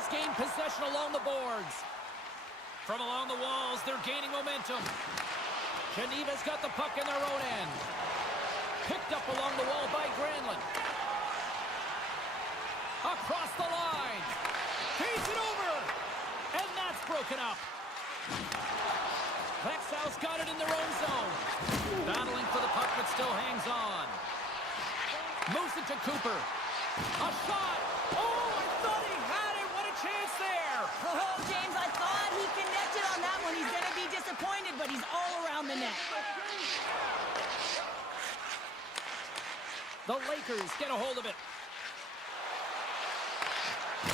Owls gain possession along the boards. From along the walls, they're gaining momentum. Geneva's got the puck in their own end. Picked up along the wall by Granlund. Across the line. Feeds it over. And that's broken up. Vaxjo's got it in their own zone. Battling for the puck, but still hangs on. Moves it to Cooper. A shot. Oh, I thought he had it. What a chance there. Oh, James, I thought he connected on that one. He's going to be disappointed, but he's all around the net. The Lakers get a hold of it.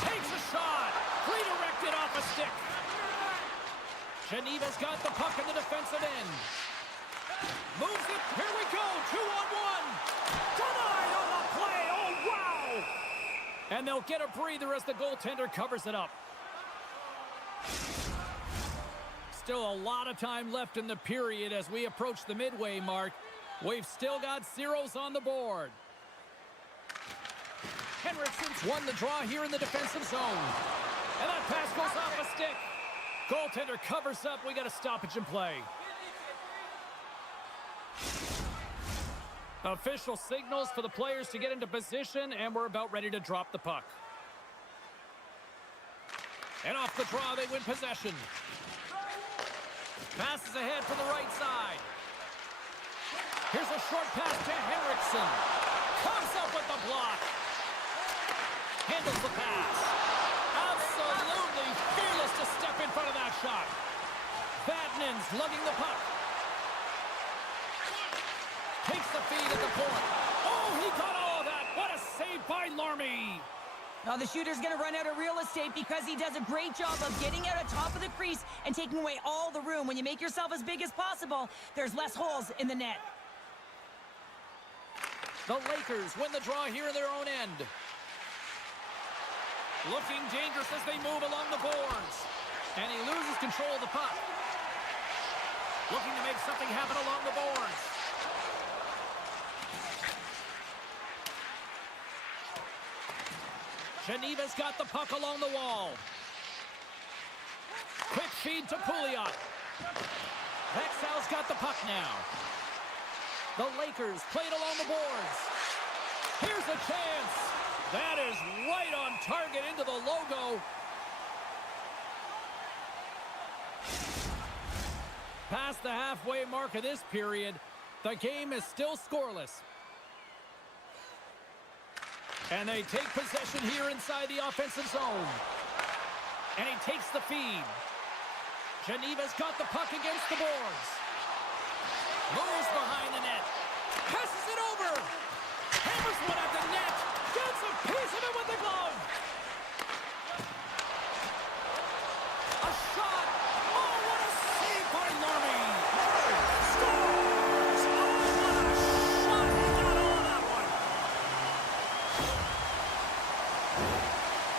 Takes a shot. Redirected off a stick. Geneva's got the puck in the defensive end. Moves it. Here we go. 2-on-1. Denied on the play. Oh, wow. And they'll get a breather as the goaltender covers it up. Still a lot of time left in the period as we approach the midway mark. We've still got zeros on the board. Henriksen's won the draw here in the defensive zone. And that pass goes off a stick. Goaltender covers up. We got a stoppage in play. Official signals for the players to get into position, and we're about ready to drop the puck. And off the draw, they win possession. Passes ahead from the right side. Here's a short pass to Henriksen. Comes up with the block. Handles the pass. Absolutely fearless to step in front of that shot. Vadnan's lugging the puck. Takes the feed at the point. Oh, he got all of that. What a save by Larmy. Now the shooter's going to run out of real estate because he does a great job of getting out on top of the crease and taking away all the room. When you make yourself as big as possible, there's less holes in the net. The Lakers win the draw here in their own end. Looking dangerous as they move along the boards. And he loses control of the puck. Looking to make something happen along the boards. Geneva's got the puck along the wall. Quick feed to Pouliot. Vaxjo's got the puck now. The Lakers played along the boards. Here's a chance. That is right on target into the logo. Past the halfway mark of this period, the game is still scoreless. And they take possession here inside the offensive zone. And he takes the feed. Geneva's got the puck against the boards. Moves behind the net. Passes it over. Hammers one at the net. Gets a piece of it with the glove. A shot. Oh, what a save by Larmy. Scores. Oh, what a shot. He got all of that one.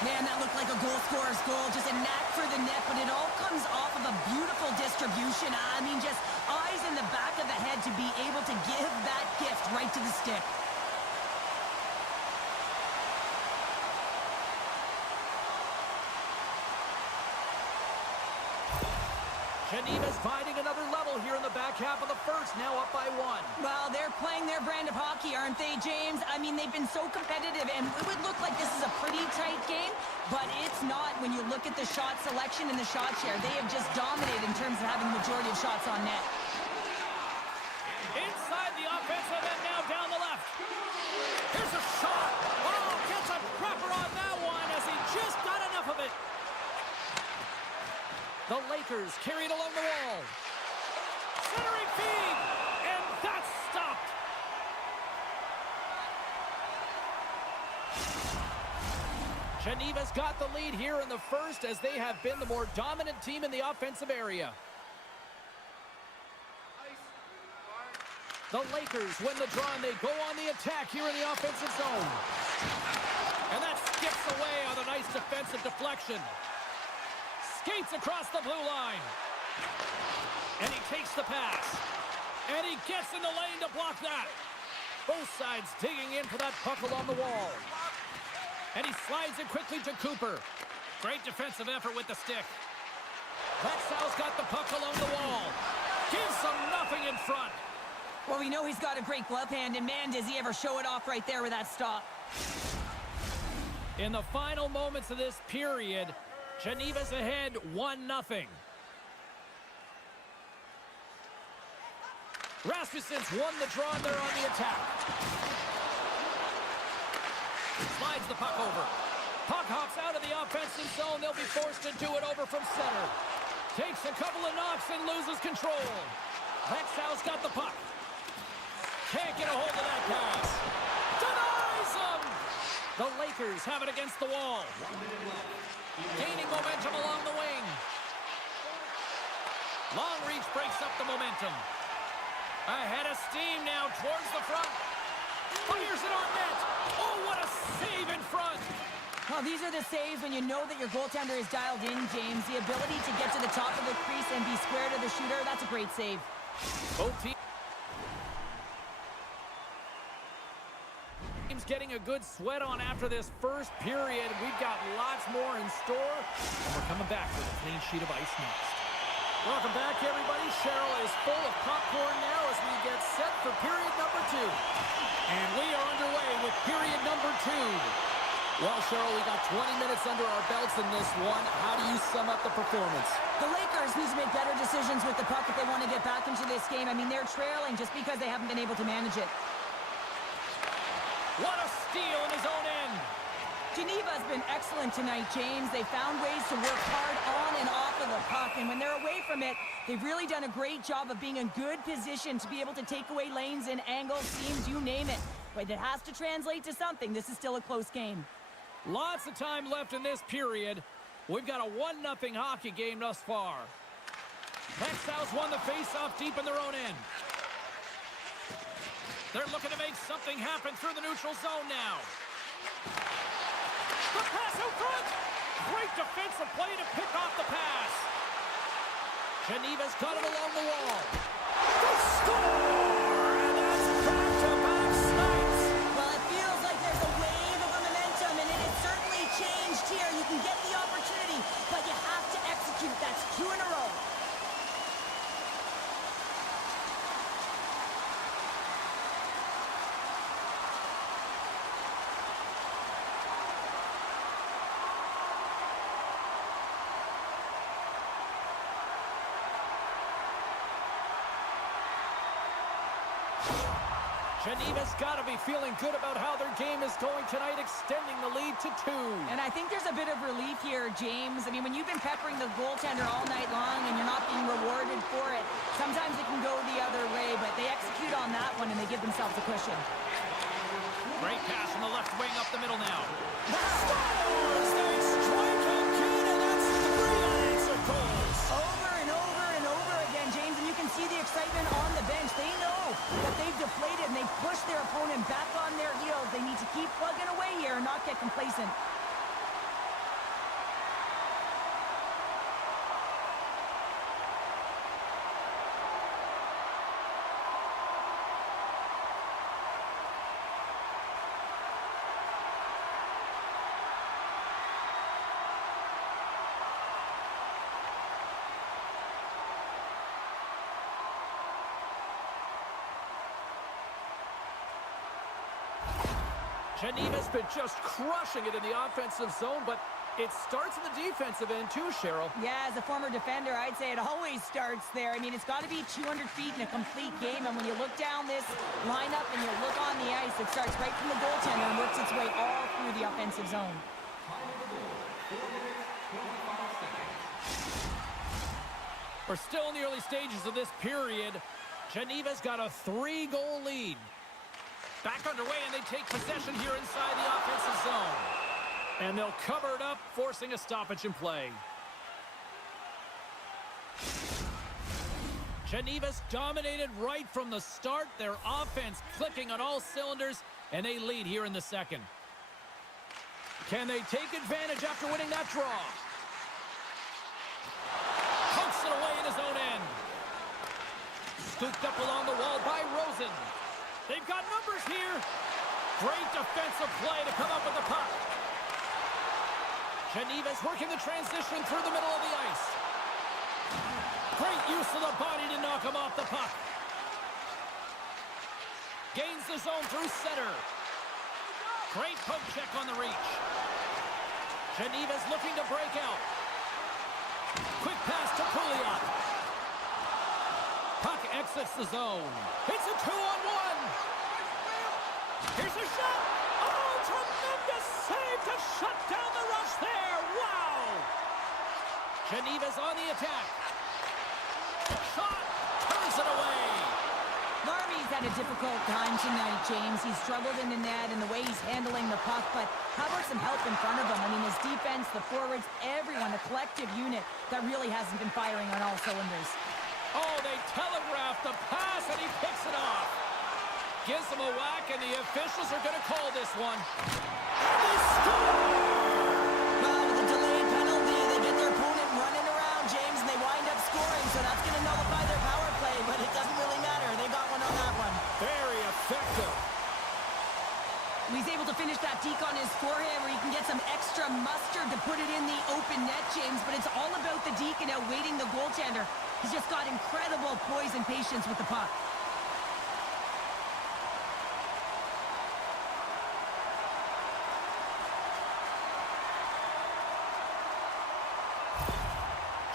Man, that looked like a goal scorer's goal. Just a knack for the net, but it all comes off of a beautiful distribution. I mean, just eyes in the back of the head to be able to give that gift right to the stick. Geneva's finding another level here in the back half of the first, now up by 1. Well, they're playing their brand of hockey, aren't they, James? I mean, they've been so competitive, and it would look like this is a pretty tight game, but it's not when you look at the shot selection and the shot share. They have just dominated in terms of having the majority of shots on net. Inside the offensive end now down the left. Here's a shot. Oh, gets a cropper on that one as he just got enough of it. The Lakers carried along the wall. Centering feed, and that's stopped. Geneva's got the lead here in the first as they have been the more dominant team in the offensive area. The Lakers win the draw and they go on the attack here in the offensive zone. And that skips away on a nice defensive deflection. Skates across the blue line. And he takes the pass. And he gets in the lane to block that. Both sides digging in for that puck along the wall. And he slides it quickly to Cooper. Great defensive effort with the stick. Vaxjo's got the puck along the wall. Gives them nothing in front. Well, we know he's got a great glove hand, and man, does he ever show it off right there with that stop. In the final moments of this period, Geneva's ahead 1-0. Rasmussen's won the draw, and they're on the attack. Slides the puck over. Puck hops out of the offensive zone. They'll be forced to do it over from center. Takes a couple of knocks and loses control. Vaxjo's got the puck. Can't get a hold of that pass. Denies them! The Lakers have it against the wall. Gaining momentum along the wing. Long reach breaks up the momentum. Ahead of steam now towards the front. Fires it on net. Oh, what a save in front. Well, these are the saves when you know that your goaltender is dialed in, James. The ability to get to the top of the crease and be square to the shooter, that's a great save. Both teams getting a good sweat on after this first period. We've got lots more in store, and we're coming back with a clean sheet of ice next. Welcome back, everybody. Cheryl is full of popcorn now as we get set for period number 2. And we are underway with period number 2. Well, Cheryl, we got 20 minutes under our belts in this one. How do you sum up the performance? The Lakers need to make better decisions with the puck if they want to get back into this game. I mean, they're trailing just because they haven't been able to manage it. What a steal in his own end. Geneva's been excellent tonight, James. They found ways to work hard on and off of the puck, and when they're away from it, they've really done a great job of being in good position to be able to take away lanes and angles, seams, you name it. But it has to translate to something. This is still a close game. Lots of time left in this period. We've got a 1-0 hockey game thus far. Vaxjo's won the face-off deep in their own end. They're looking to make something happen through the neutral zone now. The pass out front. Great defensive play to pick off the pass. Geneva's got it along the wall. They score! And that's back-to-back snipes. Well, it feels like there's a wave of momentum, and it has certainly changed here. You can get the opportunity, but you have to execute. That's 2 in a row. Geneva's got to be feeling good about how their game is going tonight, extending the lead to 2. And I think there's a bit of relief here, James. I mean, when you've been peppering the goaltender all night long and you're not being rewarded for it, sometimes it can go the other way, but they execute on that one and they give themselves a cushion. Great pass from the left wing up the middle now. Scores! They strike again, and that's 3 unanswered goals. Over and over and over again, James, and you can see the excitement on the bench. They know that they've deflated and they've pushed their opponent back on their heels. They need to keep plugging away here and not get complacent. Geneva's been just crushing it in the offensive zone, but it starts in the defensive end too, Cheryl. Yeah, as a former defender, I'd say it always starts there. I mean, it's got to be 200 feet in a complete game, and when you look down this lineup and you look on the ice, it starts right from the goaltender and works its way all through the offensive zone. We're still in the early stages of this period. Geneva's got a 3-goal lead. Back underway, and they take possession here inside the offensive zone. And they'll cover it up, forcing a stoppage in play. Geneva's dominated right from the start. Their offense clicking on all cylinders, and they lead here in the second. Can they take advantage after winning that draw? Pumps it away in his own end. Scooped up along the wall by Rosen. They've got numbers here. Great defensive play to come up with the puck. Geneva's working the transition through the middle of the ice. Great use of the body to knock him off the puck. Gains the zone through center. Great poke check on the reach. Geneva's looking to break out. Quick pass to Pouliot. Puck exits the zone. It's a 2-on-1. Here's a shot. Oh, tremendous save to shut down the rush there. Wow. Geneva's on the attack. Shot. Turns it away. Larmy's had a difficult time tonight, James. He's struggled in the net and the way he's handling the puck, but how about some help in front of him? I mean, his defense, the forwards, everyone, a collective unit that really hasn't been firing on all cylinders. Oh, they telegraphed the pass, and he picks it off. Gives him a whack, and the officials are going to call this one. And they score! Well, with a delayed penalty, they get their opponent running around, James, and they wind up scoring, so that's going to nullify their power play, but it doesn't really matter. They got one on that one. Very effective. He's able to finish that deke on his forehand where he can get some extra mustard to put it in the open net, James, but it's all about the deke and outweighting the goaltender. He's just got incredible poise and patience with the puck.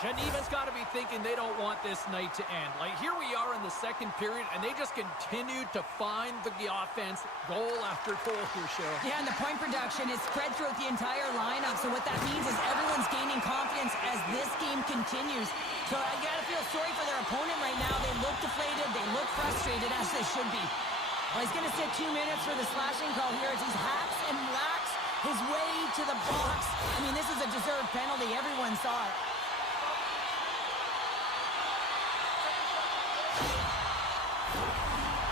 Geneva's got to be thinking they don't want this night to end. Like, here we are in the second period, and they just continue to find the offense goal after goal here, Cheryl. Yeah, and the point production is spread throughout the entire lineup. So what that means is everyone's gaining confidence as this game continues. So I got to feel sorry for their opponent right now. They look deflated. They look frustrated, as they should be. Well, he's going to sit 2 minutes for the slashing call here as he hacks and whacks his way to the box. I mean, this is a deserved penalty. Everyone saw it.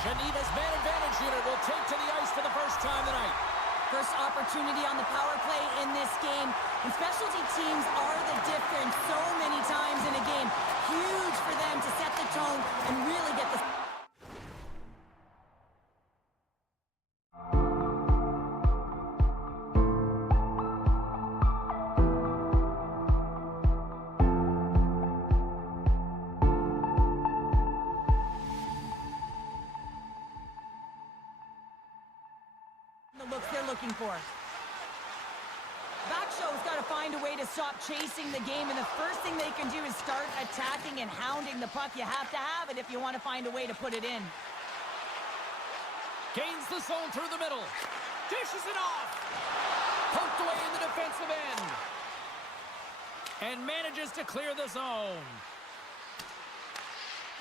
Geneva's man advantage unit will take to the ice for the first time tonight. First opportunity on the power play in this game. And specialty teams are the difference so many times in a game. Huge for them to set the tone and really get the... looks they're looking for. Vaxjo's got to find a way to stop chasing the game, and the first thing they can do is start attacking and hounding the puck. You have to have it if you want to find a way to put it in. Gains the zone through the middle. Dishes it off. Poked away in the defensive end. And manages to clear the zone.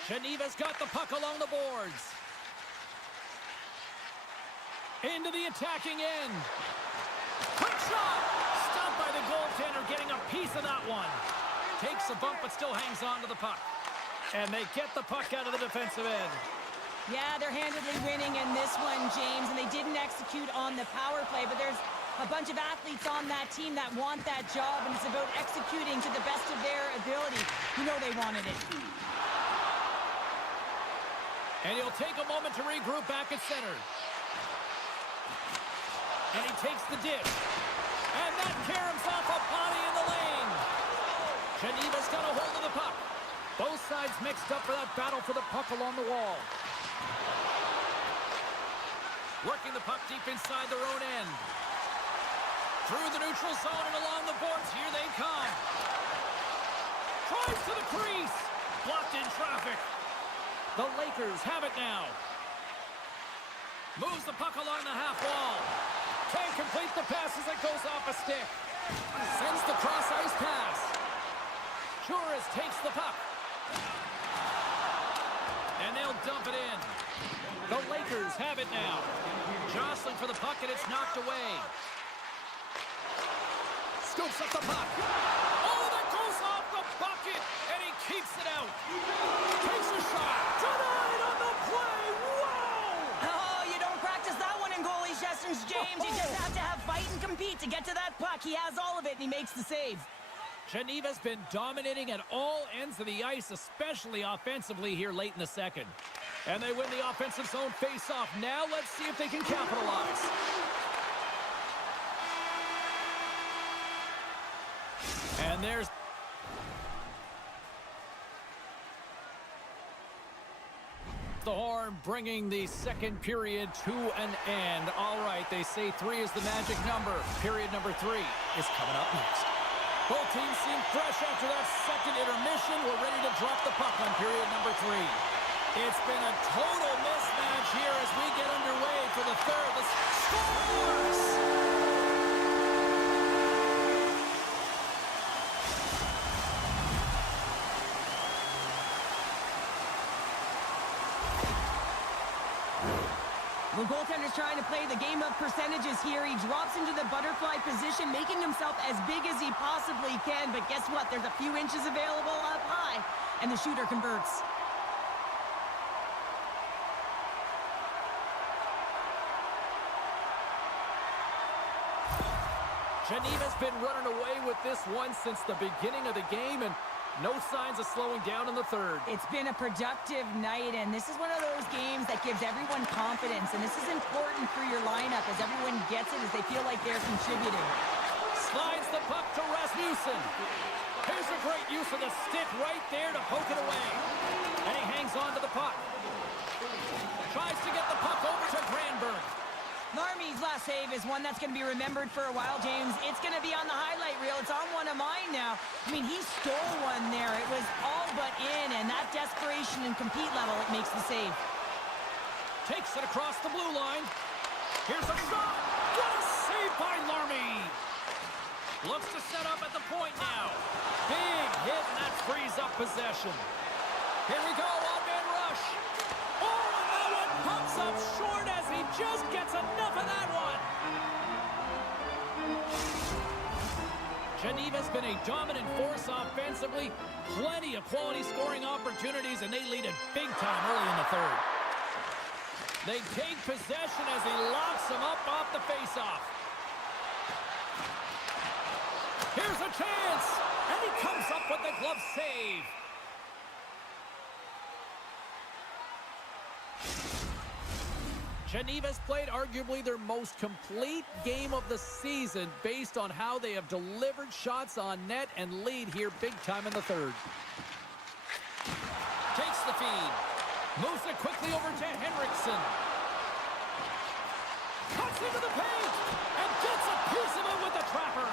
Geneva's got the puck along the boards. Into the attacking end. Quick shot! Stopped by the goaltender, getting a piece of that one. Takes a bump, but still hangs on to the puck. And they get the puck out of the defensive end. Yeah, they're handedly winning in this one, James, and they didn't execute on the power play, but there's a bunch of athletes on that team that want that job, and it's about executing to the best of their ability. You know they wanted it. And he'll take a moment to regroup back at center. And he takes the dish. And that caroms off a body in the lane. Geneva's got a hold of the puck. Both sides mixed up for that battle for the puck along the wall. Working the puck deep inside their own end. Through the neutral zone and along the boards. Here they come. Tries to the crease. Blocked in traffic. The Lakers have it now. Moves the puck along the half wall. Can't complete the pass as it goes off a stick. Sends the cross-ice pass. Juris takes the puck. And they'll dump it in. The Lakers have it now. Jostling for the puck, and it's knocked away. Scoops up the puck. Oh, that goes off the bucket, and he keeps it out. Takes a shot. Denied on the play. Wow! Oh, you don't practice that one in goalie sessions, James. You just have to have fight and compete to get to that puck. He has all of it, and he makes the save. Geneva's been dominating at all ends of the ice, especially offensively here late in the second. And they win the offensive zone face-off. Now let's see if they can capitalize. And there's the horn, bringing the second period to an end. All right, they say 3 is the magic number. Period number 3 is coming up next. Both teams seem fresh after that second intermission. We're ready to drop the puck on period number 3. It's been a total mismatch here as we get underway for the third. The scores! The goaltender's trying to play the game of percentages here. He drops into the butterfly position, making himself as big as he possibly can. But guess what? There's a few inches available up high, and the shooter converts. Geneva's been running away with this one since the beginning of the game, and no signs of slowing down in the third. It's been a productive night, and this is one of those games that gives everyone confidence, and this is important for your lineup as everyone gets it, as they feel like they're contributing. Slides the puck to Rasmussen. Here's a great use of the stick right there to poke it away. And he hangs on to the puck. Tries to get the puck over to Granberg. Larmy's last save is one that's going to be remembered for a while, James. It's going to be on the highlight reel. It's on one of mine now. I mean, he stole one there. It was all but in, and that desperation and compete level, it makes the save. Takes it across the blue line. Here's a shot. What a save by Larmy. Looks to set up at the point now. Big hit, and that frees up possession. Here we go, one-man rush. Oh, and that one pumps up short as he just gets enough of that one. Geneva's been a dominant force offensively. Plenty of quality scoring opportunities, and they lead it big time early in the third. They take possession as he locks them up off the faceoff. Here's a chance, and he comes up with the glove save. Geneva's played arguably their most complete game of the season based on how they have delivered shots on net and lead here big time in the third. Takes the feed. Moves it quickly over to Henriksen. Cuts into the paint and gets a piece of it with the trapper.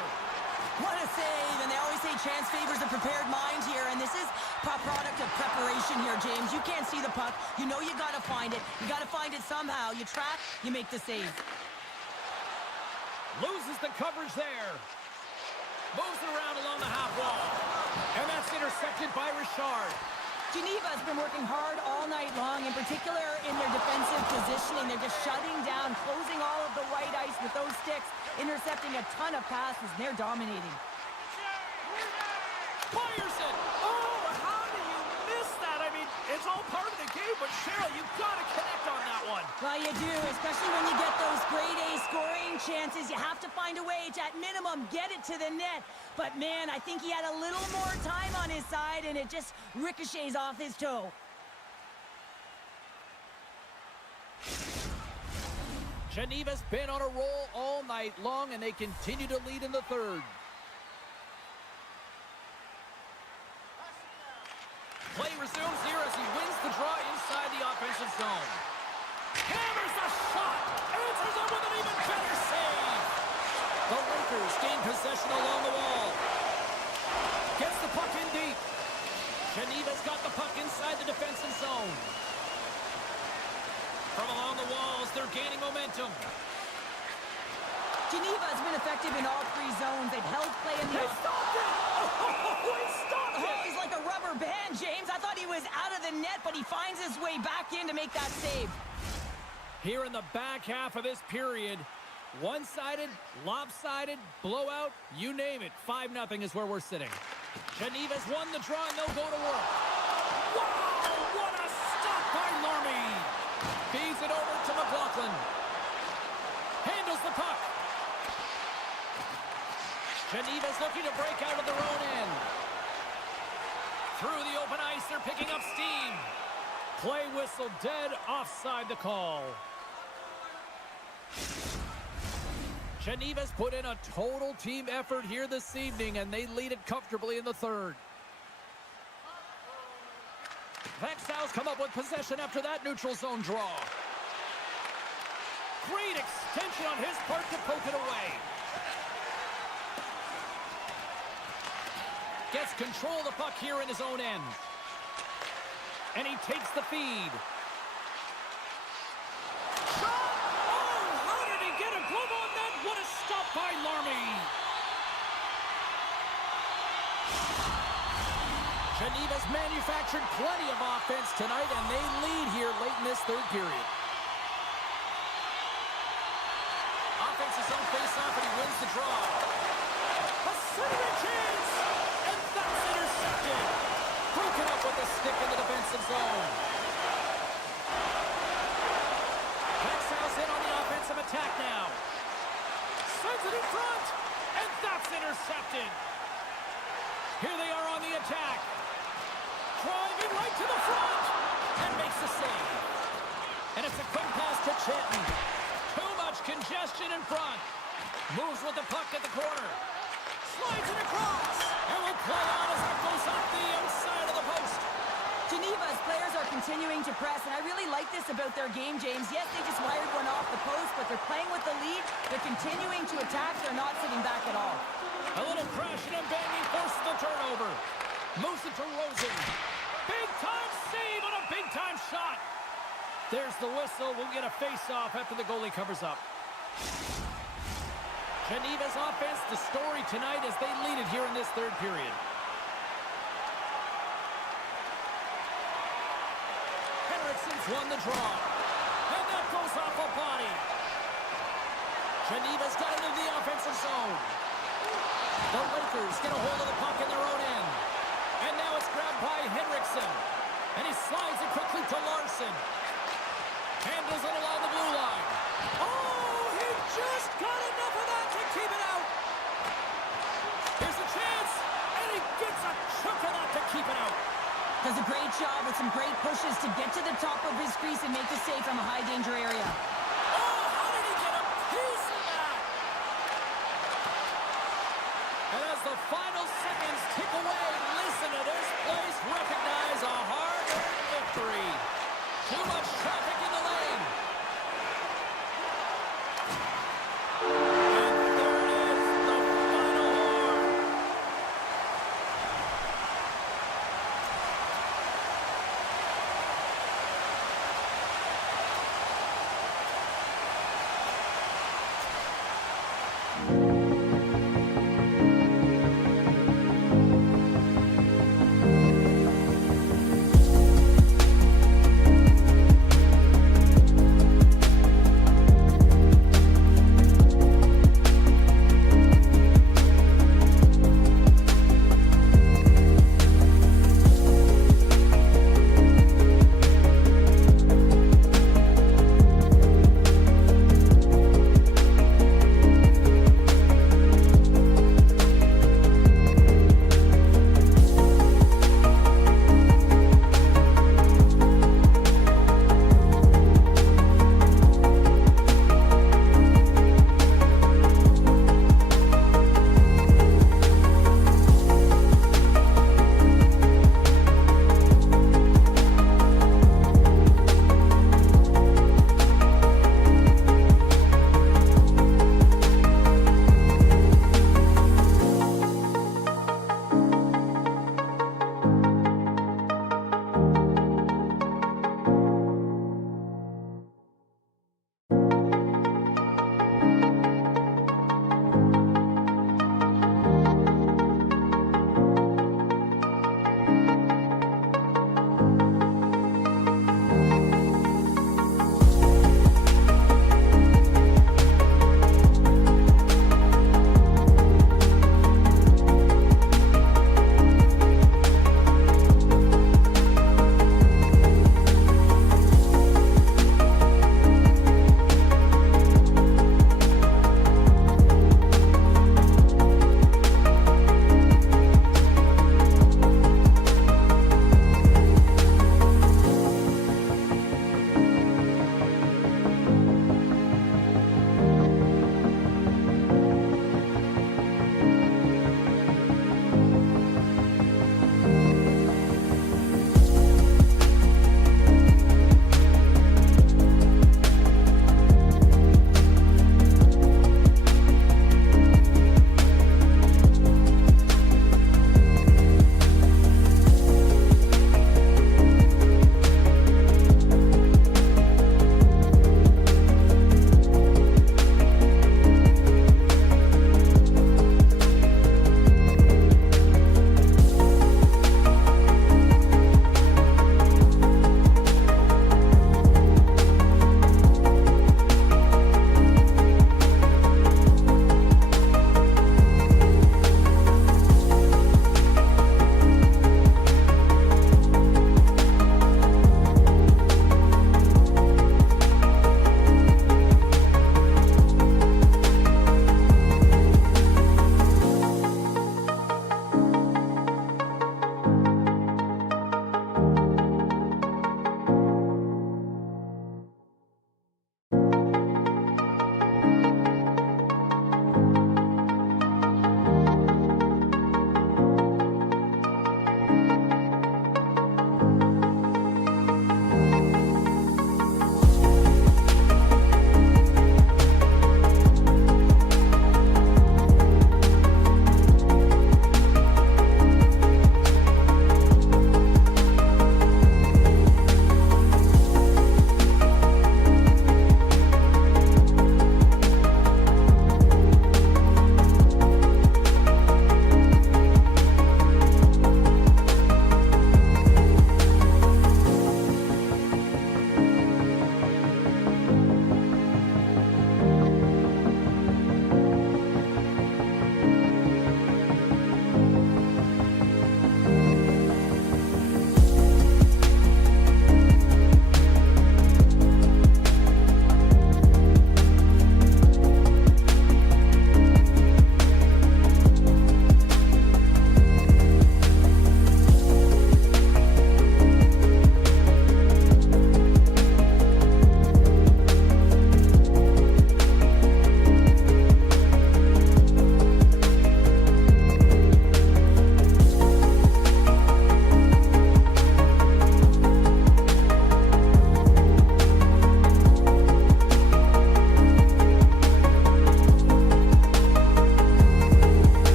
What a save, and they always say chance favors a prepared mind here, and this is a product of preparation here, James. You can't see the puck. You know you got to find it. You got to find it somehow. You track, you make the save. Loses the coverage there. Moves it around along the half wall. And that's intercepted by Richard. Geneva's been working hard all night long, in particular in their defensive positioning. They're just shutting down, closing all of the white ice with those sticks, intercepting a ton of passes, and they're dominating. Fires it! Oh, how do you miss that? I mean, it's all part of the game, but Cheryl, you've got to connect on that one. Well, you do, especially when you get those grade A scoring chances. You have to find a way to, at minimum, get it to the net. But, man, I think he had a little more time on his side, and it just ricochets off his toe. Geneva's been on a roll all night long, and they continue to lead in the third. Play resumes here as he wins the draw inside the offensive zone. Hammers the shot! Answers it with an even better save! The Lakers gain possession along the wall. Gets the puck in deep. Geneva's got the puck inside the defensive zone. From along the walls, they're gaining momentum. Geneva's been effective in all three zones. They've held play in the... He stopped it! Oh, he stopped it! Oh, he's like a rubber band, James. I thought he was out of the net, but he finds his way back in to make that save. Here in the back half of this period, one-sided, lopsided, blowout, you name it. 5-0 is where we're sitting. Geneva's won the draw, and they'll go to work. Wow, what a stop by Larmy! Feeds it over to McLaughlin. Handles the puck. Geneva's looking to break out of their own end. Through the open ice, they're picking up steam. Play whistle dead, offside the call. Geneva's put in a total team effort here this evening, and they lead it comfortably in the third. Vaxjo's come up with possession after that neutral zone draw. Great extension on his part to poke it away. Gets control of the puck here in his own end. And he takes the feed. Shot! Oh, how did he get a glove on that? What a stop by Larmy. Geneva's manufactured plenty of offense tonight, and they lead here late in this third period. Offense's own face-off, and he wins the draw. A centering chance! And that's intercepted. Broken up with the stick in the defensive zone. Vaxjo's in on the offensive attack now. Sends it in front, and that's intercepted. Here they are on the attack. Driving right to the front, and makes the save. And it's a quick pass to Chinton. Too much congestion in front. Moves with the puck at the corner. Slides it across. And will play on as that goes off the outside of the post. Geneva's players are continuing to press, and I really like this about their game, James. Yes, they just wired one off the post, but they're playing with the lead. They're continuing to attack. They're not sitting back at all. A little crashing and banging forces the turnover. Moves it to Rosen. Big-time save on a big-time shot. There's the whistle. We'll get a face-off after the goalie covers up. Geneva's offense, the story tonight as they lead it here in this third period. Henriksen's won the draw. And that goes off a body. Geneva's got into the offensive zone. The Lakers get a hold of the puck in their own end. And now it's grabbed by Henriksen. And he slides it quickly to Larson. Handles it along the blue line. Oh, he just got enough of that to keep it out. Here's a chance. And he gets a chunk of that to keep it out. Does a great job with some great pushes to get to the top of his crease and make the save from a high-danger area. Oh, how did he get a piece of that? And as the final seconds tick away, listen to this place recognize a hard-earned victory. Too much traffic in the lane. And there it is, the final horn.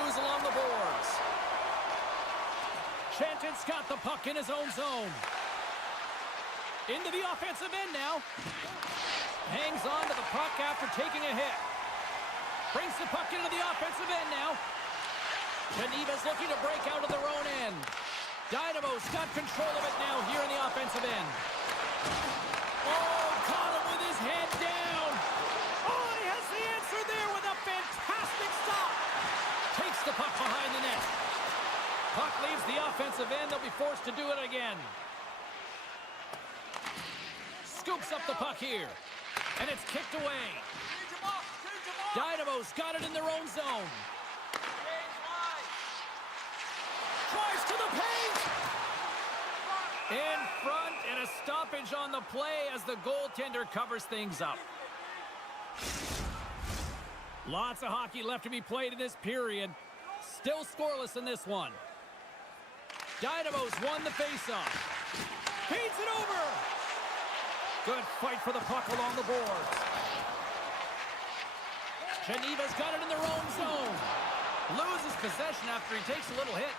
moves along the boards. Shenton's got the puck in his own zone. Into the offensive end now. Hangs on to the puck after taking a hit. Brings the puck into the offensive end now. Geneva's looking to break out of their own end. Dynamo's got control of it now here in the offensive end. Oh, caught him with his head down. Oh, he has the answer there with a fantastic stop. Takes the puck behind the net. Puck leaves the offensive end. They'll be forced to do it again. Scoops up the puck here. And it's kicked away. Dynamo's got it in their own zone. Tries to the paint. In front, and a stoppage on the play as the goaltender covers things up. Lots of hockey left to be played in this period. Still scoreless in this one. Dynamo's won the faceoff. Feeds it over. Good fight for the puck along the boards. Geneva's got it in their own zone. Loses possession after he takes a little hit.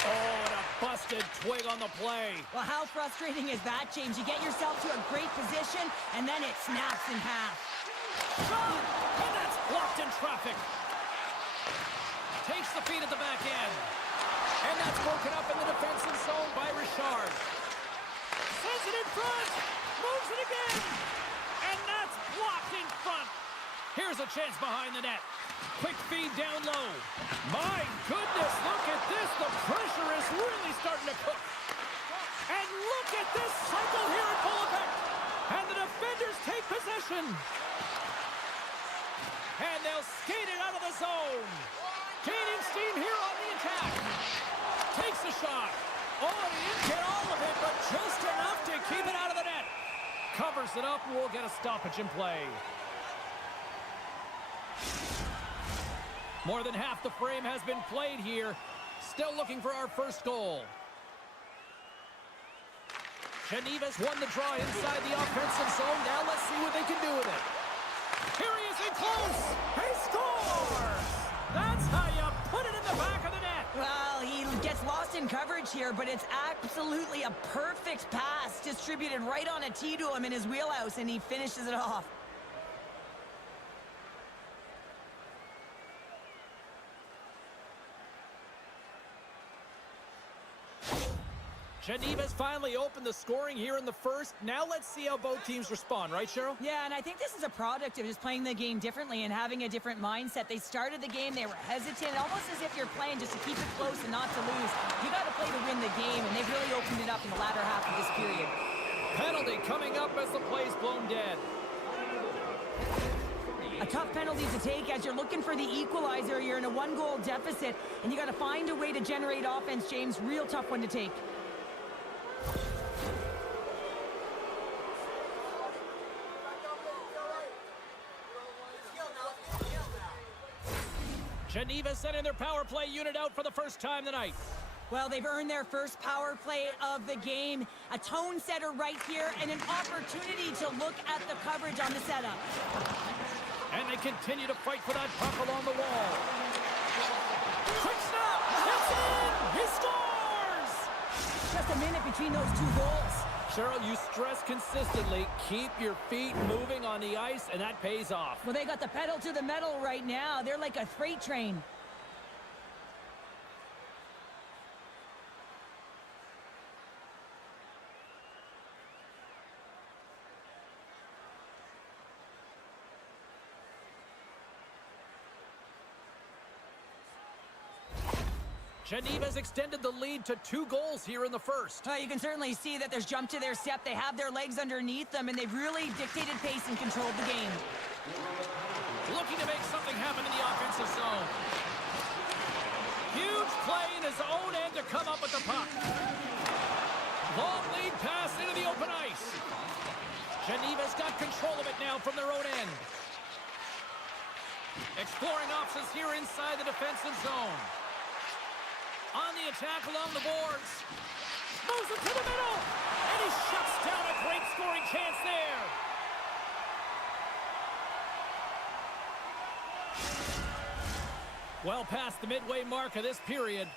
Oh, and a busted twig on the play. Well, how frustrating is that, James? You get yourself to a great position, and then it snaps in half. Shot! And that's blocked in traffic. Takes the feed at the back end. And that's broken up in the defensive zone by Richard. Sends it in front. Moves it again. And that's blocked in front. Here's a chance behind the net. Quick feed down low. My goodness, look at this. The pressure is really starting to cook. And look at this cycle here in full effect. And the defenders take possession. And they'll skate it out of the zone. Gaining steam here on the attack. Takes a shot. Oh, he didn't get all of it, but just enough to keep it out of the net. Covers it up, and we'll get a stoppage in play. More than half the frame has been played here. Still looking for our first goal. Geneva's won the draw inside the offensive zone. Now let's see what they can do with it. Here he is in close. He scores! That's how you put it in the back of the net. Well, he gets lost in coverage here, but it's absolutely a perfect pass distributed right on a tee to him in his wheelhouse, and he finishes it off. Geneva's finally opened the scoring here in the first. Now let's see how both teams respond, right, Cheryl? Yeah, and I think this is a product of just playing the game differently and having a different mindset. They started the game, they were hesitant, almost as if you're playing just to keep it close and not to lose. You got to play to win the game, and they've really opened it up in the latter half of this period. Penalty coming up as the play's blown dead. A tough penalty to take as you're looking for the equalizer. You're in a one-goal deficit, and you got to find a way to generate offense, James. Real tough one to take. Geneva sending their power play unit out for the first time tonight. Well, they've earned their first power play of the game. A tone setter right here and an opportunity to look at the coverage on the setup. And they continue to fight for that puck along the wall. Quick snap! It's in! He scores! Just a minute between those two goals. Cheryl, you stress consistently, keep your feet moving on the ice, and that pays off. Well, they got the pedal to the metal right now. They're like a freight train. Geneva's extended the lead to 2 goals here in the first. You can certainly see that there's jump to their step. They have their legs underneath them, and they've really dictated pace and controlled the game. Looking to make something happen in the offensive zone. Huge play in his own end to come up with the puck. Long lead pass into the open ice. Geneva's got control of it now from their own end. Exploring options here inside the defensive zone. On the attack along the boards. Moves it to the middle. And he shuts down a great scoring chance there. Well past the midway mark of this period,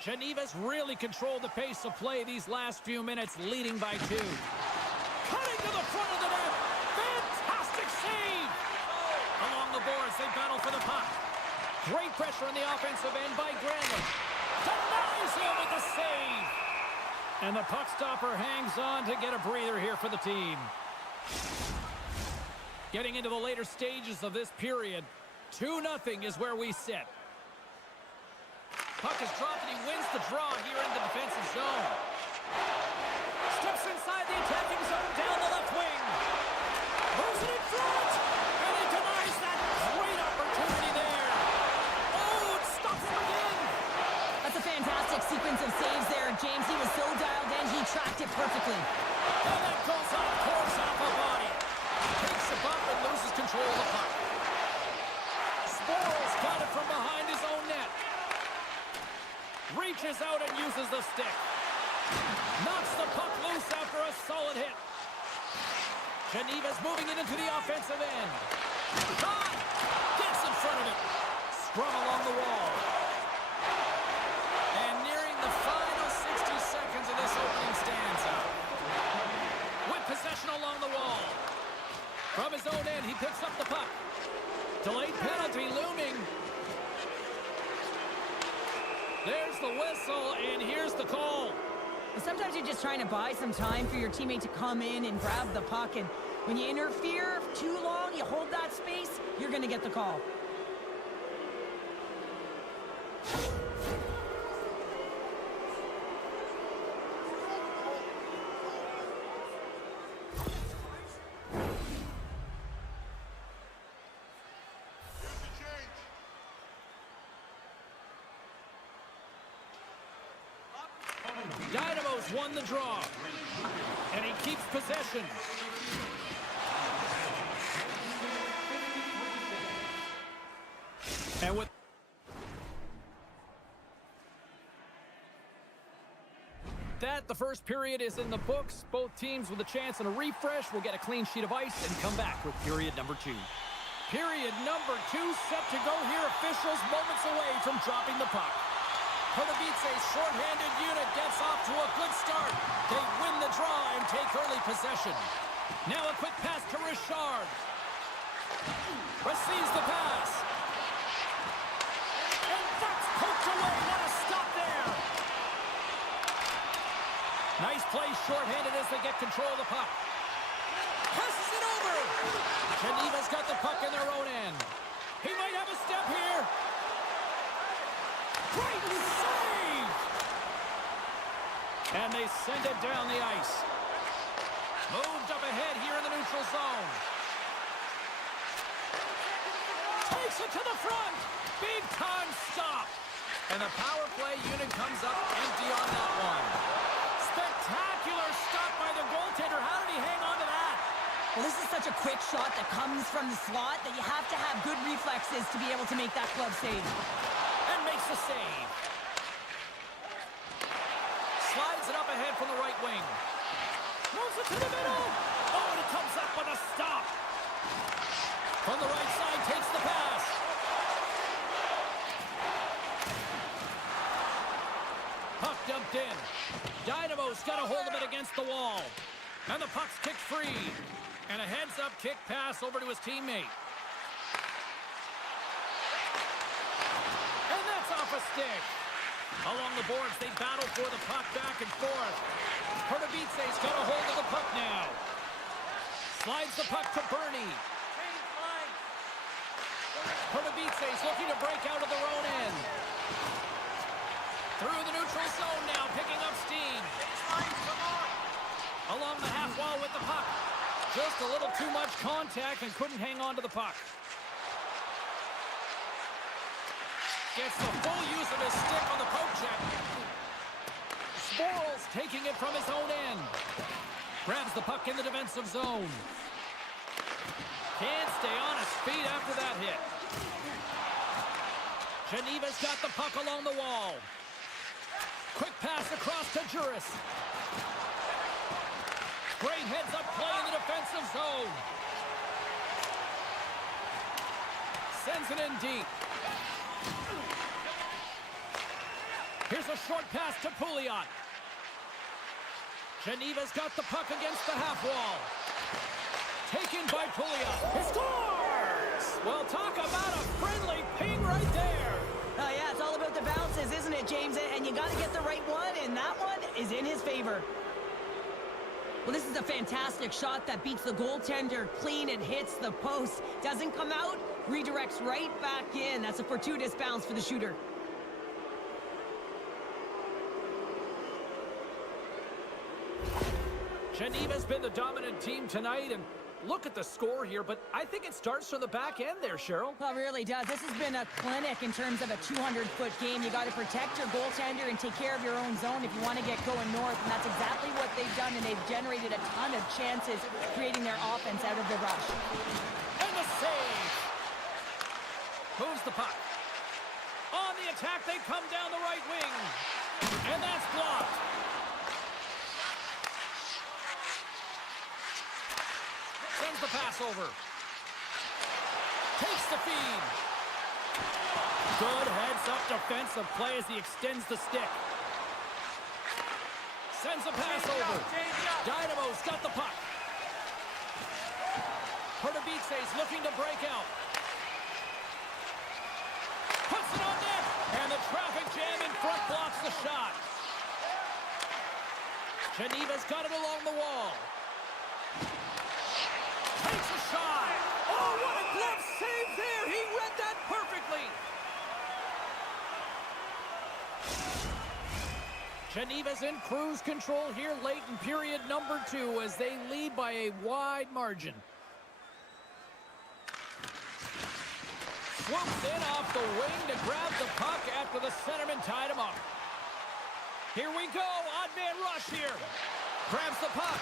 Geneva's really controlled the pace of play these last few minutes, leading by 2. Cutting to the front of the net. Fantastic save! Along the boards, they battle for the puck. Great pressure on the offensive end by Granlund. Denies him with the save! And the puck stopper hangs on to get a breather here for the team. Getting into the later stages of this period, 2-0 is where we sit. Puck is dropped and he wins the draw here in the defensive zone. Steps inside the attacking zone down the left wing. Moves it in front. And he denies that great opportunity there. Oh, it stops him again. That's a fantastic sequence of saves there, James. He was so dialed in, he tracked it perfectly. And that goes off course off the body. Takes a bump and loses control of the puck. Sporls got it from behind his own net. Reaches out and uses the stick. Knocks the puck loose after a solid hit. Geneva's moving it into the offensive end. Caught! Gets in front of it. Scrum along the wall. And nearing the final 60 seconds of this opening stanza. With possession along the wall. From his own end, he picks up the puck. Delayed penalty looming. There's the whistle, and here's the call. Sometimes you're just trying to buy some time for your teammate to come in and grab the puck, and when you interfere too long, you hold that space, you're going to get the call. Dynamo's won the draw, and he keeps possession. And with that, the first period is in the books. Both teams with a chance and a refresh will get a clean sheet of ice and come back with period number 2. Period number 2 set to go here. Officials moments away from dropping the puck. Pardubice's shorthanded unit gets off to a good start. They win the draw and take early possession. Now a quick pass to Richard. Receives the pass. And that's poked away. What a stop there. Nice play shorthanded as they get control of the puck. Passes it over. Geneva's got the puck in their own end. He might have a step here. Great save! And they send it down the ice. Moved up ahead here in the neutral zone. Takes it to the front. Big time stop. And the power play unit comes up empty on that one. Spectacular stop by the goaltender. How did he hang on to that? Well, this is such a quick shot that comes from the slot that you have to have good reflexes to be able to make that glove save. And makes the save. Slides it up ahead from the right wing. Moves it to the middle. Oh, and it comes up with a stop. From the right side, takes the pass. Puck dumped in. Dynamo's got a hold of it against the wall. And the puck's kicked free. And a heads-up kick pass over to his teammate. And that's off a stick. Along the boards, they battle for the puck back and forth. Pardubice's got a hold of the puck now. Slides the puck to Bernie. Pardubice's looking to break out of their own end. Through the neutral zone now, picking up steam. Along the half wall with the puck. Just a little too much contact and couldn't hang on to the puck. Gets the full use of his stick on the poke check. Sporls taking it from his own end. Grabs the puck in the defensive zone. Can't stay on his feet after that hit. Geneva's got the puck along the wall. Quick pass across to Juris. Great heads-up play in the defensive zone. Sends it in deep. Here's a short pass to Pouliot. Geneva's got the puck against the half wall. Taken by Pouliot. He scores! Well, talk about a friendly ping right there. Oh, yeah, it's all about the bounces, isn't it, James? And you got to get the right one, and that one is in his favor. Well, this is a fantastic shot that beats the goaltender clean and hits the post. Doesn't come out, redirects right back in. That's a fortuitous bounce for the shooter. Geneva's been the dominant team tonight, and look at the score here, but I think it starts from the back end there, Cheryl. Well, it really does. This has been a clinic in terms of a 200-foot game. You got to protect your goaltender and take care of your own zone if you want to get going north, and that's exactly what they've done, and they've generated a ton of chances creating their offense out of the rush. And the save! Moves the puck. On the attack, they come down the right wing. And that's blocked. Sends the pass over. Takes the feed. Good heads-up defensive play as he extends the stick. Sends a pass over. Dynamo's got the puck. Pardubice's looking to break out. Puts it on net. And the traffic jam in front blocks the shot. Geneva's got it along the wall. Takes a shot. Oh, what a glove save there. He read that perfectly. Geneva's in cruise control here late in period number 2 as they lead by a wide margin. Swoops in off the wing to grab the puck after the centerman tied him up. Here we go. Odd man rush here. Grabs the puck.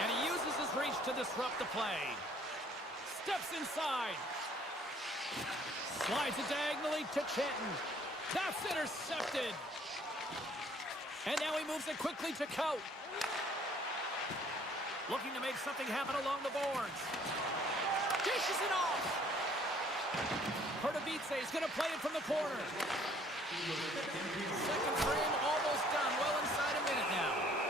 And he uses his reach to disrupt the play. Steps inside. Slides it diagonally to Chenton. That's intercepted. And now he moves it quickly to Cout. Looking to make something happen along the boards. Dishes it off. Pardubice is going to play it from the corner. Second frame almost done. Well inside a minute now.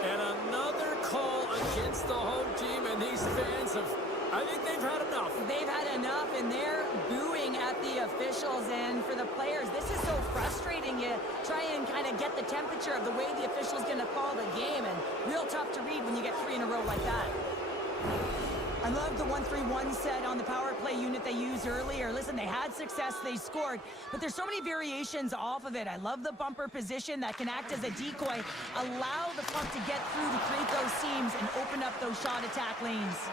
And another call against the home team, and these fans have, I think they've had enough. They've had enough, and they're booing at the officials. And for the players, this is so frustrating. You try and kind of get the temperature of the way the official's going to call the game, and real tough to read when you get 3 in a row like that. I love the 1-3-1 set on the power play unit they used earlier. Listen, they had success, they scored, but there's so many variations off of it. I love the bumper position that can act as a decoy, allow the puck to get through to create those seams and open up those shot attack lanes.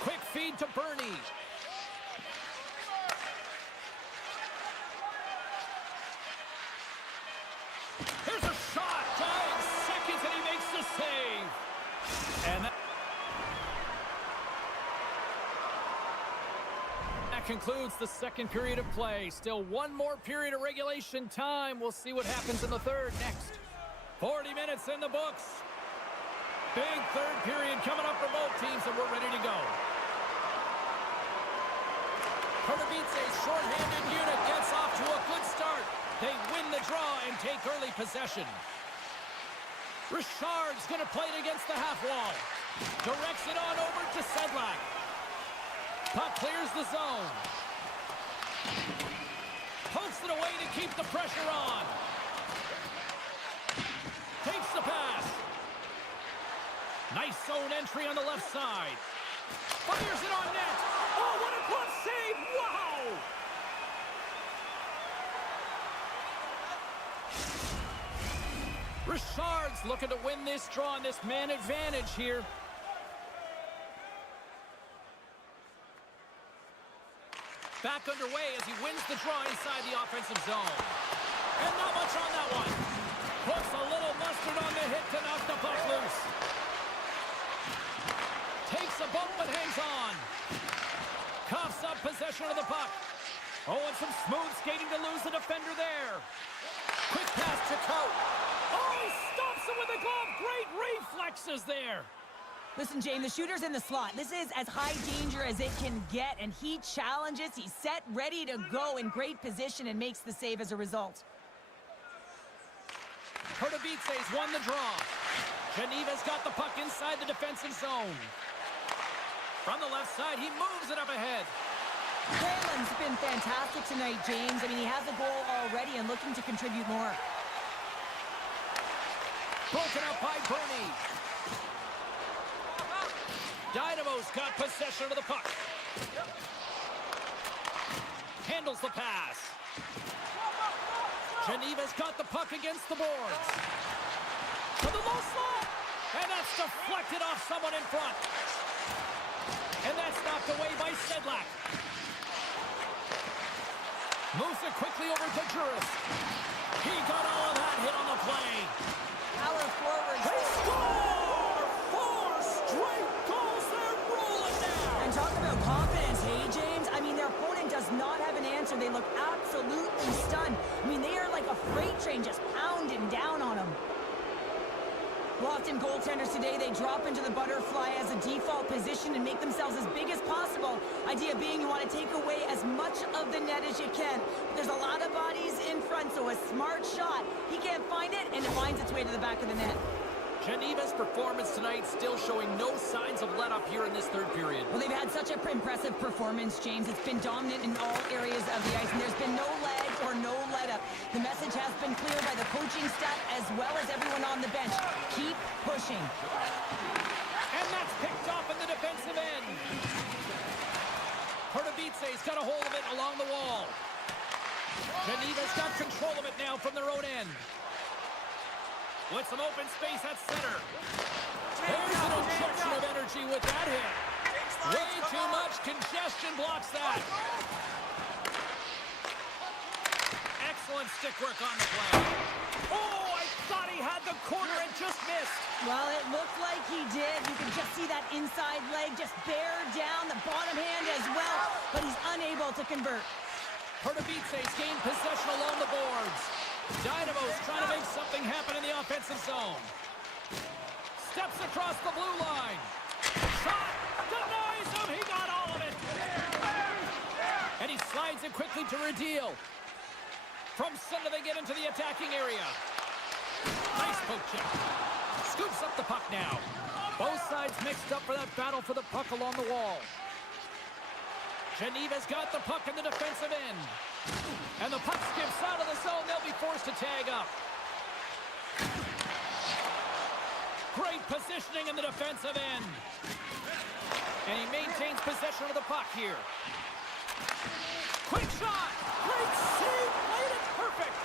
Quick feed to Bernie. Here's a shot, dying seconds, and he makes the save. And that concludes the second period of play. Still one more period of regulation time. We'll see what happens in the third next. 40 minutes in the books. Big third period coming up for both teams, and we're ready to go. Pardubice's shorthanded unit gets off to a good start. They win the draw and take early possession. Richard's going to play it against the half wall. Directs it on over to Sedlak. Puck clears the zone. Pokes it away to keep the pressure on. Takes the pass. Nice zone entry on the left side. Fires it on net. Oh, what a glove save! Wow! Richard's looking to win this draw on this man advantage here. Back underway as he wins the draw inside the offensive zone. And not much on that one. Puts a little mustard on the hit to knock the puck loose. Takes a bump but hangs on. Coughs up possession of the puck. Oh, and some smooth skating to lose the defender there. Quick pass to Coat. Oh, he stops him with the glove. Great reflexes there. Listen, James, the shooter's in the slot. This is as high danger as it can get, and he challenges. He's set, ready to go, in great position, and makes the save as a result. Pardubice's won the draw. Geneva's got the puck inside the defensive zone. From the left side, he moves it up ahead. Whalen's been fantastic tonight, James. I mean, he has a goal already and looking to contribute more. Broken up by Bernie. Dynamo's got possession of the puck. Handles the pass. Geneva's got the puck against the boards. To the low slot. And that's deflected off someone in front. And that's knocked away by Sedlak. Moves it quickly over to Juris. He got all of that hit on the play. Power forward. They score! 4 straight goals. They're rolling now. And talk about confidence, hey, James? I mean, their opponent does not have an answer. They look absolutely stunned. I mean, they are like a freight train just pounding down on them. Often goaltenders today, they drop into the butterfly as a default position and make themselves as big as possible. Idea being you want to take away as much of the net as you can. There's a lot of bodies in front, so a smart shot. He can't find it, and it finds its way to the back of the net. Geneva's performance tonight still showing no signs of let-up here in this third period. Well, they've had such an impressive performance, James. It's been dominant in all areas of the ice, and there's been no lag or no let-up. The message has been clear by the coaching staff as well as everyone on the bench. Keep pushing. And that's picked off in the defensive end. Pardubice's got a hold of it along the wall. Geneva's got control of it now from their own end. With some open space at center. There's an injection of energy with that hit. Way too much congestion blocks that. Excellent stick work on the play. Oh, I thought he had the corner and just missed. Well, it looked like he did. You can just see that inside leg just bear down, the bottom hand as well, but he's unable to convert. Pardubice's gained possession along the boards. Dynamo's trying to make something happen in the offensive zone. Steps across the blue line. Shot! Denies him! He got all of it! And he slides it quickly to Radil. From center they get into the attacking area. Nice poke check. Scoops up the puck now. Both sides mixed up for that battle for the puck along the wall. Geneva's got the puck in the defensive end. And the puck skips out of the zone. They'll be forced to tag up. Great positioning in the defensive end. And he maintains possession of the puck here. Quick shot. Great save. Played it perfect.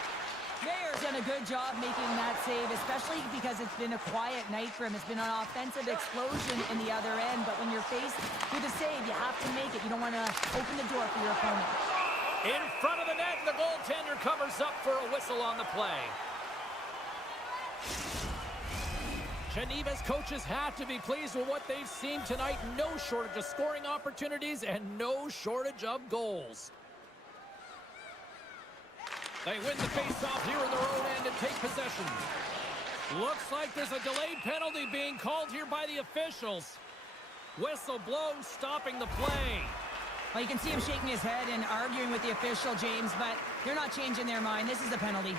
Mayer's done a good job making that save, especially because it's been a quiet night for him. It's been an offensive explosion in the other end, but when you're faced with a save, you have to make it. You don't want to open the door for your opponent. In front of the net, the goaltender covers up for a whistle on the play. Geneva's coaches have to be pleased with what they've seen tonight. No shortage of scoring opportunities and no shortage of goals. They win the face-off here in their own end and take possession. Looks like there's a delayed penalty being called here by the officials. Whistle blown, stopping the play. Well, you can see him shaking his head and arguing with the official, James, but they're not changing their mind. This is a penalty.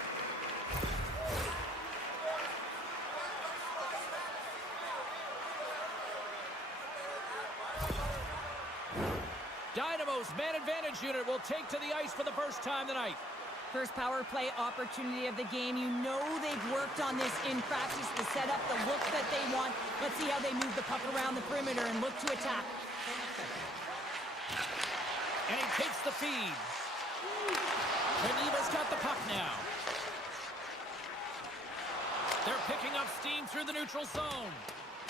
Dynamo's man advantage unit will take to the ice for the first time tonight. First power play opportunity of the game. You know they've worked on this in practice to set up the look that they want. Let's see how they move the puck around the perimeter and look to attack. And he takes the feed. Geneva's got the puck now. They're picking up steam through the neutral zone.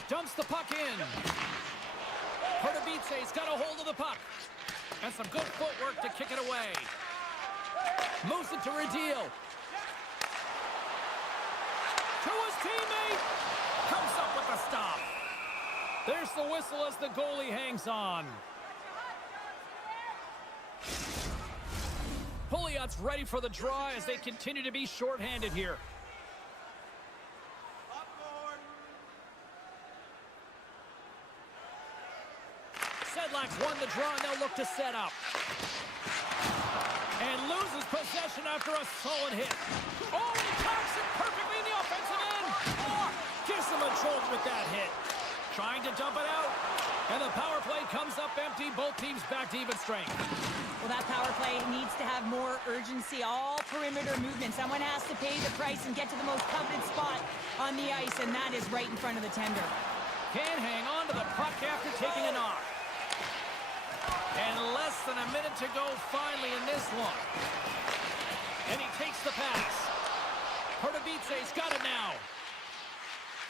Dumps the puck in. Pardubice's got a hold of the puck. And some good footwork to kick it away. Moves it to Radil. To his teammate. Comes up with the stop. There's the whistle as the goalie hangs on. Pouliot's ready for the draw as they continue to be shorthanded here. Sedlak's won the draw, and they'll look to set up. And loses possession after a solid hit. Oh, he talks it perfectly in the offensive end. Oh, gives him a jolt with that hit. Trying to dump it out. And the power play comes up empty. Both teams back to even strength. Well, that power play needs to have more urgency. All perimeter movement. Someone has to pay the price and get to the most coveted spot on the ice, and that is right in front of the tender. Can hang on to the puck after taking a knock. And less than a minute to go finally in this one. And he takes the pass. Pardubice's got it now.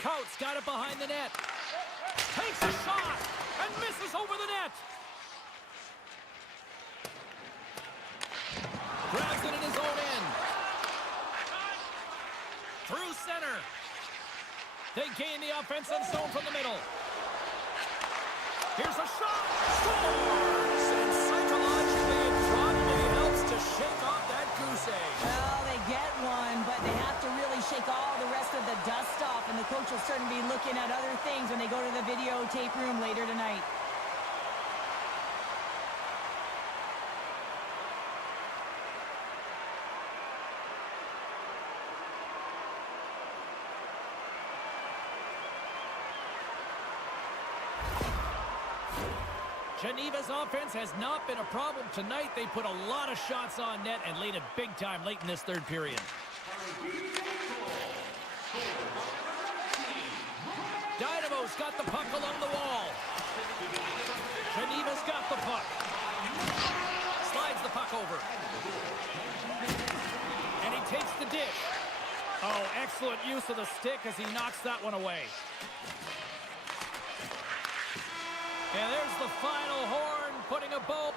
Coutts got it behind the net. Takes a shot and misses over the net. Grabs it in his own end. Through center. They gain the offensive zone from the middle. Here's a shot. Scores! And psychologically, it probably helps to shake off that goose egg. Well, they get one, but they have to really shake all the rest of the dust off, and the coach will certainly be looking at other things when they go to the videotape room later tonight. Geneva's offense has not been a problem tonight. They put a lot of shots on net and laid it big time late in this third period. Dynamo's got the puck along the wall. Geneva's got the puck. Slides the puck over. And he takes the dish. Oh, excellent use of the stick as he knocks that one away. And there's the final horn, putting a bow.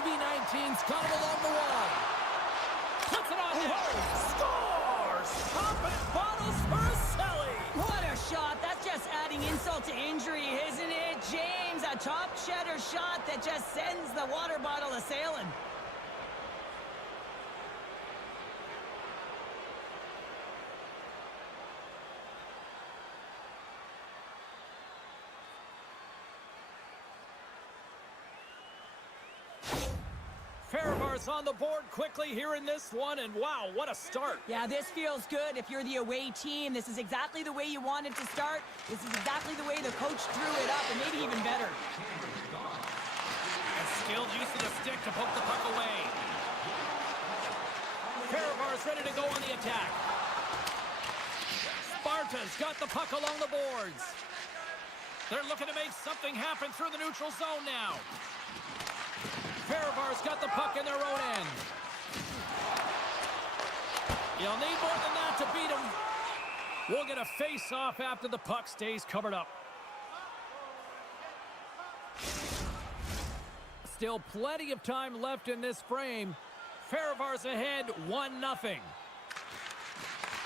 AB-19's got it along the wall. Puts it on net. Scores! Confident bottles for a celly. What a shot. That's just adding insult to injury, isn't it, James? A top cheddar shot that just sends the water bottle a-sailing. Fehervar's on the board quickly here in this one, and wow, what a start. Yeah, this feels good. If you're the away team, this is exactly the way you wanted to start. This is exactly the way the coach drew it up, and maybe even better. And skilled use of the stick to poke the puck away. Fehervar's ready to go on the attack. Sparta's got the puck along the boards. They're looking to make something happen through the neutral zone now. Fehervar's got the puck in their own end. You'll need more than that to beat him. We'll get a face-off after the puck stays covered up. Still plenty of time left in this frame. Fehervar's ahead 1-0.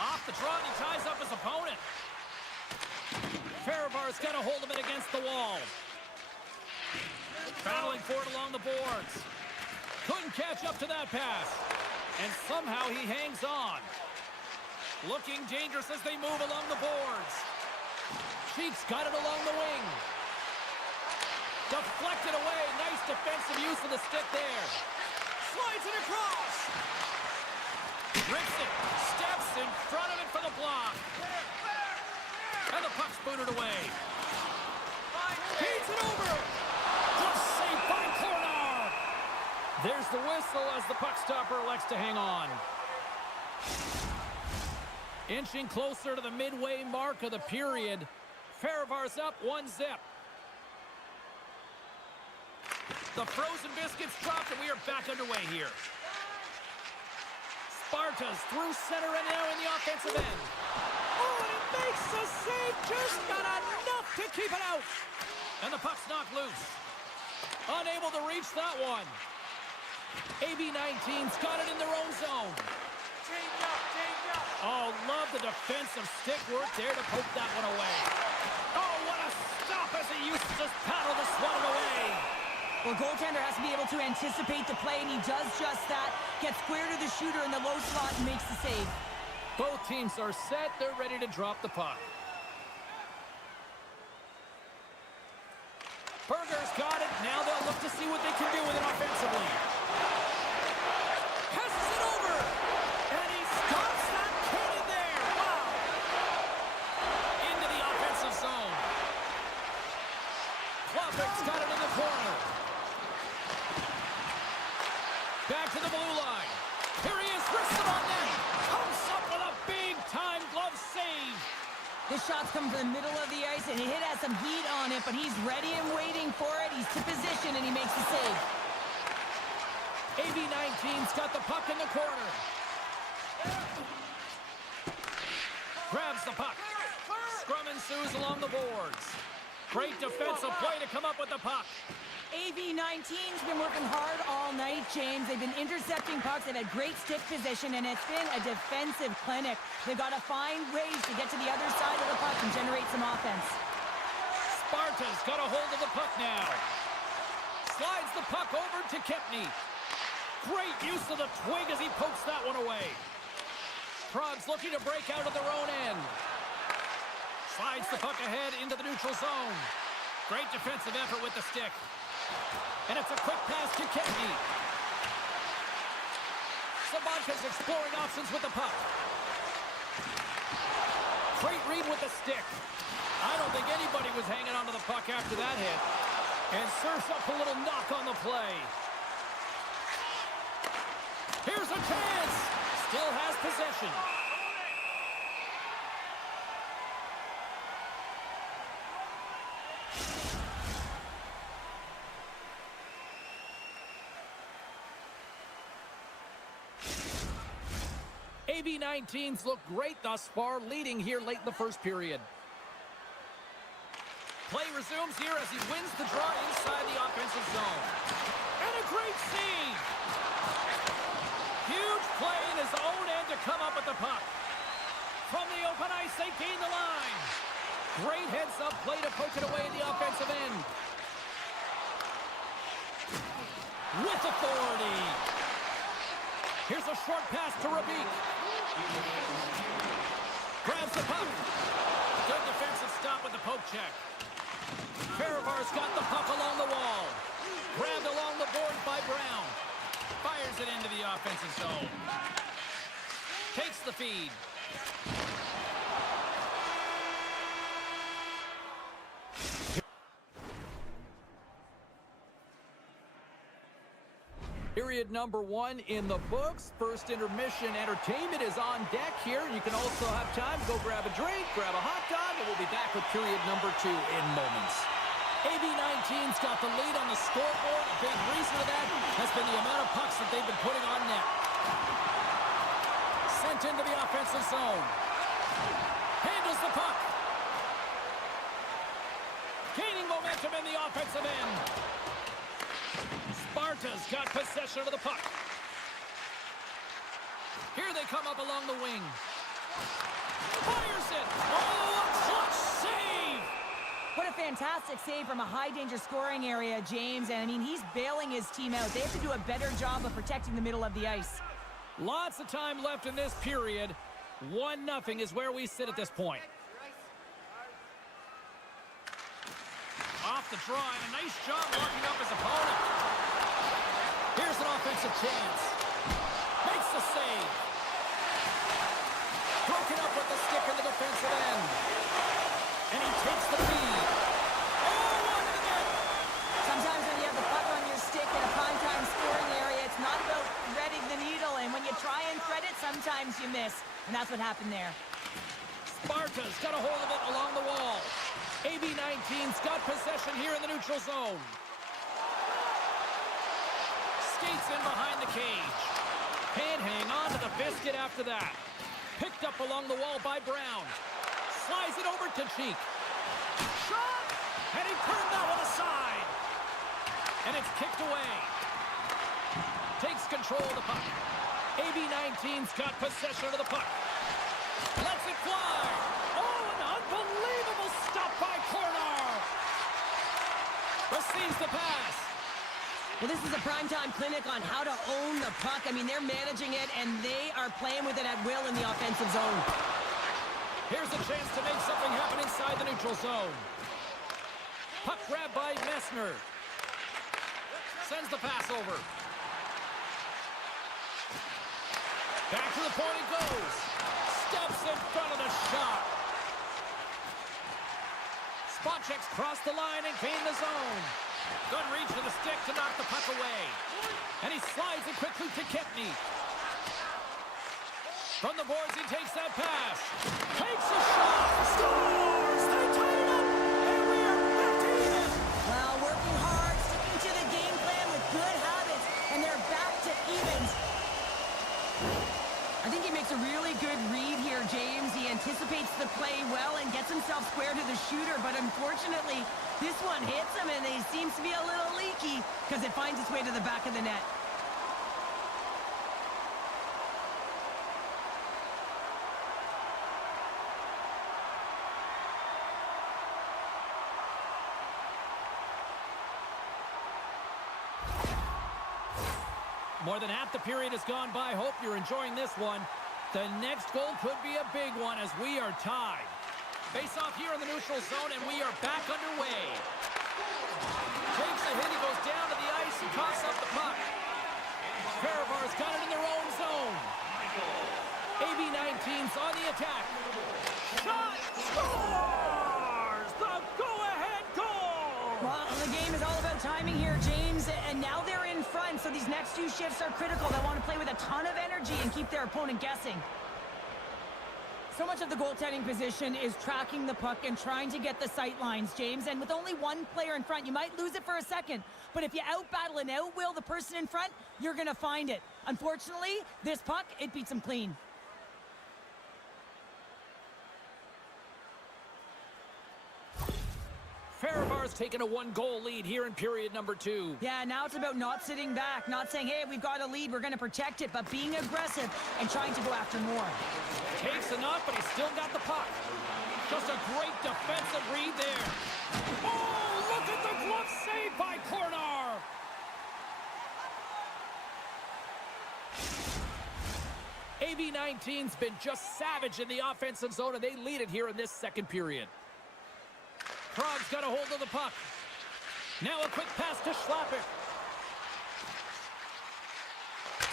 Off the draw, and he ties up his opponent. Fehervar's got a hold of it against the wall. Battling for it along the boards. Couldn't catch up to that pass. And somehow he hangs on. Looking dangerous as they move along the boards. Cheeks got it along the wing. Deflected away. Nice defensive use of the stick there. Slides it across. Rips it. Steps in front of it for the block. And the puck's booted away. Beats it over. There's the whistle as the puck stopper elects to hang on. Inching closer to the midway mark of the period. Fehervar's up 1-0. The frozen biscuits dropped and we are back underway here. Sparta's through center and now in the offensive end. Oh, and it makes the save. Just got enough to keep it out. And the puck's knocked loose. Unable to reach that one. AB-19's got it in their own zone. Change up. Oh, love the defensive stick work there to poke that one away. Oh, what a stop as he used to just paddle this one away. Well, goaltender has to be able to anticipate the play, and he does just that. Gets square to the shooter in the low slot and makes the save. Both teams are set. They're ready to drop the puck. Berger's got it. Now they'll look to see what they can do with it offensively. Passes it over. And he stops that cannon there. Wow. Into the offensive zone. Klopek's got it in the corner. Back to the blue line. Here he is. Wrists it on net. Comes up with a big-time glove save. This shot's coming from the middle of the ice, and it has some heat on it, but he's ready and waiting for it. He's to position, and he makes the save. AB-19's got the puck in the corner. Grabs the puck. Scrum ensues along the boards. Great defensive play to come up with the puck. AB-19's been working hard all night, James. They've been intercepting pucks. They've had great stick position, and it's been a defensive clinic. They've got to find ways to get to the other side of the puck and generate some offense. Sparta's got a hold of the puck now. Slides the puck over to Kempney. Great use of the twig as he pokes that one away. Prague's looking to break out of their own end. Slides the puck ahead into the neutral zone. Great defensive effort with the stick. And it's a quick pass to Kempney. Sabanka's exploring options with the puck. Great read with the stick. I don't think anybody was hanging onto the puck after that hit. And serves up a little knock on the play. Here's a chance. Still has possession. AB-19's look great thus far, leading here late in the first period. Play resumes here as he wins the draw inside the offensive zone. And a great save they gain the line. Great heads-up play to poke it away in the offensive end. With authority. Here's a short pass to Rabik. Grabs the puck. Good defensive stop with the poke check. Fehervar's got the puck along the wall. Grabbed along the boards by Brown. Fires it into the offensive zone. Takes the feed. Period number 1 in the books. First intermission entertainment is on deck here. You can also have time to go grab a drink, grab a hot dog, and we'll be back with period number 2 in moments. AB19's got the lead on the scoreboard. A big reason of that has been the amount of pucks that they've been putting on net. Sent into the offensive zone. Handles the puck. Gaining momentum in the offensive end. Sparta's got possession of the puck. Here they come up along the wing. Fires it. Oh, a clutch save! What a fantastic save from a high-danger scoring area, James. And, I mean, he's bailing his team out. They have to do a better job of protecting the middle of the ice. Lots of time left in this period. 1-0 is where we sit at this point. Off the draw, and a nice job locking up his opponent. Here's an offensive chance. Makes the save. Broken up with the stick in the defensive end. And he takes the feed. Oh, one in the net. Sometimes when you have the puck on your stick in a prime-time scoring area, it's not about threading the needle. And when you try and thread it, sometimes you miss. And that's what happened there. Sparta's got a hold of it along the wall. AB19's got possession here in the neutral zone. Skates in behind the cage. Can't hang on to the biscuit after that. Picked up along the wall by Brown. Slides it over to Cheek. Shot! And he turned that one aside. And it's kicked away. Takes control of the puck. AB19's got possession of the puck. Lets it fly. Oh, an unbelievable stop by Corner. Receives the pass. Well, this is a primetime clinic on how to own the puck. I mean, they're managing it, and they are playing with it at will in the offensive zone. Here's a chance to make something happen inside the neutral zone. Puck grab by Messner. Sends the pass over. Back to the point it goes. Steps in front of the shot. Spot checks cross the line and gain the zone. Good reach to the stick to knock the puck away. And he slides it quickly to Kepney. From the boards, he takes that pass. Takes a shot. Scores! They tie it up! And we are back to even! Well, working hard, sticking to the game plan with good habits, and they're back to evens. I think he makes a really good read here, James. He anticipates the play well and gets himself square to the shooter, but unfortunately, this one hits him, and he seems to be a little leaky because it finds its way to the back of the net. More than half the period has gone by. Hope you're enjoying this one. The next goal could be a big one as we are tied. Face off here in the neutral zone, and we are back underway. Takes a hit, he goes down to the ice and tosses up the puck. Fehervar's got it in their own zone. AB19's on the attack. Shot! Scores! The go-ahead goal! Well, the game is all about timing here, James, and now they're in front, so these next two shifts are critical. They want to play with a ton of energy and keep their opponent guessing. So much of the goaltending position is tracking the puck and trying to get the sight lines, James. And with only one player in front, you might lose it for a second. But if you out-battle and out-will the person in front, you're going to find it. Unfortunately, this puck, it beats them clean. Fehervar Fehervar's taken a 1-goal lead here in period number 2. Yeah, now it's about not sitting back, not saying, hey, we've got a lead, we're going to protect it, but being aggressive and trying to go after more. Takes enough, but he's still got the puck. Just a great defensive read there. Oh, look at the glove save by Cornar. AB19's been just savage in the offensive zone, and they lead it here in this second period. Prague's got a hold of the puck. Now a quick pass to Schlapper.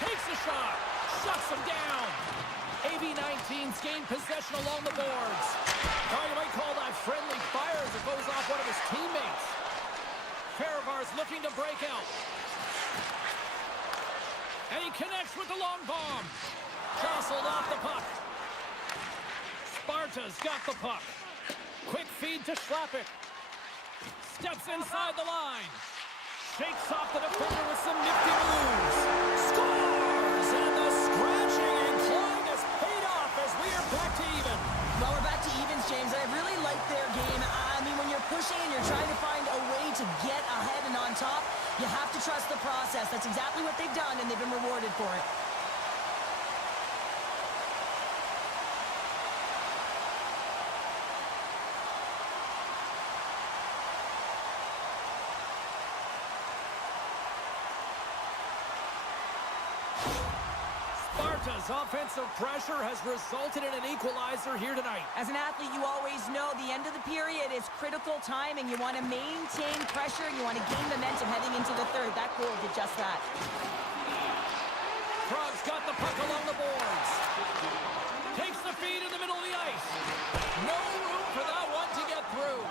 Takes a shot. Shuts him down. AB19's gained possession along the boards. Oh, you might call that friendly fire as it goes off one of his teammates. Fehervar's looking to break out. And he connects with the long bomb. Jostled off the puck. Sparta's got the puck. Quick feed to Schlapper. Steps inside the line. Shakes off the defender with some nifty moves. Scores! And the scratching and clawing has paid off as we are back to even. Well, we're back to evens, James. I really like their game. I mean, when you're pushing and you're trying to find a way to get ahead and on top, you have to trust the process. That's exactly what they've done, and they've been rewarded for it. Sparta's offensive pressure has resulted in an equalizer here tonight. As an athlete, you always know the end of the period is critical time, and you want to maintain pressure, and you want to gain momentum heading into the third. That goal did just that. Prague's got the puck along the boards. Takes the feed in the middle of the ice. No room for that one to get through.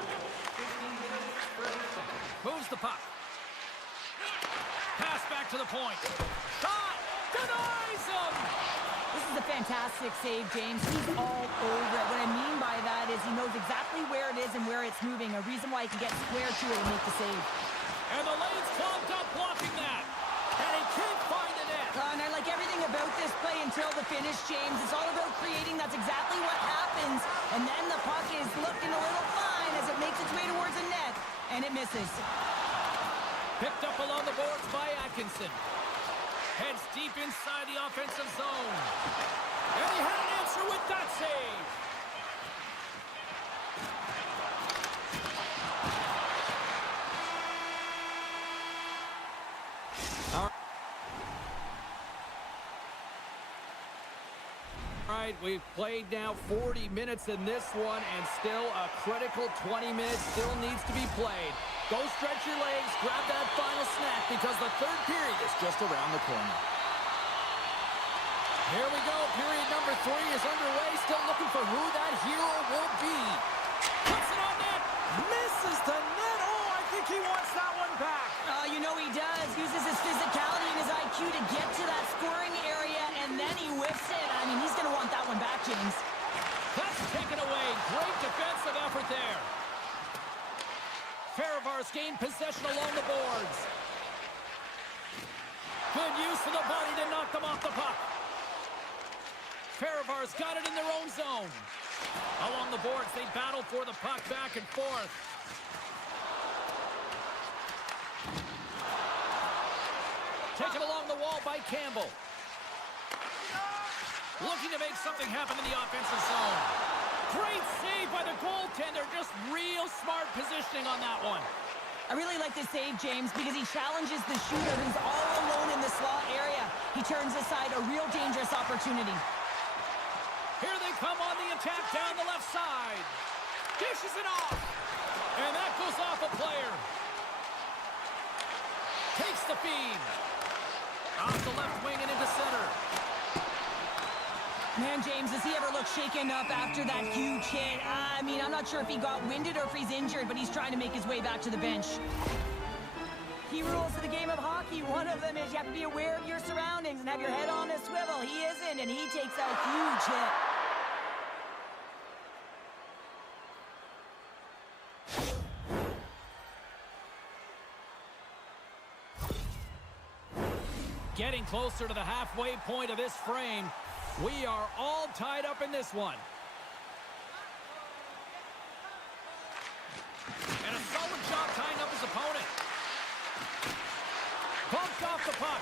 Moves the puck. Pass back to the point. Shot! Denies him! This is a fantastic save, James. He's all over it. What I mean by that is he knows exactly where it is and where it's moving, a reason why he can get square to it and make the save. And the lane's clogged up blocking that. And he can't find the net. And I like everything about this play until the finish, James. It's all about creating. That's exactly what happens. And then the puck is looking a little fine as it makes its way towards the net, and it misses. Picked up along the boards by Atkinson. Heads deep inside the offensive zone. And he had an answer with that save. All right, we've played now 40 minutes in this one, and still a critical 20 minutes still needs to be played. Go stretch your legs, grab that final snack, because the third period is just around the corner. Here we go. Period number 3 is underway. Still looking for who that hero will be. Puts it on net. Misses the net. Oh, I think he wants that one back. You know he does. Uses his physicality and his IQ to get to that scoring area, and then he whiffs it. I mean, he's going to want that one back, James. That's taken away. Great defensive effort there. Fehervar's gained possession along the boards. Good use of the body to knock them off the puck. Fehervar's got it in their own zone. Along the boards, they battle for the puck back and forth. Taken along the wall by Campbell. Looking to make something happen in the offensive zone. Great save by the goaltender. Just real smart positioning on that one. I really like this save, James, because he challenges the shooter who's all alone in the slot area. He turns aside a real dangerous opportunity. Here they come on the attack down the left side. Dishes it off. And that goes off a player. Takes the feed. Off the left wing and into center. Man, James, does he ever look shaken up after that huge hit? I mean, I'm not sure if he got winded or if he's injured, but he's trying to make his way back to the bench. Key rules of the game of hockey. One of them is you have to be aware of your surroundings and have your head on a swivel. He isn't, and he takes a huge hit. Getting closer to the halfway point of this frame. We are all tied up in this one. And a solid job to off the puck.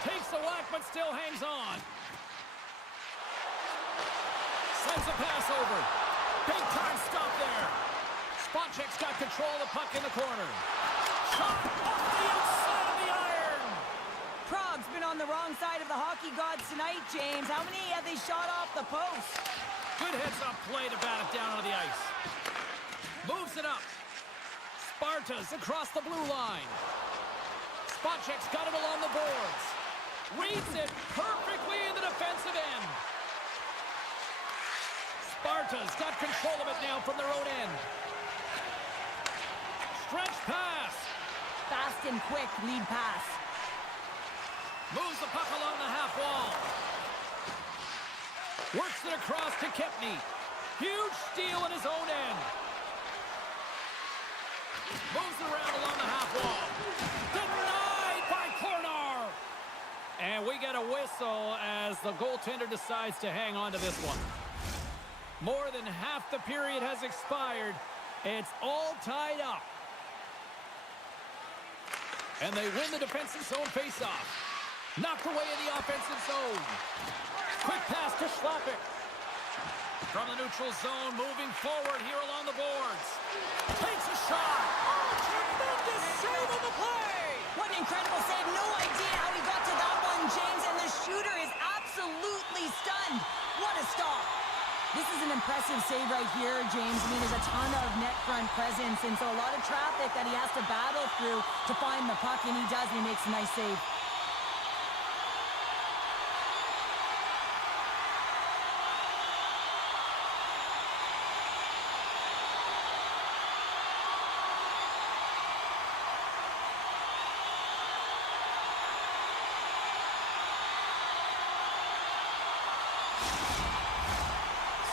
Takes a whack, but still hangs on. Sends a pass over. Big time stop there. Spotchek's got control of the puck in the corner. Shot off the outside of the iron. Prague's been on the wrong side of the hockey gods tonight, James. How many have they shot off the post? Good heads-up play to bat it down on the ice. Moves it up. Sparta's across the blue line. Spotchek's got it along the boards. Reads it perfectly in the defensive end. Sparta's got control of it now from their own end. Stretch pass. Fast and quick lead pass. Moves the puck along the half wall. Works it across to Kempney. Huge steal at his own end. Moves it around along the half wall. Denied by Clornar. And we get a whistle as the goaltender decides to hang on to this one. More than half the period has expired. It's all tied up. And they win the defensive zone faceoff. Knocked away in the offensive zone. Quick pass to Schlappick. From the neutral zone, moving forward here along the boards. Takes a shot. Oh, tremendous save on the play. What an incredible save. No idea how he got to that one, James. And the shooter is absolutely stunned. What a stop. This is an impressive save right here, James. I mean, there's a ton of net front presence, and so a lot of traffic that he has to battle through to find the puck, and he does, and he makes a nice save.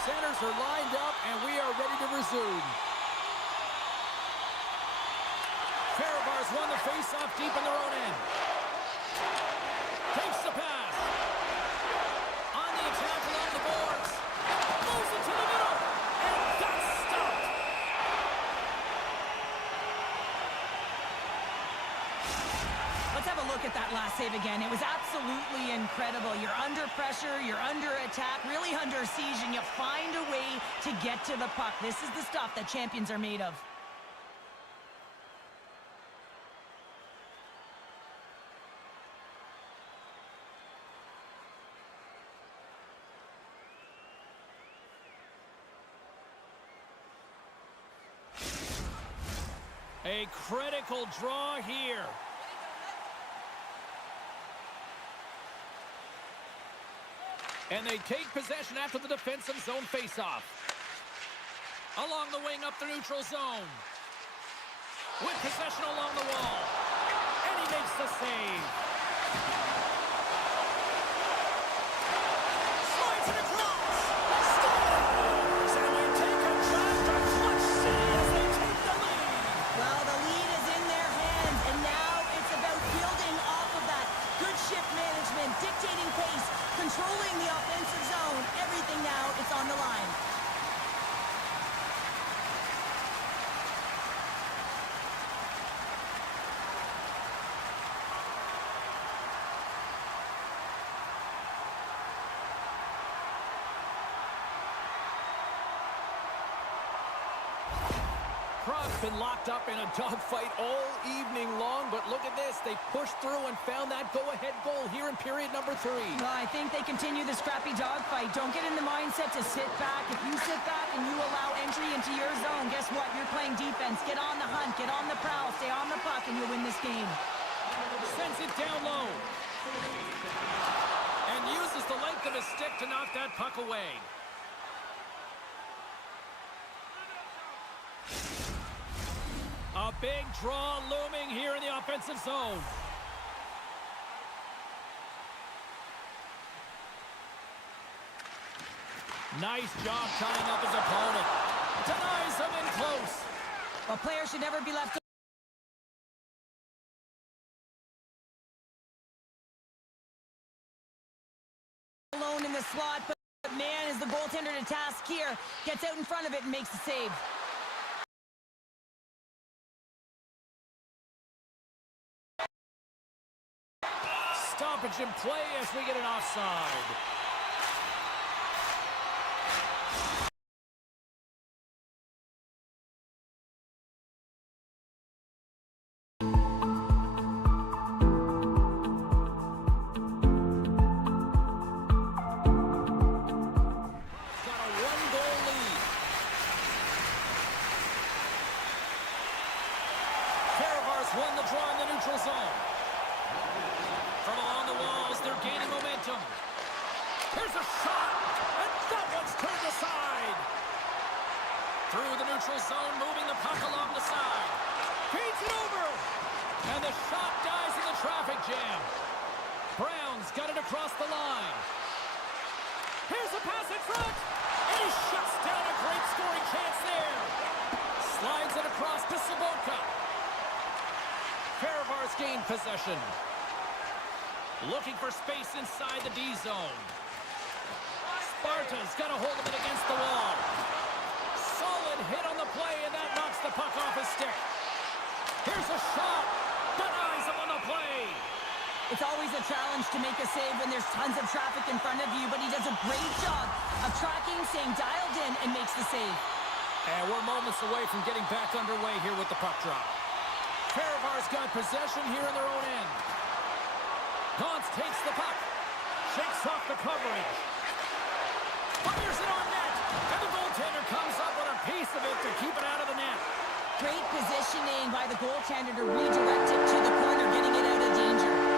Centers are lined up, and we are ready to resume. Fehervar's won the face-off deep in their own end. Takes the pass. On the attack along the boards. Moves it to the middle. And that's stopped. Let's have a look at that last save again. It was absolutely incredible. You're under pressure, you're under attack, really under siege, and you find a way to get to the puck. This is the stuff that champions are made of. A critical draw here. And they take possession after the defensive zone faceoff. Along the wing up the neutral zone. With possession along the wall. And he makes the save. Slides it across. Scores! And they take a drive to Clutch City as they take the lead. Well, the lead is in their hands, and now it's about building off of that. Good shift management, dictating pace, controlling the offensive zone. Everything now, it's on the line. Prague's been locked up in a dogfight all evening long, but look at this. They pushed through and found that go-ahead goal here in period number 3. Well, I think they continue the scrappy dogfight. Don't get in the mindset to sit back. If you sit back and you allow entry into your zone, guess what? You're playing defense. Get on the hunt, get on the prowl, stay on the puck, and you'll win this game. Sends it down low. And uses the length of his stick to knock that puck away. A big draw looming here in the offensive zone. Nice job tying up his opponent. Denies him in close. A player should never be left alone in the slot, but man, is the goaltender to task here. Gets out in front of it and makes the save. stoppage in play as we get an offside. Won the draw in the neutral zone. From along the walls, they're gaining momentum. Here's a shot, and that one's turned aside. Through the neutral zone, moving the puck along the side. Feeds it over, and the shot dies in the traffic jam. Brown's got it across the line. Here's a pass in front, and he shuts down a great scoring chance there. Slides it across to Soroka. Fehervar's gained possession. Looking for space inside the D zone. Sparta's got a hold of it against the wall. Solid hit on the play, and that knocks the puck off his stick. Here's a shot. Denies him on the play. It's always a challenge to make a save when there's tons of traffic in front of you, but he does a great job of tracking, staying dialed in, and makes the save. And we're moments away from getting back underway here with the puck drop. Fehervar's got possession here in their own end. Gauntz takes the puck. Shakes off the coverage. Fires it on net. And the goaltender comes up with a piece of it to keep it out of the net. Great positioning by the goaltender to redirect it to the corner, getting it out of danger.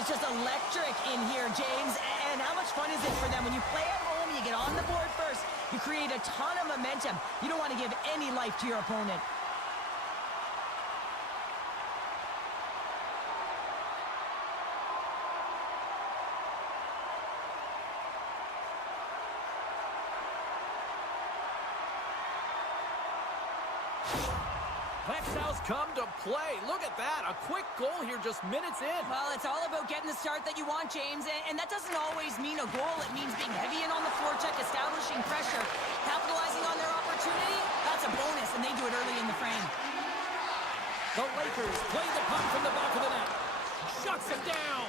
it's just electric in here, James. And how much fun is it for them? When you play at home, you get on the board first. You create a ton of momentum. You don't want to give any life to your opponent. Vaxjo's come to play. Look at that. A quick goal here just minutes in. Well, it's all about getting the start that you want, James. And that doesn't always mean a goal. It means being heavy in on the forecheck, establishing pressure, capitalizing on their opportunity. That's a bonus, and they do it early in the frame. The Lakers play the puck from the back of the net. Shuts it down.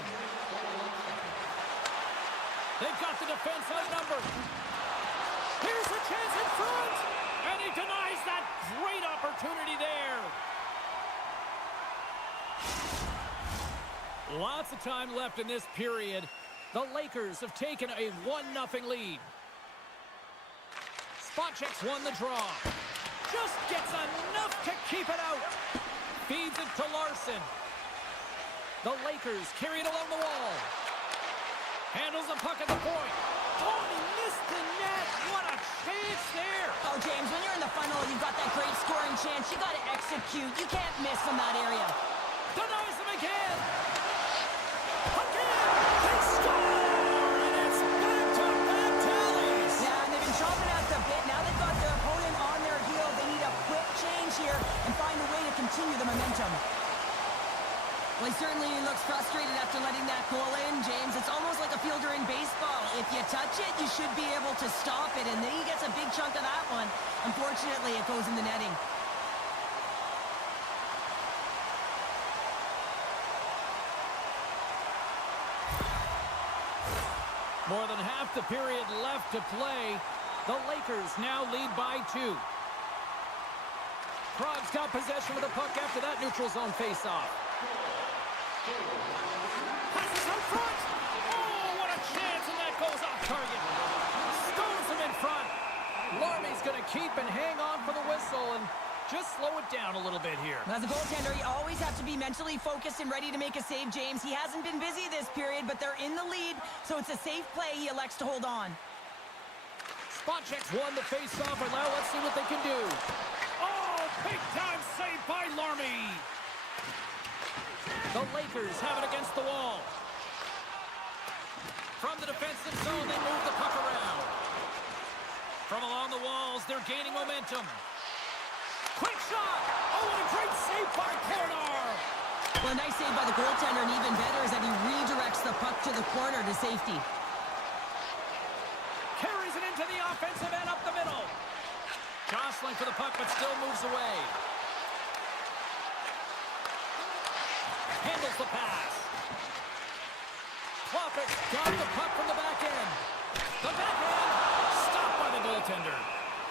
They've got the defense outnumbered. Here's a chance in front. And he denies that great opportunity there. Lots of time left in this period. The Lakers have taken a 1-0 lead. Spotchek's won the draw. Just gets enough to keep it out. Feeds it to Larson. The Lakers carry it along the wall. Handles the puck at the point. Oh, he missed the net. What a chance there. Oh, James, when you're in the funnel, you've got that great scoring chance. You got to execute. You can't miss from that area. Denies him again. Again. They score. And it's back-to-back tallies. Yeah, and they've been chomping at the bit. Now they've got their opponent on their heel. They need a quick change here and find a way to continue the momentum. Well, he certainly looks frustrated after letting that goal in, James. It's almost like a fielder in baseball. If you touch it, you should be able to stop it, and then he gets a big chunk of that one. Unfortunately, it goes in the netting. More than half the period left to play. The Lakers now lead by 2. Prague's got possession with the puck after that neutral zone faceoff. Passes out front. Oh, what a chance, and that goes off target. Stones him in front. Larmy's going to keep and hang on for the whistle and just slow it down a little bit here. As a goaltender, you always have to be mentally focused and ready to make a save, James. He hasn't been busy this period, but they're in the lead, so it's a safe play. He elects to hold on. Spotchek's won the faceoff, and now let's see what they can do. Oh, big-time save by Larmy. The Lakers have it against the wall. From the defensive zone, they move the puck around. From along the walls, they're gaining momentum. Quick shot! Oh, what a great save by Fehervar! Well, a nice save by the goaltender, and even better is that he redirects the puck to the corner to safety. Carries it into the offensive end up the middle. Jostling for the puck, but still moves away. Handles the pass. Kloppit's got the puck from the back end. The backhand stopped by the goaltender.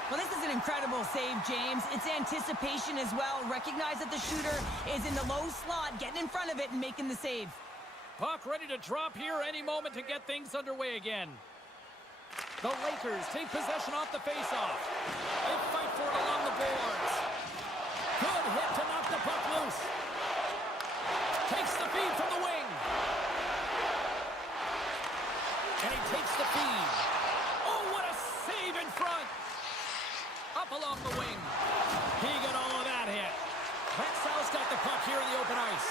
Well, this is an incredible save, James. It's anticipation as well. Recognize that the shooter is in the low slot, getting in front of it and making the save. Puck ready to drop here any moment to get things underway again. The Lakers take possession off the faceoff. They fight for it along the boards. Good hit to knock the puck loose. Takes the feed from the wing. And he takes the feed. Oh, what a save in front. Up along the wing. He got all of that hit. Vaxjo's got the puck here in the open ice.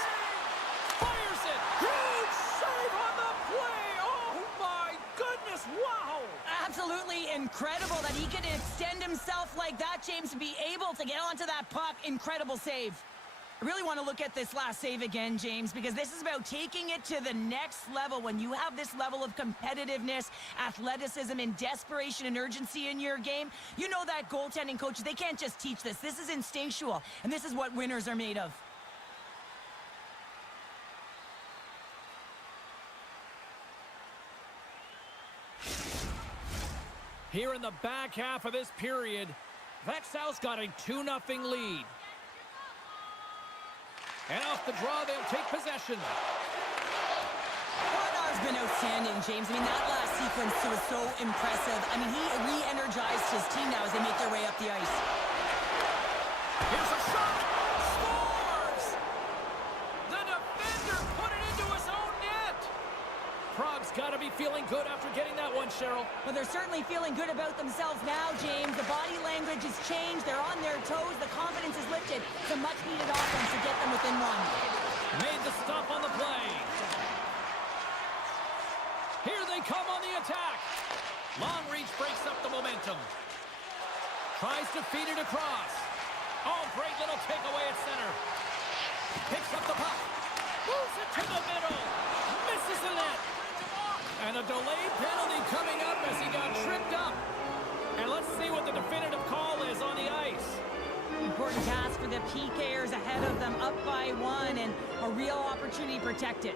Fires it. Huge save on the play. Oh, my goodness. Wow. Absolutely incredible that he could extend himself like that, James, and be able to get onto that puck. Incredible save. I really want to look at this last save again, James, because this is about taking it to the next level. When you have this level of competitiveness, athleticism, and desperation and urgency in your game, you know that goaltending coaches, they can't just teach this. This is instinctual, and this is what winners are made of. Here in the back half of this period, Vaxjo's got a 2-0 lead. And off the draw, they'll take possession. Fehervar's been outstanding, James. I mean, that last sequence was so impressive. I mean, he re-energized his team now as they make their way up the ice. Here's a shot. Scores! The defender put it into his own net. feeling good after getting that one, Cheryl. Well, they're certainly feeling good about themselves now, James. The body language has changed. They're on their toes. The confidence is lifted. It's a much-needed offense to get them within one. Made the stop on the play. Here they come on the attack. Long reach breaks up the momentum. Tries to feed it across. Oh, great little takeaway at center. Picks up the puck. Moves it to the middle. Misses the net. And a delayed penalty coming up as he got tripped up. And let's see what the definitive call is on the ice. Important task for the PKers ahead of them, up by 1, and a real opportunity protected.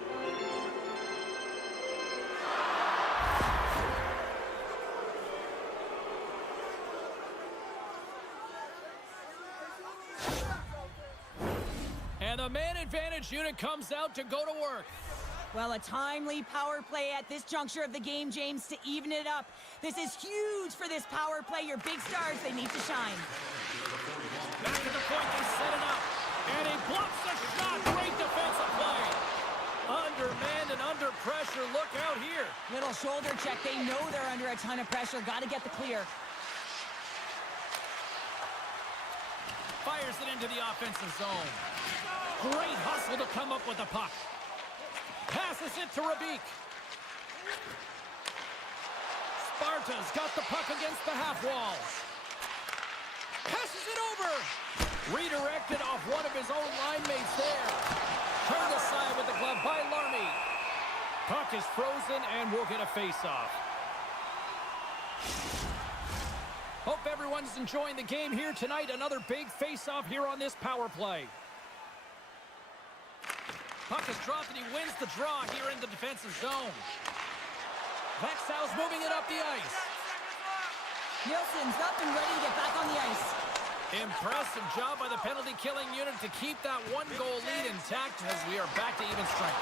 And the man advantage unit comes out to go to work. Well, a timely power play at this juncture of the game, James, to even it up. This is huge for this power play. Your big stars, they need to shine. Back at the point, they set it up. And he blocks the shot. Great defensive play. Undermanned and under pressure. Look out here. Little shoulder check. They know they're under a ton of pressure. Got to get the clear. Fires it into the offensive zone. Great hustle to come up with the puck. Passes it to Rabik. Sparta's got the puck against the half wall. Passes it over. Redirected off one of his own line mates there. Turned aside with the glove by Larmy. Puck is frozen and we'll get a face-off. Hope everyone's enjoying the game here tonight. Another big face-off here on this power play. Puck is dropped and he wins the draw here in the defensive zone. Vaxjo's moving it up the ice. Nielsen's up and ready to get back on the ice. Impressive job by the penalty-killing unit to keep that one-goal lead intact as we are back to even strength.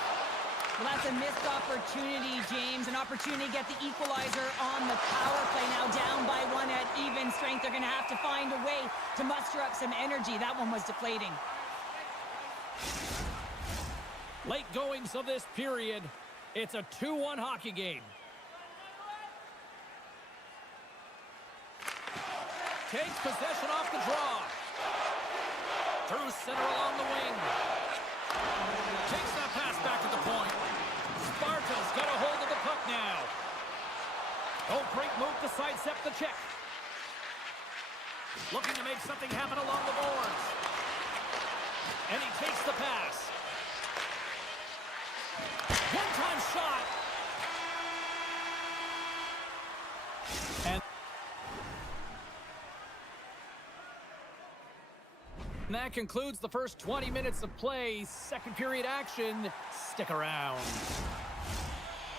Well, that's a missed opportunity, James. An opportunity to get the equalizer on the power play. Now down by 1 at even strength. They're going to have to find a way to muster up some energy. That one was deflating. Late goings of this period. It's a 2-1 hockey game. Takes possession off the draw. Through center along the wing. Takes that pass back at the point. Sparta's got a hold of the puck now. Oh, great move to sidestep the check. Looking to make something happen along the boards. And he takes the pass. One-time shot. And that concludes the first 20 minutes of play. Second period action. Stick around.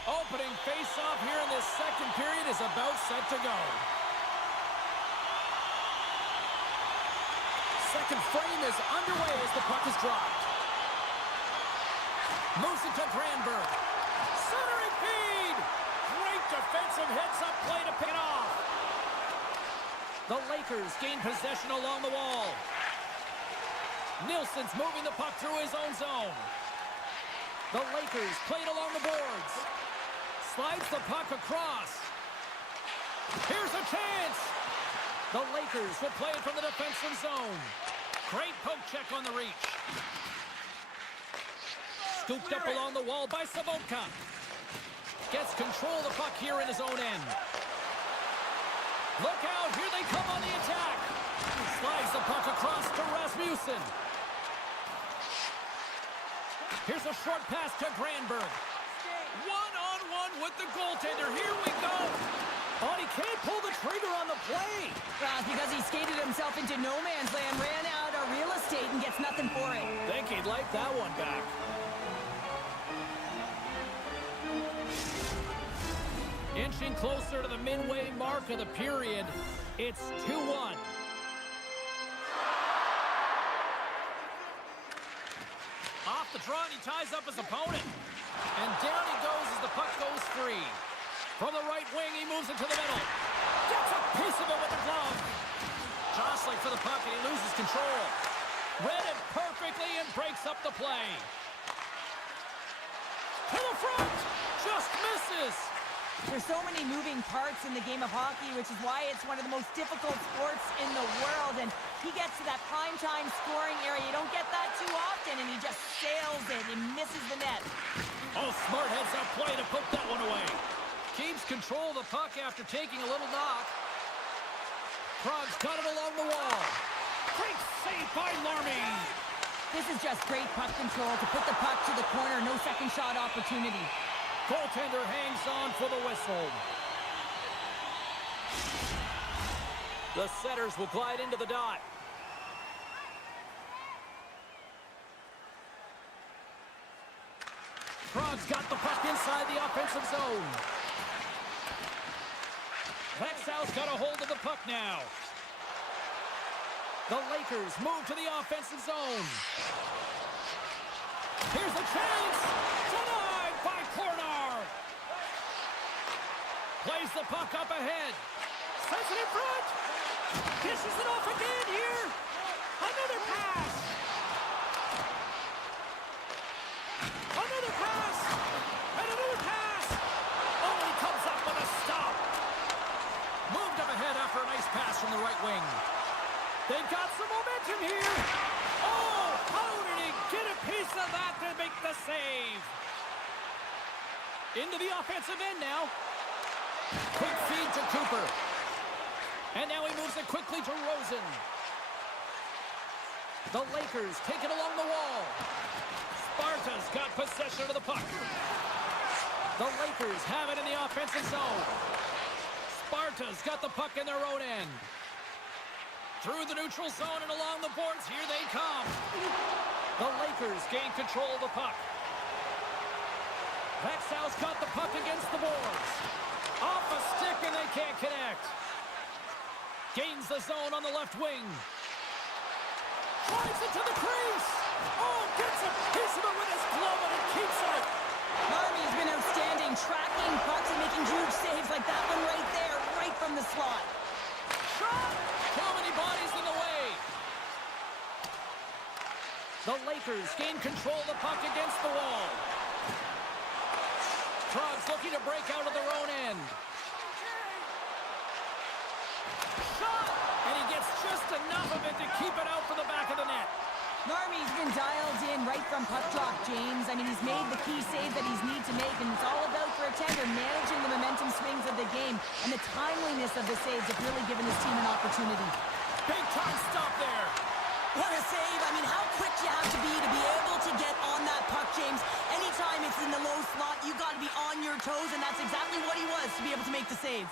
Opening face-off here in this second period is about set to go. Second frame is underway as the puck is dropped. Moves it to Granberg. Centering feed! Great defensive heads-up play to pick it off. The Lakers gain possession along the wall. Nielsen's moving the puck through his own zone. The Lakers play it along the boards. Slides the puck across. Here's a chance. The Lakers will play it from the defensive zone. Great poke check on the reach. Scooped up along the wall by Sabotka. Gets control of the puck here in his own end. Look out, here they come on the attack. Slides the puck across to Rasmussen. Here's a short pass to Granberg. One-on-one with the goaltender. Here we go. Oh, he can't pull the trigger on the play. Well, it's because he skated himself into no man's land, ran out of real estate, and gets nothing for it. Think he'd like that one back. Inching closer to the midway mark of the period. It's 2-1. Off the draw, and he ties up his opponent. And down he goes as the puck goes free. From the right wing, he moves it to the middle. Gets a piece of it with the glove. Jostling for the puck, and he loses control. Read it perfectly and breaks up the play. To the front! Just misses! There's so many moving parts in the game of hockey, which is why it's one of the most difficult sports in the world. And he gets to that primetime scoring area. You don't get that too often, and he just sails it and misses the net. Oh, smart heads-up play to put that one away. Keeps control of the puck after taking a little knock. Krog's got it along the wall. Great save by Larmy. This is just great puck control to put the puck to the corner. No second shot opportunity. Goaltender hangs on for the whistle. The setters will glide into the dot. Krog's got the puck inside the offensive zone. Vaxjo's got a hold of the puck now. The Lakers move to the offensive zone. Here's a chance. Denied by Kornar. Plays the puck up ahead. Sets it in front. Dishes it off again here. Another pass. Another pass. And another pass. Only comes up with a stop. Moved up ahead after a nice pass from the right wing. They've got some momentum here. Oh, how did he get a piece of that to make the save? Into the offensive end now. Quick feed to Cooper. And now he moves it quickly to Rosen. The Lakers take it along the wall. Sparta's got possession of the puck. The Lakers have it in the offensive zone. Sparta's got the puck in their own end. Through the neutral zone and along the boards, here they come. The Lakers gain control of the puck. Vaxjo's got the puck against the boards. Off a stick and they can't connect. Gains the zone on the left wing. Drives it to the crease. Oh, gets a piece of it with his glove and it keeps it. Larmy's been outstanding, tracking pucks and making huge saves like that one right there, right from the slot. Shot! Too many bodies in the way. The Lakers gain control of the puck against the wall. Krog's looking to break out of their own end. Shot! And he gets just enough of it to keep it out for the back of the net. Larmy's been dialed in right from puck drop, James. I mean, he's made the key save that he's need to make, and it's all about for a tender managing the momentum swings of the game, and the timeliness of the saves have really given his team an opportunity. Big time stop there. What a save. I mean, how quick you have to be able to get on that puck, James. Anytime it's in the low slot, you got to be on your toes, and that's exactly what he was to be able to make the save.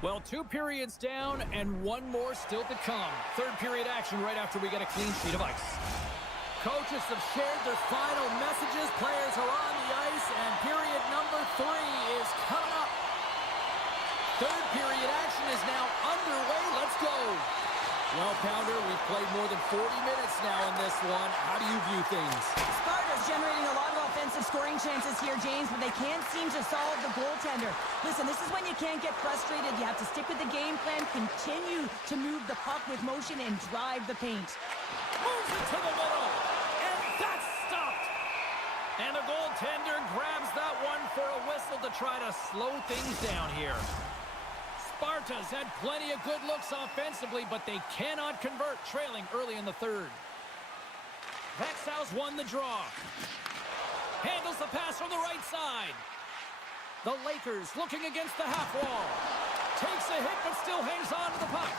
Well, 2 periods down and 1 more still to come. Third period action right after we get a clean sheet of ice. Coaches have shared their final messages. Players are on the ice, and period number 3 is coming up. Third period action is now underway. Let's go. Well, Pounder, we've played more than 40 minutes now in this one. How do you view things? Sparta's generating a lot of offensive scoring chances here, James, but they can't seem to solve the goaltender. Listen, this is when you can't get frustrated. You have to stick with the game plan, continue to move the puck with motion, and drive the paint. Moves it to the middle, and that's stopped. And the goaltender grabs that one for a whistle to try to slow things down here. Sparta's had plenty of good looks offensively, but they cannot convert, trailing early in the third. Vaxjo's won the draw. Handles the pass from the right side. The Lakers looking against the half wall. Takes a hit, but still hangs on to the puck.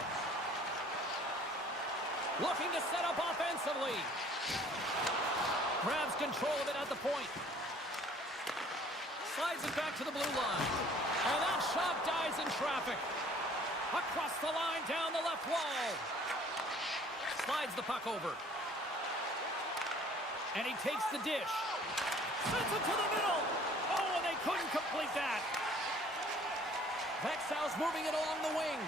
Looking to set up offensively. Grabs control of it at the point. Slides it back to the blue line. And that shot dies in traffic. Across the line, down the left wall. Slides the puck over. And he takes the dish. Sends it to the middle. Oh, and they couldn't complete that. Vaxjo's moving it along the wing.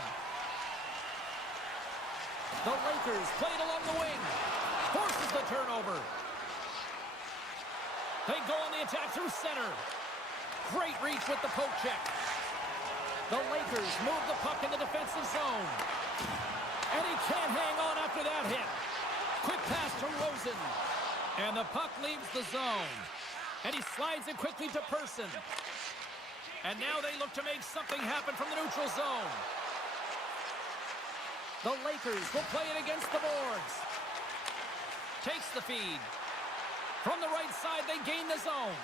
The Lakers play it along the wing. Forces the turnover. They go on the attack through center. Great reach with the poke check. The Lakers move the puck in the defensive zone. And he can't hang on after that hit. Quick pass to Rosen. And the puck leaves the zone. And he slides it quickly to Person. And now they look to make something happen from the neutral zone. The Lakers will play it against the boards. Takes the feed. From the right side, they gain the zone.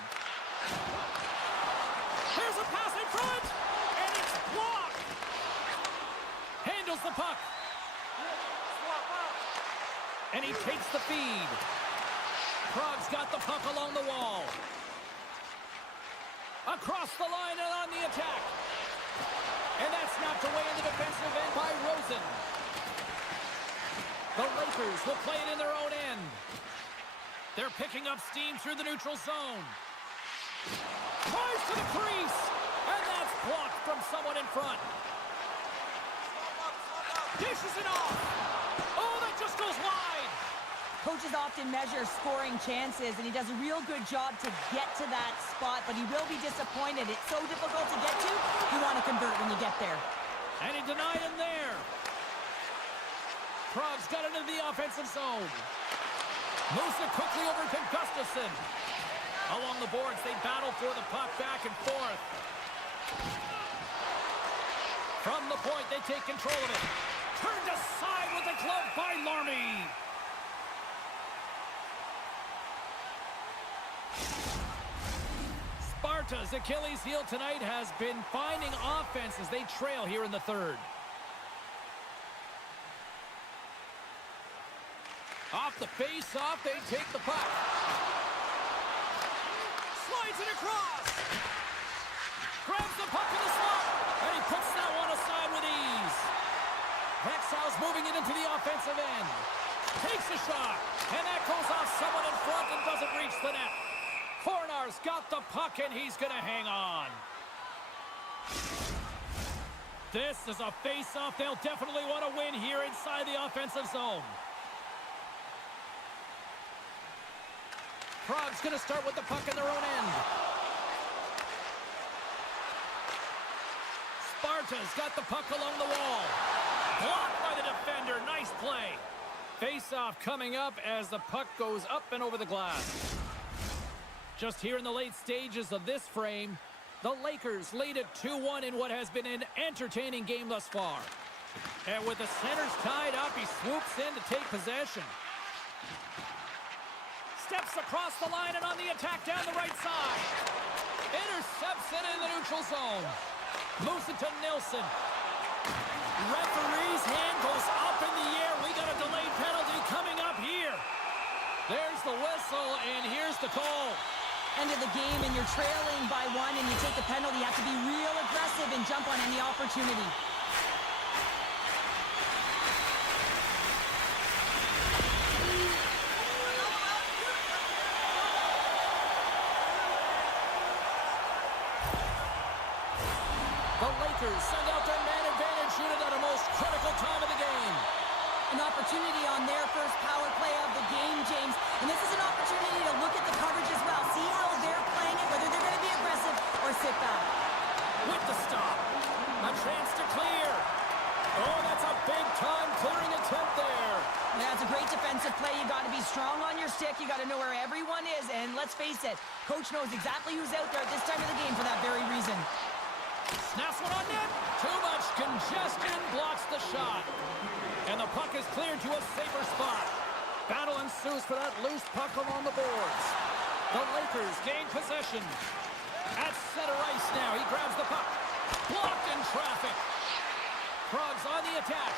Here's a pass in front. And it's blocked. Handles the puck. And he takes the feed. Prague's got the puck along the wall. Across the line and on the attack. And that's knocked away in the defensive end by Rosen. The Lakers will play it in their own end. They're picking up steam through the neutral zone. Tries to the crease. And that's blocked from someone in front. Dishes it off. Oh, that just goes wide. Coaches often measure scoring chances, and he does a real good job to get to that spot, but he will be disappointed. It's so difficult to get to, you want to convert when you get there. And he denied him there. Prague's got it into the offensive zone. Moves it quickly over to Gustafsson. Along the boards, they battle for the puck back and forth. From the point, they take control of it. Turned aside with a glove by Larmy. Sparta's Achilles heel tonight has been finding offense as they trail here in the third. Off the face-off, they take the puck. Slides it across. Grabs the puck in the slot. And he puts that one aside with ease. Vaxjo's moving it into the offensive end. Takes a shot. And that goes off someone in front and doesn't reach the net. Fornar's got the puck and he's going to hang on. This is a face-off they'll definitely want to win here inside the offensive zone. Prague's going to start with the puck in their own end. Sparta's got the puck along the wall. Blocked by the defender. Nice play. Face-off coming up as the puck goes up and over the glass. Just here in the late stages of this frame, the Lakers lead it 2-1 in what has been an entertaining game thus far. And with the centers tied up, he swoops in to take possession. Steps across the line and on the attack down the right side. Intercepts it in the neutral zone. Moves it to Nilsson. Referee's hand goes up in the air. We got a delayed penalty coming up here. There's the whistle, and here's the call. End of the game, and you're trailing by one, and you take a penalty. You have to be real aggressive and jump on any opportunity. Send out their man advantage unit at a most critical time of the game. An opportunity on their first power play of the game, James. And this is an opportunity to look at the coverage as well. See how they're playing it, whether they're going to be aggressive or sit back. With the stop. A chance to clear. Oh, that's a big-time clearing attempt there. Yeah, it's a great defensive play. You got to be strong on your stick. You got to know where everyone is. And let's face it, coach knows exactly who's out there at this time of the game for that very reason. Snaps one on net. Too much congestion blocks the shot. And the puck is cleared to a safer spot. Battle ensues for that loose puck along the boards. The Lakers gain possession. At center ice now. He grabs the puck. Blocked in traffic. Prague's on the attack.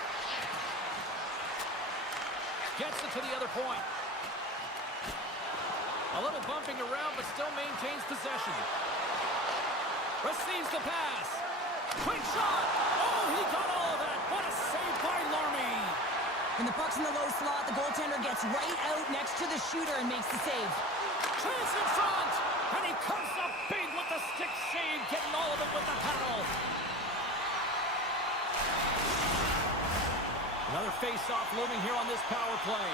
Gets it to the other point. A little bumping around, but still maintains possession. Receives the pass. Quick shot. Oh, he got all of that. What a save by Larmy. When the puck's in the low slot, the goaltender gets right out next to the shooter and makes the save. Chance in front. And he comes up big with the stick save, getting all of it with the paddle. Another face-off looming here on this power play.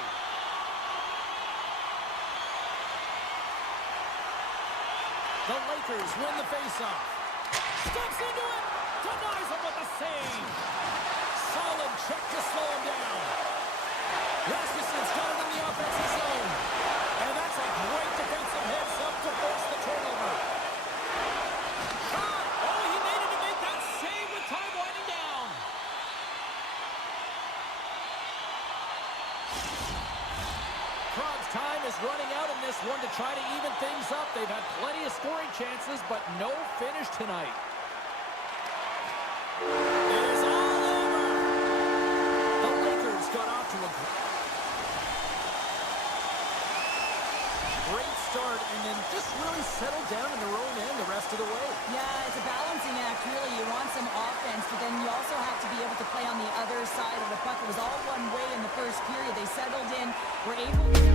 The Lakers win the face-off. Steps into it. Denies him with a save. Solid check to slow him down. Rasmussen's got it in the offensive zone. And that's is running out in this one to try to even things up. They've had plenty of scoring chances, but no finish tonight. It is all over. The Lakers got off to a great start and then just really settled down in their own end the rest of the way. Yeah, it's a balancing act, really. You want some offense, but then you also have to be able to play on the other side of the puck. It was all one way in the first period. They settled in, were able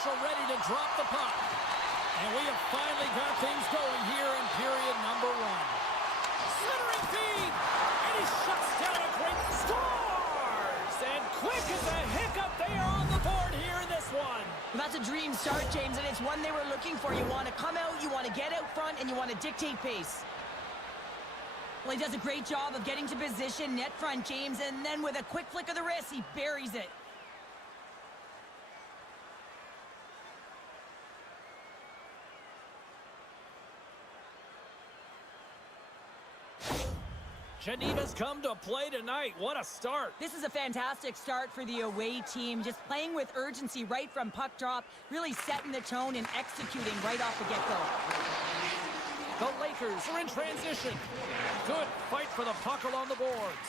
Marshall ready to drop the puck. And we have finally got things going here in period number 1. Centering feed. And he shuts down a great scores. And quick as a hiccup, they are on the board here in this one. Well, that's a dream start, James, and it's one they were looking for. You want to come out, you want to get out front, and you want to dictate pace. Well, he does a great job of getting to position, net front, James, and then with a quick flick of the wrist, he buries it. Geneva's come to play tonight. What a start. This is a fantastic start for the away team. Just playing with urgency right from puck drop, really setting the tone and executing right off the get-go. The Lakers are in transition. Good fight for the puck along the boards.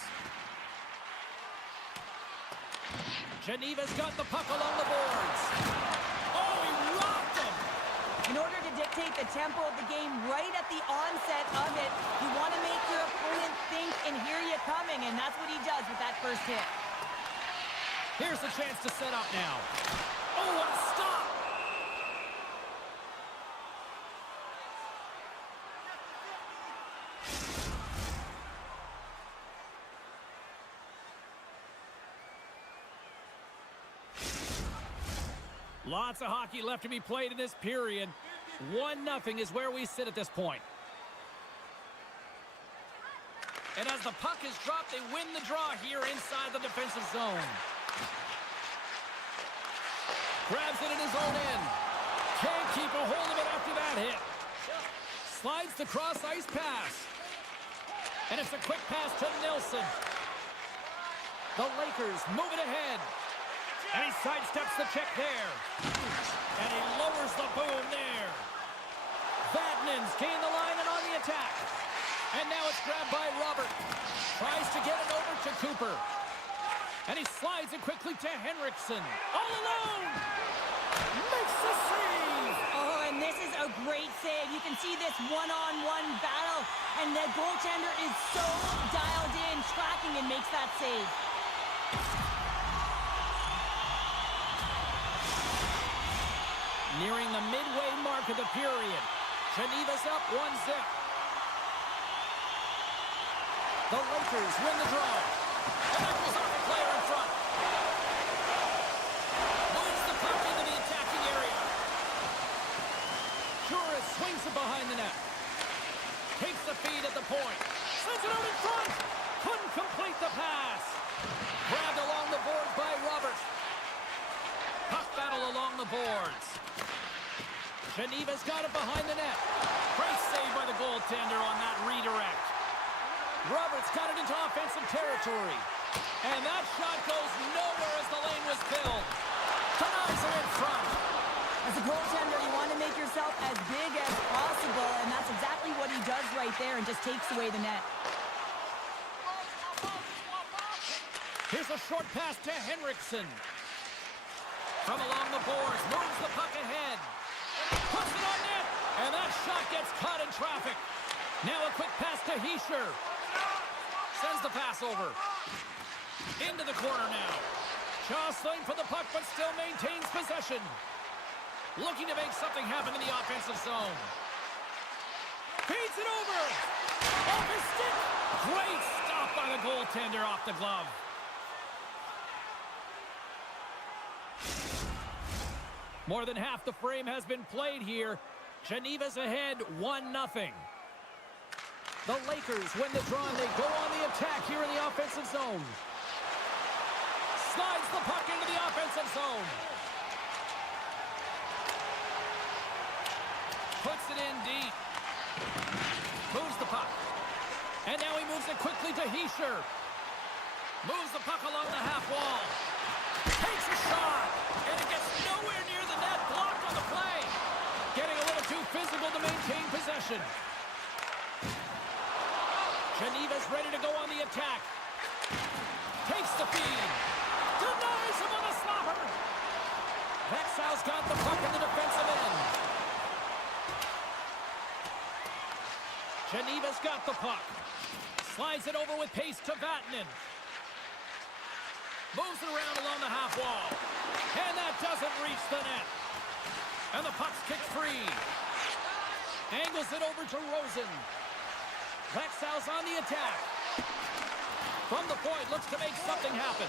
Geneva's got the puck along the boards. Oh, he rocked him. In order to dictate the tempo of the game right at the onset of it, you want to make your opponent think and hear you coming, and that's what he does with that first hit. Here's the chance to set up now. Oh, what a stop! Lots of hockey left to be played in this period. 1-0 is where we sit at this point. And as the puck is dropped, they win the draw here inside the defensive zone. Grabs it in his own end. Can't keep a hold of it after that hit. Slides the cross-ice pass. And it's a quick pass to Nelson. The Lakers move it ahead. And he sidesteps the check there. And he lowers the boom there. Vadnan's gained the line and on the attack. And now it's grabbed by Robert. Tries to get it over to Cooper. And he slides it quickly to Henriksen. All alone! Makes the save! Oh, and this is a great save. You can see this one-on-one battle. And the goaltender is so dialed in, tracking, and makes that save. Nearing the midway mark of the period. Geneva's up 1-0. The Lakers win the draw. And that goes off the player in front. Moves the puck into the attacking area. Juris swings it behind the net. Takes the feed at the point. Sends it out in front. Couldn't complete the pass. Grabbed along the boards by Robert. Puck battle along the boards. Geneva's got it behind the net. Great save by the goaltender on that redirect. Roberts got it into offensive territory. And that shot goes nowhere as the lane was filled. Denies it in front. As a goaltender, you want to make yourself as big as possible, and that's exactly what he does right there and just takes away the net. Here's a short pass to Henriksen. From along the boards, moves the puck ahead. Puts it on net, and that shot gets caught in traffic. Now a quick pass to Hischier. Sends the pass over. Into the corner now. Jostling for the puck, but still maintains possession. Looking to make something happen in the offensive zone. Feeds it over. Off his stick. Great stop by the goaltender off the glove. More than half the frame has been played here. Geneva's ahead 1-0. The Lakers win the draw and they go on the attack here in the offensive zone. Slides the puck into the offensive zone. Puts it in deep. Moves the puck. And now he moves it quickly to Hischier. Moves the puck along the half wall. Takes a shot. And it gets nowhere near the net. Blocked on the play. Getting a little too physical to maintain possession. Geneva's ready to go on the attack. Takes the feed. Denies him on the slapper. Vaxjo's got the puck in the defensive end. Geneva's got the puck. Slides it over with pace to Vatanen. Moves it around along the half wall. And that doesn't reach the net. And the puck's kicked free. Angles it over to Rosen. Vaxjo's on the attack. From the point, looks to make something happen.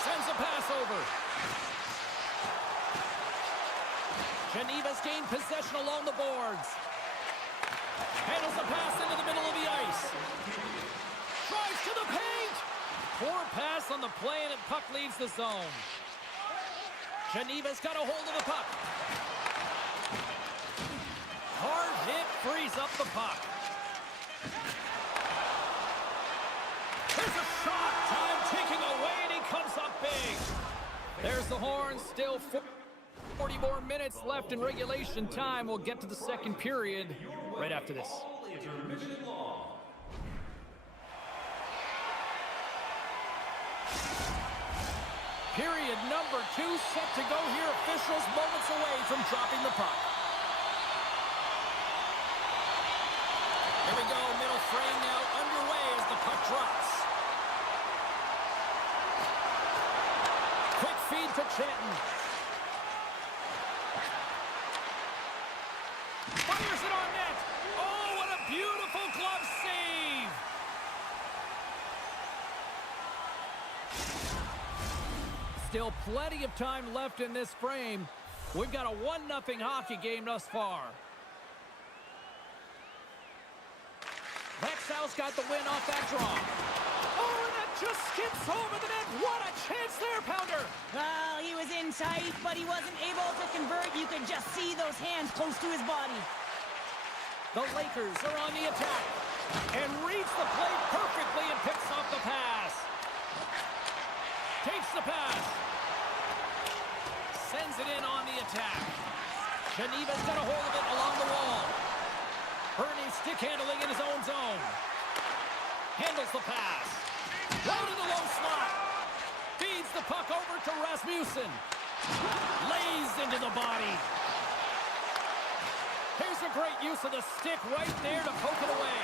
Sends a pass over. Geneva's gained possession along the boards. Handles the pass into the middle of the ice. Drives to the paint. Poor pass on the play, and the puck leaves the zone. Geneva's got a hold of the puck. Hard hit frees up the puck. There's a shot. Time ticking away, and he comes up big. There's the horn. Still 40 more minutes left in regulation time. We'll get to the second period right after this. Period number 2 set to go here. Officials moments away from dropping the puck. Here we go. Middle frame now underway as the puck drops. Quick feed to Chanton. Fires it on net. Oh, what a beautiful glove save. Still plenty of time left in this frame. We've got a 1-0 hockey game thus far. Vaxjo's got the win off that draw. Oh, and that just skips over the net. What a chance there, Pounder. Well, he was in tight, but he wasn't able to convert. You could just see those hands close to his body. The Lakers are on the attack and reads the play perfectly and picks off the pass. Takes the pass. Sends it in on the attack. Geneva's got a hold of it along the wall. Bernie stick handling in his own zone. Handles the pass. Right in the low slot. Feeds the puck over to Rasmussen. Lays into the body. Here's a great use of the stick right there to poke it away.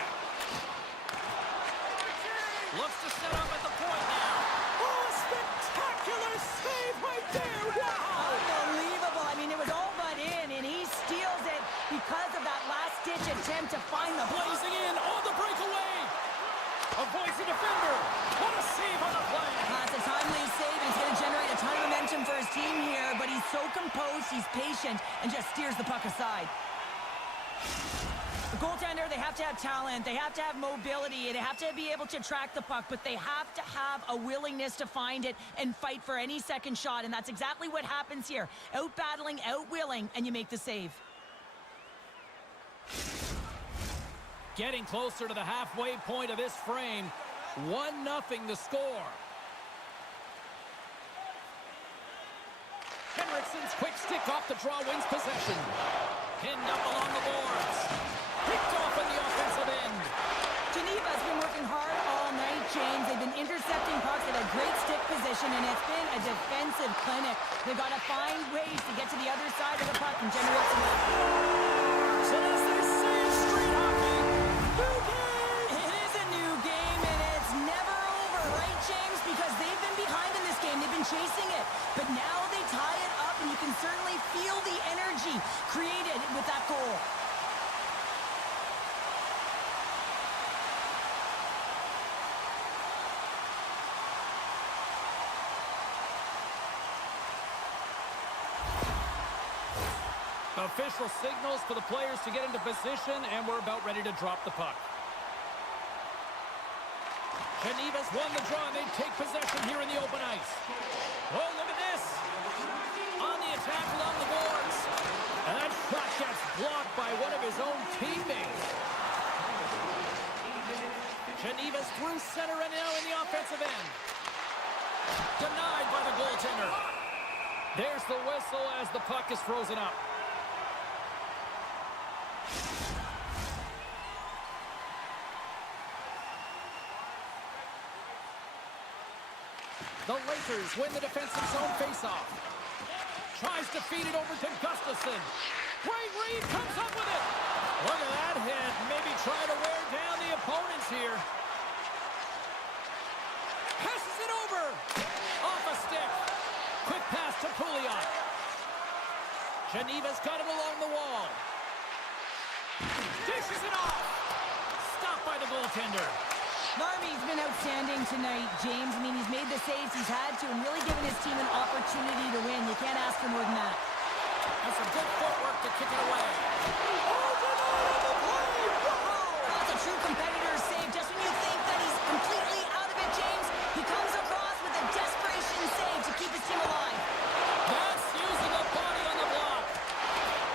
Looks to set up at the point now. Oh, a spectacular save right there. Wow! Unbelievable. I mean, it was all but in, and he steals it because of that last-ditch attempt to find the puck. Blazing in on the breakaway. Avoids the defender. What a save on the play. That's a timely save, and it's going to generate a ton of momentum for his team here, but he's so composed, he's patient, and just steers the puck aside. The goaltender, they have to have talent, they have to have mobility, they have to be able to track the puck, but they have to have a willingness to find it and fight for any second shot, and that's exactly what happens here. Out-battling, out-willing, and you make the save. Getting closer to the halfway point of this frame. 1-0 the score. Henriksen's quick stick off the draw wins possession. Pinned up along the boards. Picked off in the offensive end. Geneva's been working hard all night, James. They've been intercepting pucks at a great stick position, and it's been a defensive clinic. They've got to find ways to get to the other side of the puck and generate some offense. So as they say, street hockey, new game. It is a new game, and it's never over, right, James? Because they've been behind in this game. They've been chasing it. But now they tie it up, and you can certainly feel the energy created with that goal. Official signals for the players to get into position, and we're about ready to drop the puck. Geneva's won the draw, and they take possession here in the open ice. Oh, look at this. On the attack along the boards. And that shot gets blocked by one of his own teammates. Geneva's through center and now in the offensive end. Denied by the goaltender. There's the whistle as the puck is frozen up. The Lakers win the defensive zone faceoff. Tries to feed it over to Gustafsson. Great read, comes up with it. Look at that hit. Maybe try to wear down the opponents here. Passes it over. Off a stick. Quick pass to Pouliot. Geneva's got it along the wall. Dishes it off. Stopped by the goaltender. Larby's been outstanding tonight, James. I mean, he's made the saves he's had to and really given his team an opportunity to win. You can't ask for more than that. And some good footwork to kick it away. That's a true competitor's save. Just when you think that he's completely out of it, James, he comes across with a desperation save to keep his team alive. That's using the body on the block.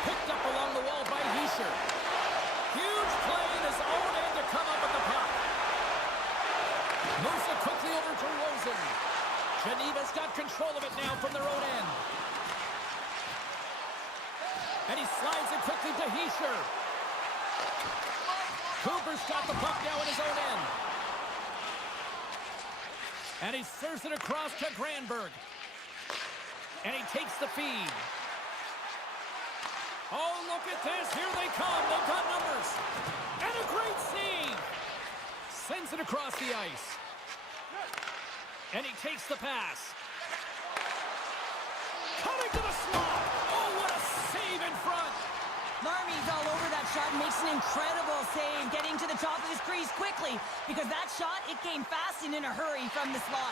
Picked up along the wall by Heischer. Huge play in his own end to come up with the puck. Moves it quickly over to Rosen. Geneva's got control of it now from their own end. And he slides it quickly to Heischer. Cooper's got the puck now in his own end. And he serves it across to Granberg. And he takes the feed. Oh, look at this. Here they come. They've got numbers. And a great save. Sends it across the ice. And he takes the pass. Coming to the slot. Oh, what a save in front. Larmy's all over that shot and makes an incredible save, getting to the top of his crease quickly, because that shot, it came fast and in a hurry from the slot.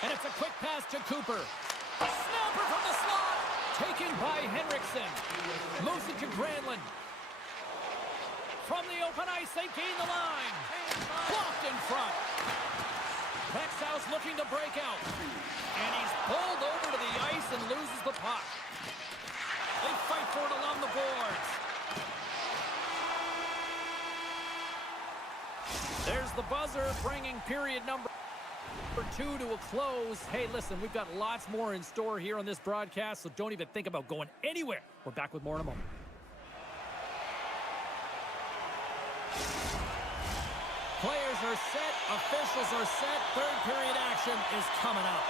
And it's a quick pass to Cooper. Snapper from the slot. Taken by Henriksen. Moves it to Granlund. From the open ice, they gain the line. Blocked in front. Vaxjo's looking to break out. And he's pulled over to the ice and loses the puck. They fight for it along the boards. There's the buzzer, bringing period number 2 to a close. Hey, listen, we've got lots more in store here on this broadcast, so don't even think about going anywhere. We're back with more in a moment. Players are set, officials are set, third period action is coming up.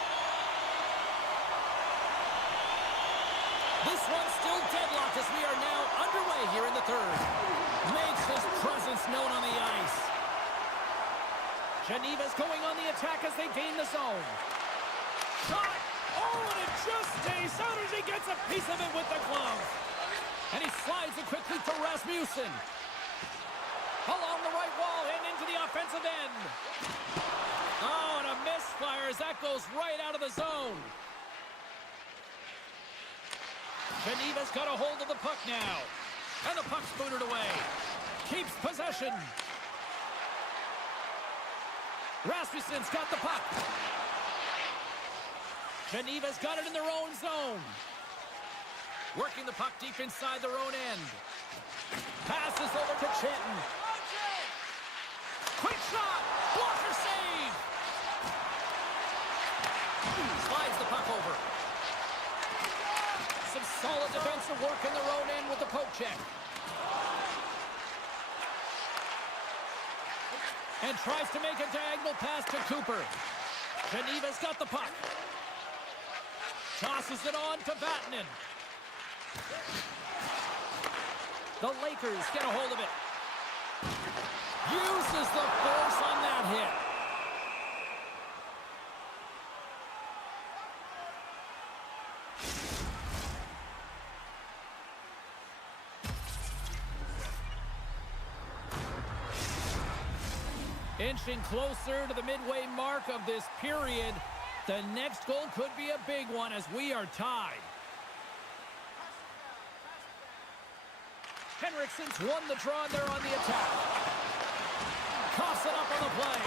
This one's still deadlocked as we are now underway here in the third. Makes his presence known on the ice. Geneva's going on the attack as they gain the zone. Shot! Oh, and it just stays out as he gets a piece of it with the glove. And he slides it quickly to Rasmussen. Along the right wall and into the offensive end. Oh, and a misfire as that goes right out of the zone. Geneva's got a hold of the puck now. And the puck's booted away. Keeps possession. Rasmussen's got the puck. Geneva's got it in their own zone. Working the puck deep inside their own end. Passes over to Chinton. Quick shot! Blocker save! Slides the puck over. Some solid defensive work in their own end with the poke check. And tries to make a diagonal pass to Cooper. Geneva's got the puck. Tosses it on to Vatanen. The Lakers get a hold of it. Uses the force on that hit. Inching closer to the midway mark of this period. The next goal could be a big one as we are tied. Henriksen's won the draw and they're on the attack. Coughs it up on the play.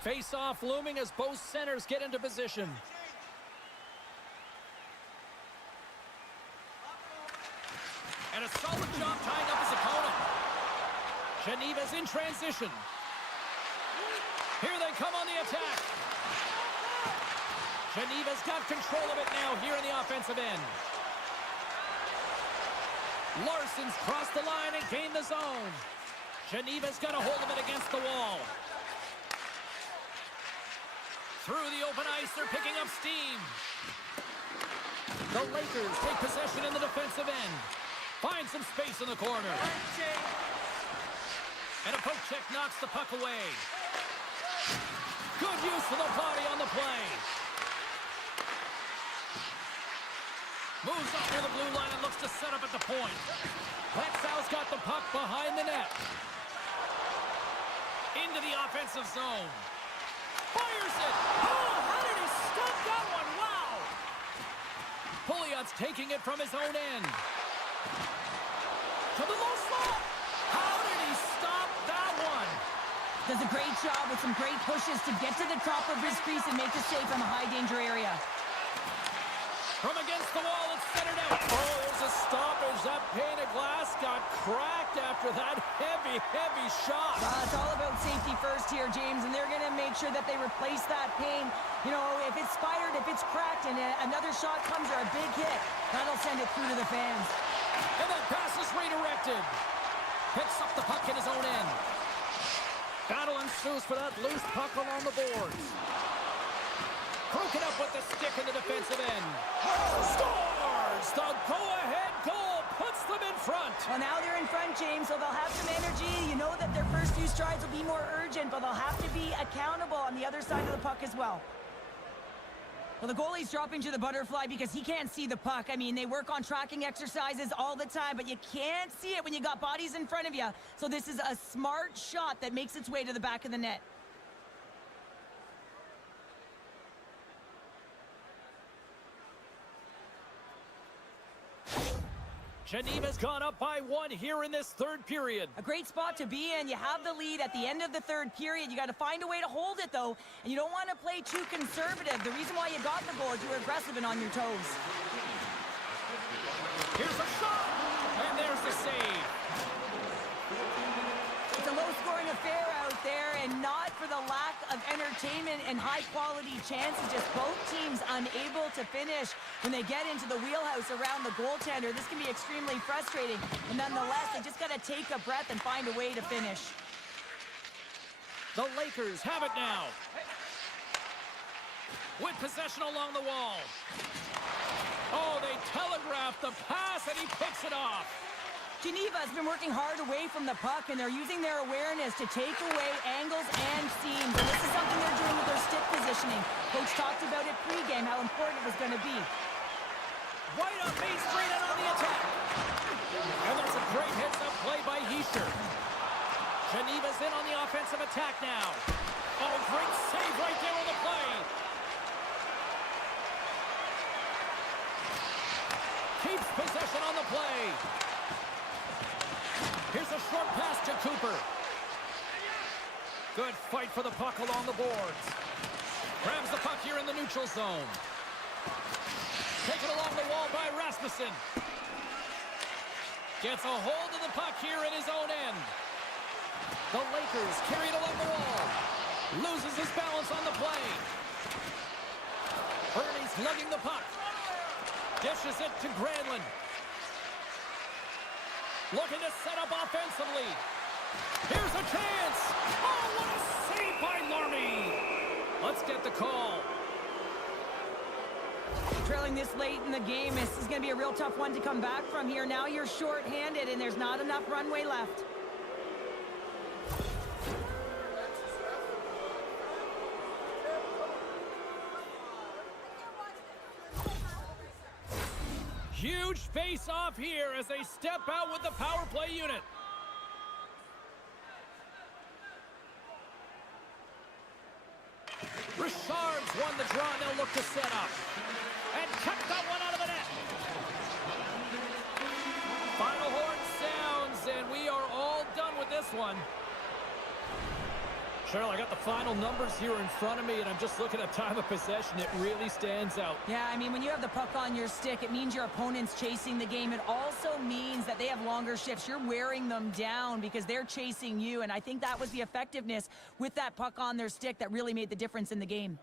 Face-off looming as both centers get into position. And a solid job tying up his opponent. Geneva's in transition. Here they come on the attack. Geneva's got control of it now here in the offensive end. Larson's crossed the line and gained the zone. Geneva's got a hold of it against the wall. Through the open ice, they're picking up steam. The Lakers take possession in the defensive end. Finds some space in the corner. And a poke check knocks the puck away. Good use of the body on the play. Moves up near the blue line and looks to set up at the point. Vaxjo's got the puck behind the net. Into the offensive zone. Fires it! Oh, how did he stop that one? Wow! Pouliot's taking it from his own end. To the low slot! How did he stop that one? Does a great job with some great pushes to get to the top of his crease and make the save from a high-danger area. From against the wall, it's centered out. Oh, there's a stoppage. That pane of glass got cracked after that heavy, heavy shot. It's all about safety first here, James, and they're going to make sure that they replace that pane. You know, if it's spired, if it's cracked, and another shot comes or a big hit, that'll send it through to the fans. And that pass is redirected. Picks up the puck in his own end. Battle ensues for that loose puck along the boards. Broken up with the stick in the defensive end. Scores! The go-ahead goal puts them in front. Well, now they're in front, James, so they'll have some energy. You know that their first few strides will be more urgent, but they'll have to be accountable on the other side of the puck as well. Well, the goalie's dropping to the butterfly because he can't see the puck. I mean, they work on tracking exercises all the time, but you can't see it when you got bodies in front of you. So this is a smart shot that makes its way to the back of the net. Geneva's gone up by 1 here in this third period. A great spot to be in. You have the lead at the end of the third period. You got to find a way to hold it, though, and you don't want to play too conservative. The reason why you got the goal is you were aggressive and on your toes. Here's a shot, and there's the save. It's a low-scoring affair out there, and not for the lack of entertainment and high-quality chances. Just both teams unable to finish when they get into the wheelhouse around the goaltender. This can be extremely frustrating, and nonetheless, they just got to take a breath and find a way to finish. The Lakers have it now. With possession along the wall. Oh, they telegraphed the pass, and he picks it off. Geneva has been working hard away from the puck, and they're using their awareness to take away angles and seams. And this is something they're doing with their stick positioning. Coach talked about it pregame, how important it was going to be. Right up Main Street and on the attack. And that's a great heads-up play by Heischer. Geneva's in on the offensive attack now. Oh, great save right there on the play. Keeps possession on the play. Here's a short pass to Cooper. Good fight for the puck along the boards. Grabs the puck here in the neutral zone. Taken along the wall by Rasmussen. Gets a hold of the puck here in his own end. The Lakers carried along the wall. Loses his balance on the play. Ernie's lugging the puck. Dishes it to Granlund. Looking to set up offensively. Here's a chance. Oh, what a save by Larmy. Let's get the call. Trailing this late in the game, this is going to be a real tough one to come back from here. Now you're short-handed, and there's not enough runway left. Huge face-off here as they step out with the power play unit. Richard's won the draw, and they'll look to set up. And cut that one out of the net. Final horn sounds, and we are all done with this one. Cheryl, I got the final numbers here in front of me, and I'm just looking at time of possession. It really stands out. Yeah, I mean, when you have the puck on your stick, it means your opponent's chasing the game. It also means that they have longer shifts. You're wearing them down because they're chasing you, and I think that was the effectiveness with that puck on their stick that really made the difference in the game.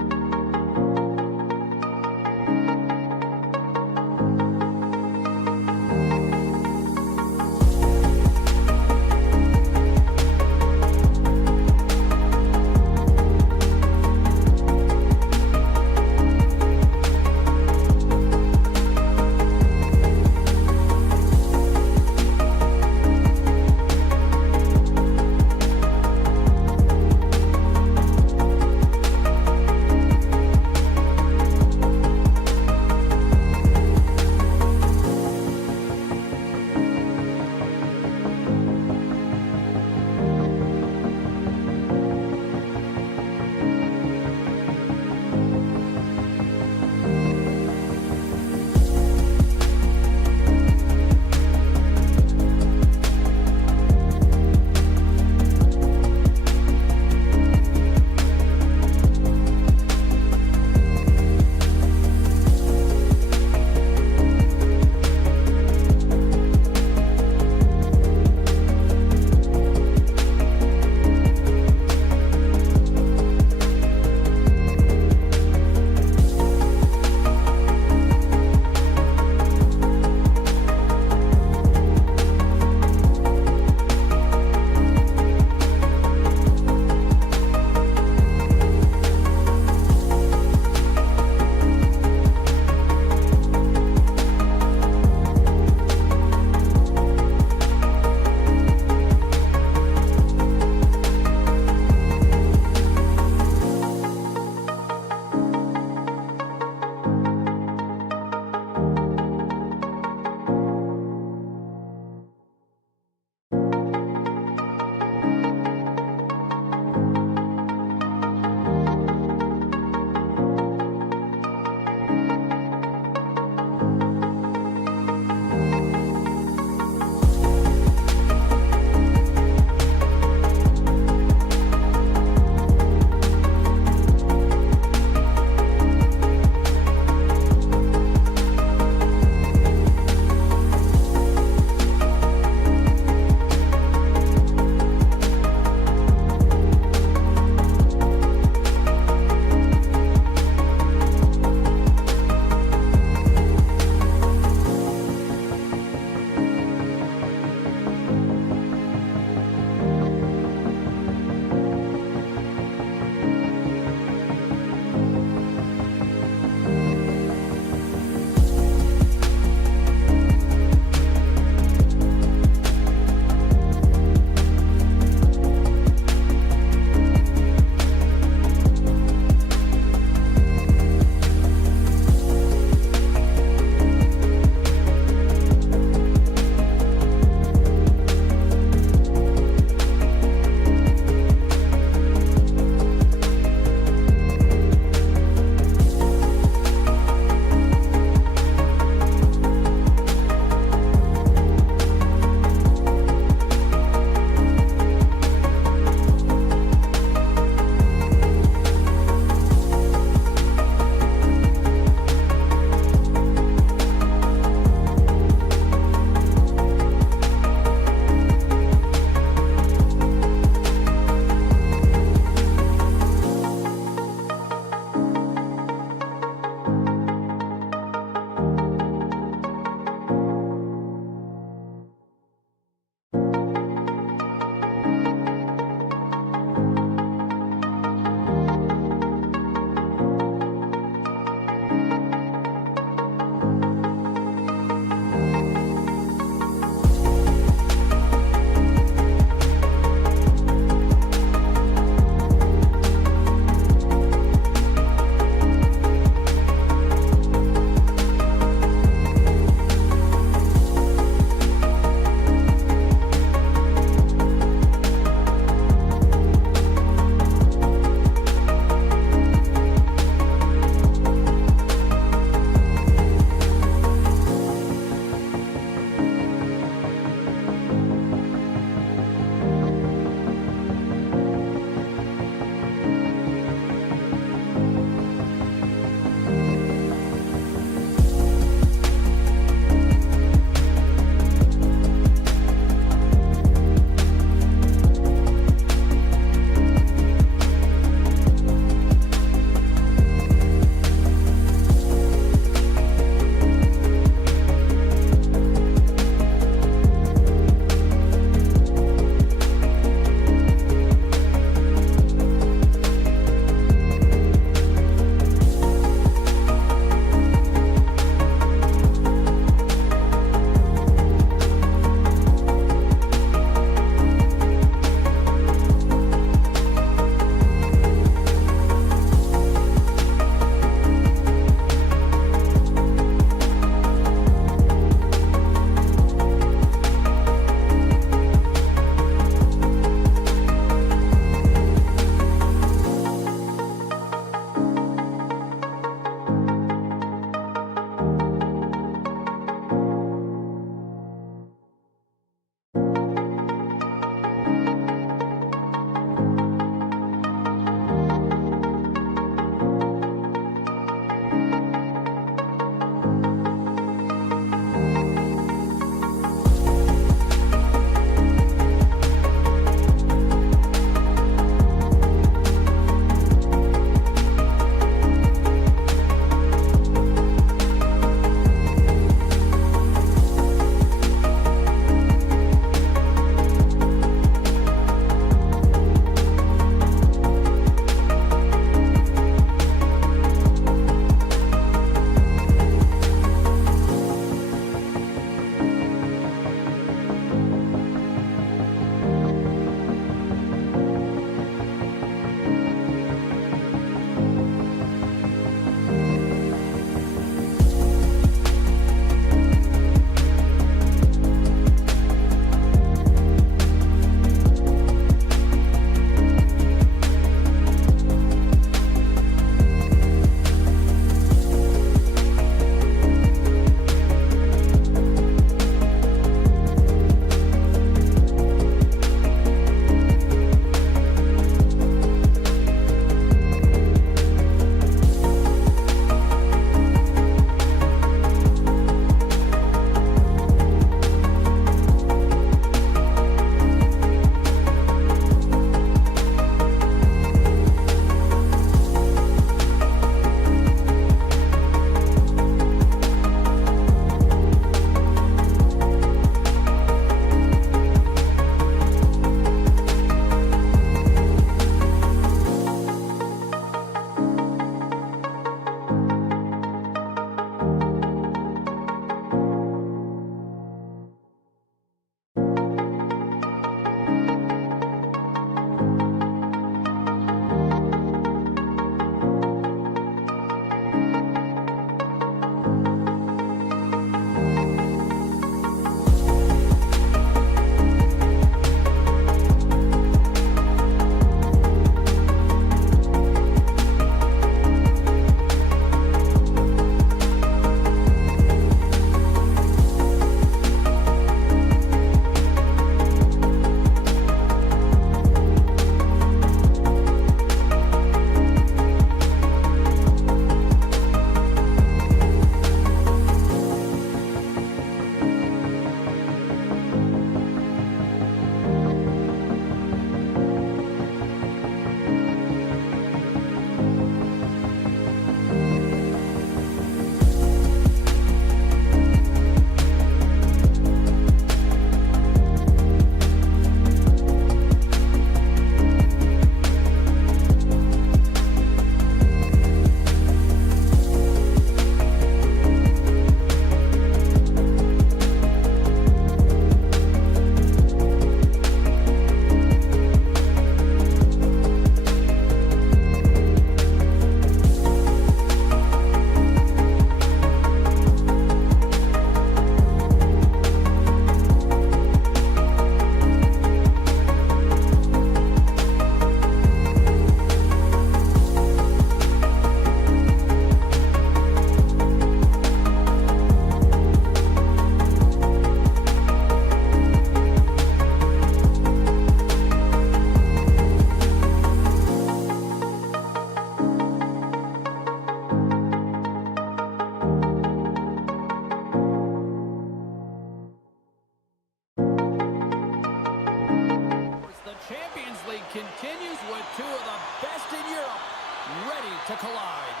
collide.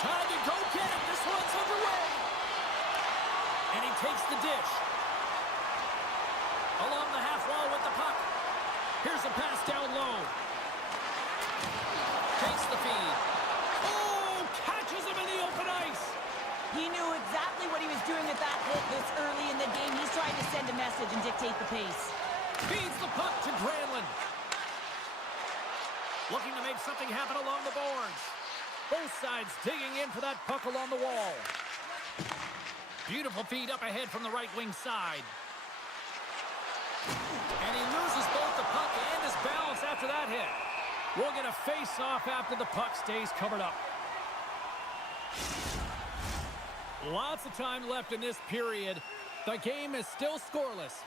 Time to go get it. This one's underway. And he takes the dish. Along the half wall with the puck. Here's a pass down low. Takes the feed. Oh, catches him in the open ice. He knew exactly what he was doing at that hit this early in the game. He's trying to send a message and dictate the pace. Feeds the puck to Granlund. Looking to make something happen along the boards. Both sides digging in for that puck along the wall. Beautiful feed up ahead from the right wing side. And he loses both the puck and his balance after that hit. We'll get a face-off after the puck stays covered up. Lots of time left in this period. The game is still scoreless.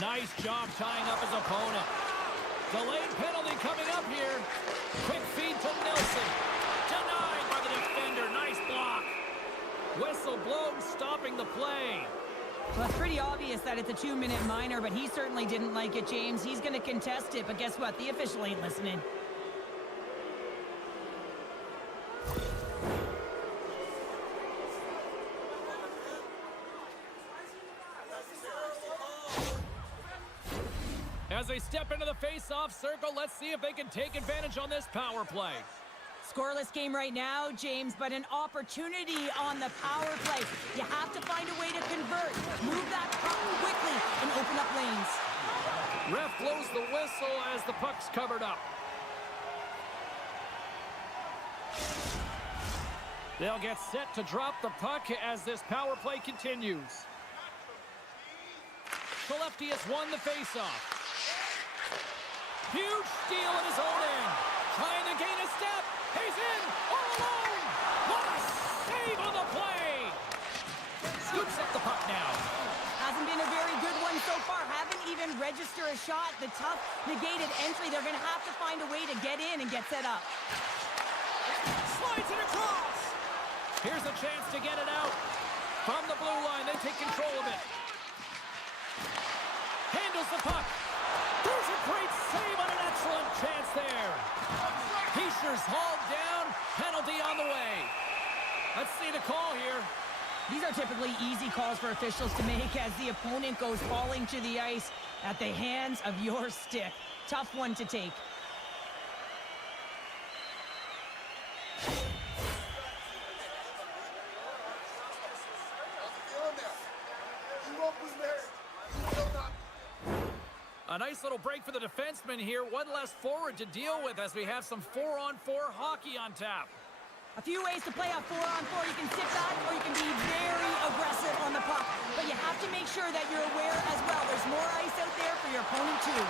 Nice job tying up his opponent. Delayed penalty coming up here. Quick feed to Nelson. Denied by the defender. Nice block. Whistle blown, stopping the play. Well, it's pretty obvious that it's a 2-minute minor, but he certainly didn't like it, James. He's going to contest it, but guess what? The official ain't listening. As they step into the face-off circle, let's see if they can take advantage on this power play. Scoreless game right now, James, but an opportunity on the power play. You have to find a way to convert. Move that puck quickly and open up lanes. Ref blows the whistle as the puck's covered up. They'll get set to drop the puck as this power play continues. Skelleftea has won the face-off. Huge steal in his own end. Trying to gain a step. He's in all alone. What a save on the play. Scoops up the puck now. Hasn't been a very good one so far. Haven't even registered a shot. The tough negated entry. They're going to have to find a way to get in and get set up. Slides it across. Here's a chance to get it out. From the blue line, they take control of it. Handles the puck. There's a great save on an excellent chance there. Heischer's hauled down. Penalty on the way. Let's see the call here. These are typically easy calls for officials to make as the opponent goes falling to the ice at the hands of your stick. Tough one to take. A nice little break for the defenseman here. One less forward to deal with as we have some 4-on-4 hockey on tap. A few ways to play a 4-on-4. You can sit back or you can be very aggressive on the puck. But you have to make sure that you're aware as well. There's more ice out there for your opponent too.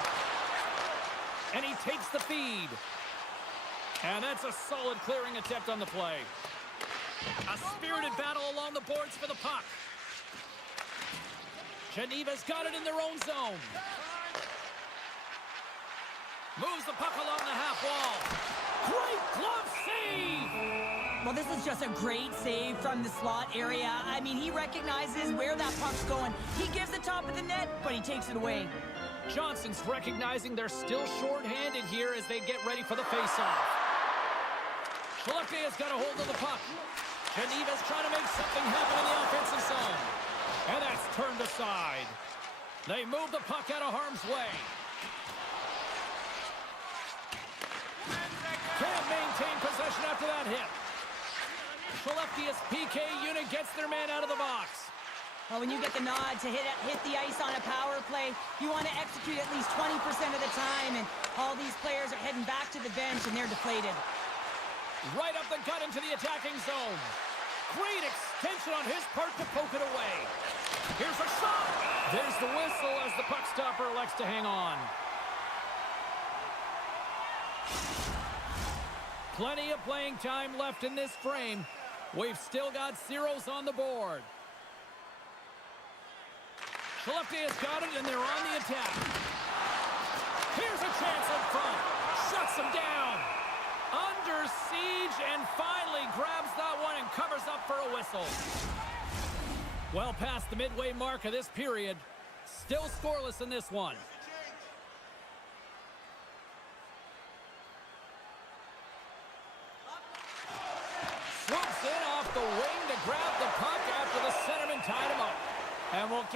And he takes the feed. And that's a solid clearing attempt on the play. A spirited battle along the boards for the puck. Geneva's got it in their own zone. Moves the puck along the half wall. Great glove save! Well, this is just a great save from the slot area. I mean, he recognizes where that puck's going. He gives the top of the net, but he takes it away. Johnson's recognizing they're still short-handed here as they get ready for the face-off. Skelleftea's got a hold of the puck. Geneva's trying to make something happen in the offensive zone. And that's turned aside. They move the puck out of harm's way. Can't maintain possession after that hit. Skelleftea's PK unit gets their man out of the box. Well, when you get the nod to hit the ice on a power play, you want to execute at least 20% of the time, and all these players are heading back to the bench, and they're deflated. Right up the gut into the attacking zone. Great extension on his part to poke it away. Here's a shot. There's the whistle as the puck stopper elects to hang on. Plenty of playing time left in this frame. We've still got zeros on the board. Skelleftea's got it, and they're on the attack. Here's a chance up front. Shuts them down. Under siege, and finally grabs that one and covers up for a whistle. Well past the midway mark of this period. Still scoreless in this one.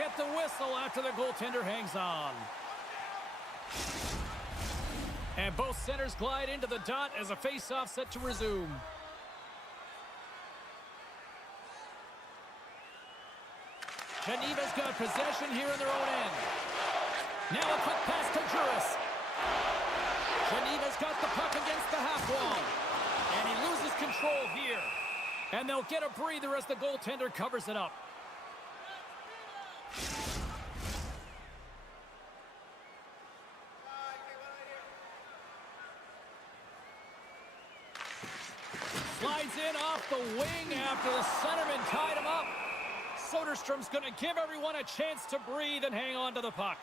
get the whistle after the goaltender hangs on. And both centers glide into the dot as a face-off set to resume. Geneva's got possession here in their own end. Now a quick pass to Juris. Geneva's got the puck against the half wall. And he loses control here. And they'll get a breather as the goaltender covers it up. Slides in off the wing after the centerman tied him up. Soderstrom's going to give everyone a chance to breathe and hang on to the puck.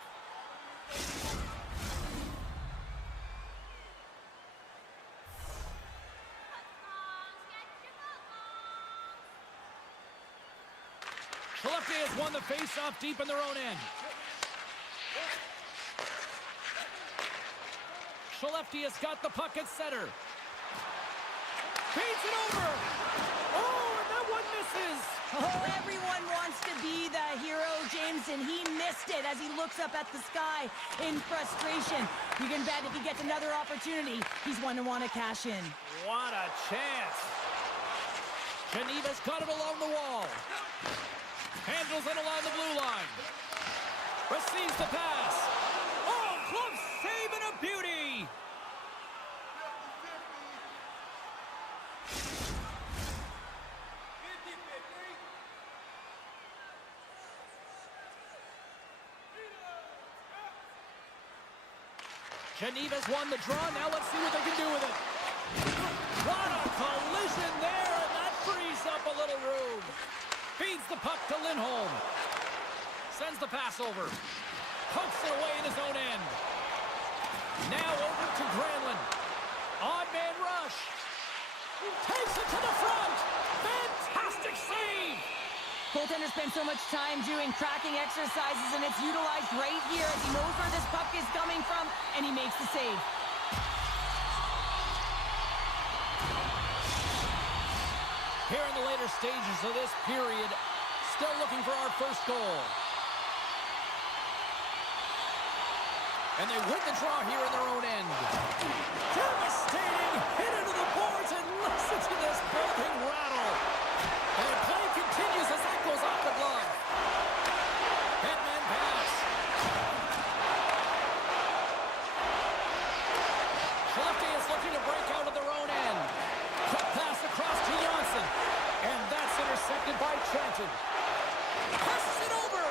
Skelleftea has won the face-off deep in their own end. Skelleftea's got the puck at center. Feeds it over. Oh, and that one misses. Oh, everyone wants to be the hero, James, and he missed it as he looks up at the sky in frustration. You can bet if he gets another opportunity, he's one to want to cash in. What a chance. Geneva's got it along the wall. Handles it along the blue line. Receives the pass. Oh, close save and a beauty. Geneva's won the draw. Now let's see what they can do with it. What a collision there, and that frees up a little room. Feeds the puck to Lindholm. Sends the pass over. Pokes it away in his own end. Now over to Granlund. Odd man rush. Takes it to the front. Fantastic save. Goaltender spent so much time doing tracking exercises, and it's utilized right here as he knows where this puck is coming from, and he makes the save. Here in the later stages of this period, still looking for our first goal. And they win the draw here in their own end. Devastating hit into the boards, and listen to this building rattle. And the play continues as that goes off the glove. Headman pass. Skelleftea is looking to break out of their own end. Quick pass across to Johnson. And that's intercepted by Chanton. Passes it over.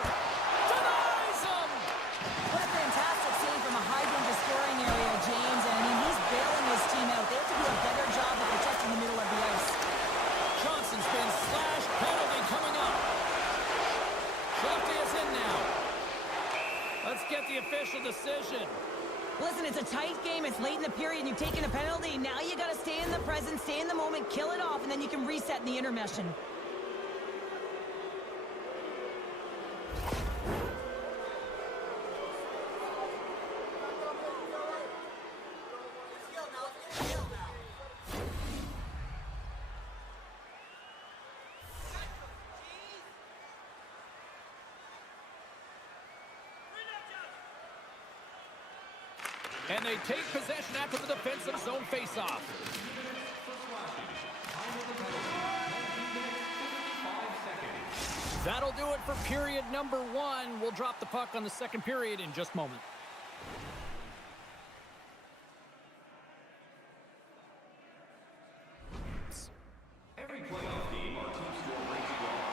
Denies him. What a fantastic save from a high-danger scoring area, James. And I mean, he's bailing his team out. They have to do a better job of protecting the middle of the ice. Johnson spins slash penalty coming up. Skelleftea's in now. Let's get the official decision. Listen, it's a tight game. It's late in the period. You've taken a penalty. Now you got to stay in the present, stay in the moment, kill it off, and then you can reset in the intermission. And they take possession after the defensive zone faceoff. That'll do it for period number 1. We'll drop the puck on the second period in just a moment. Every playoff game, our team score breaks it all.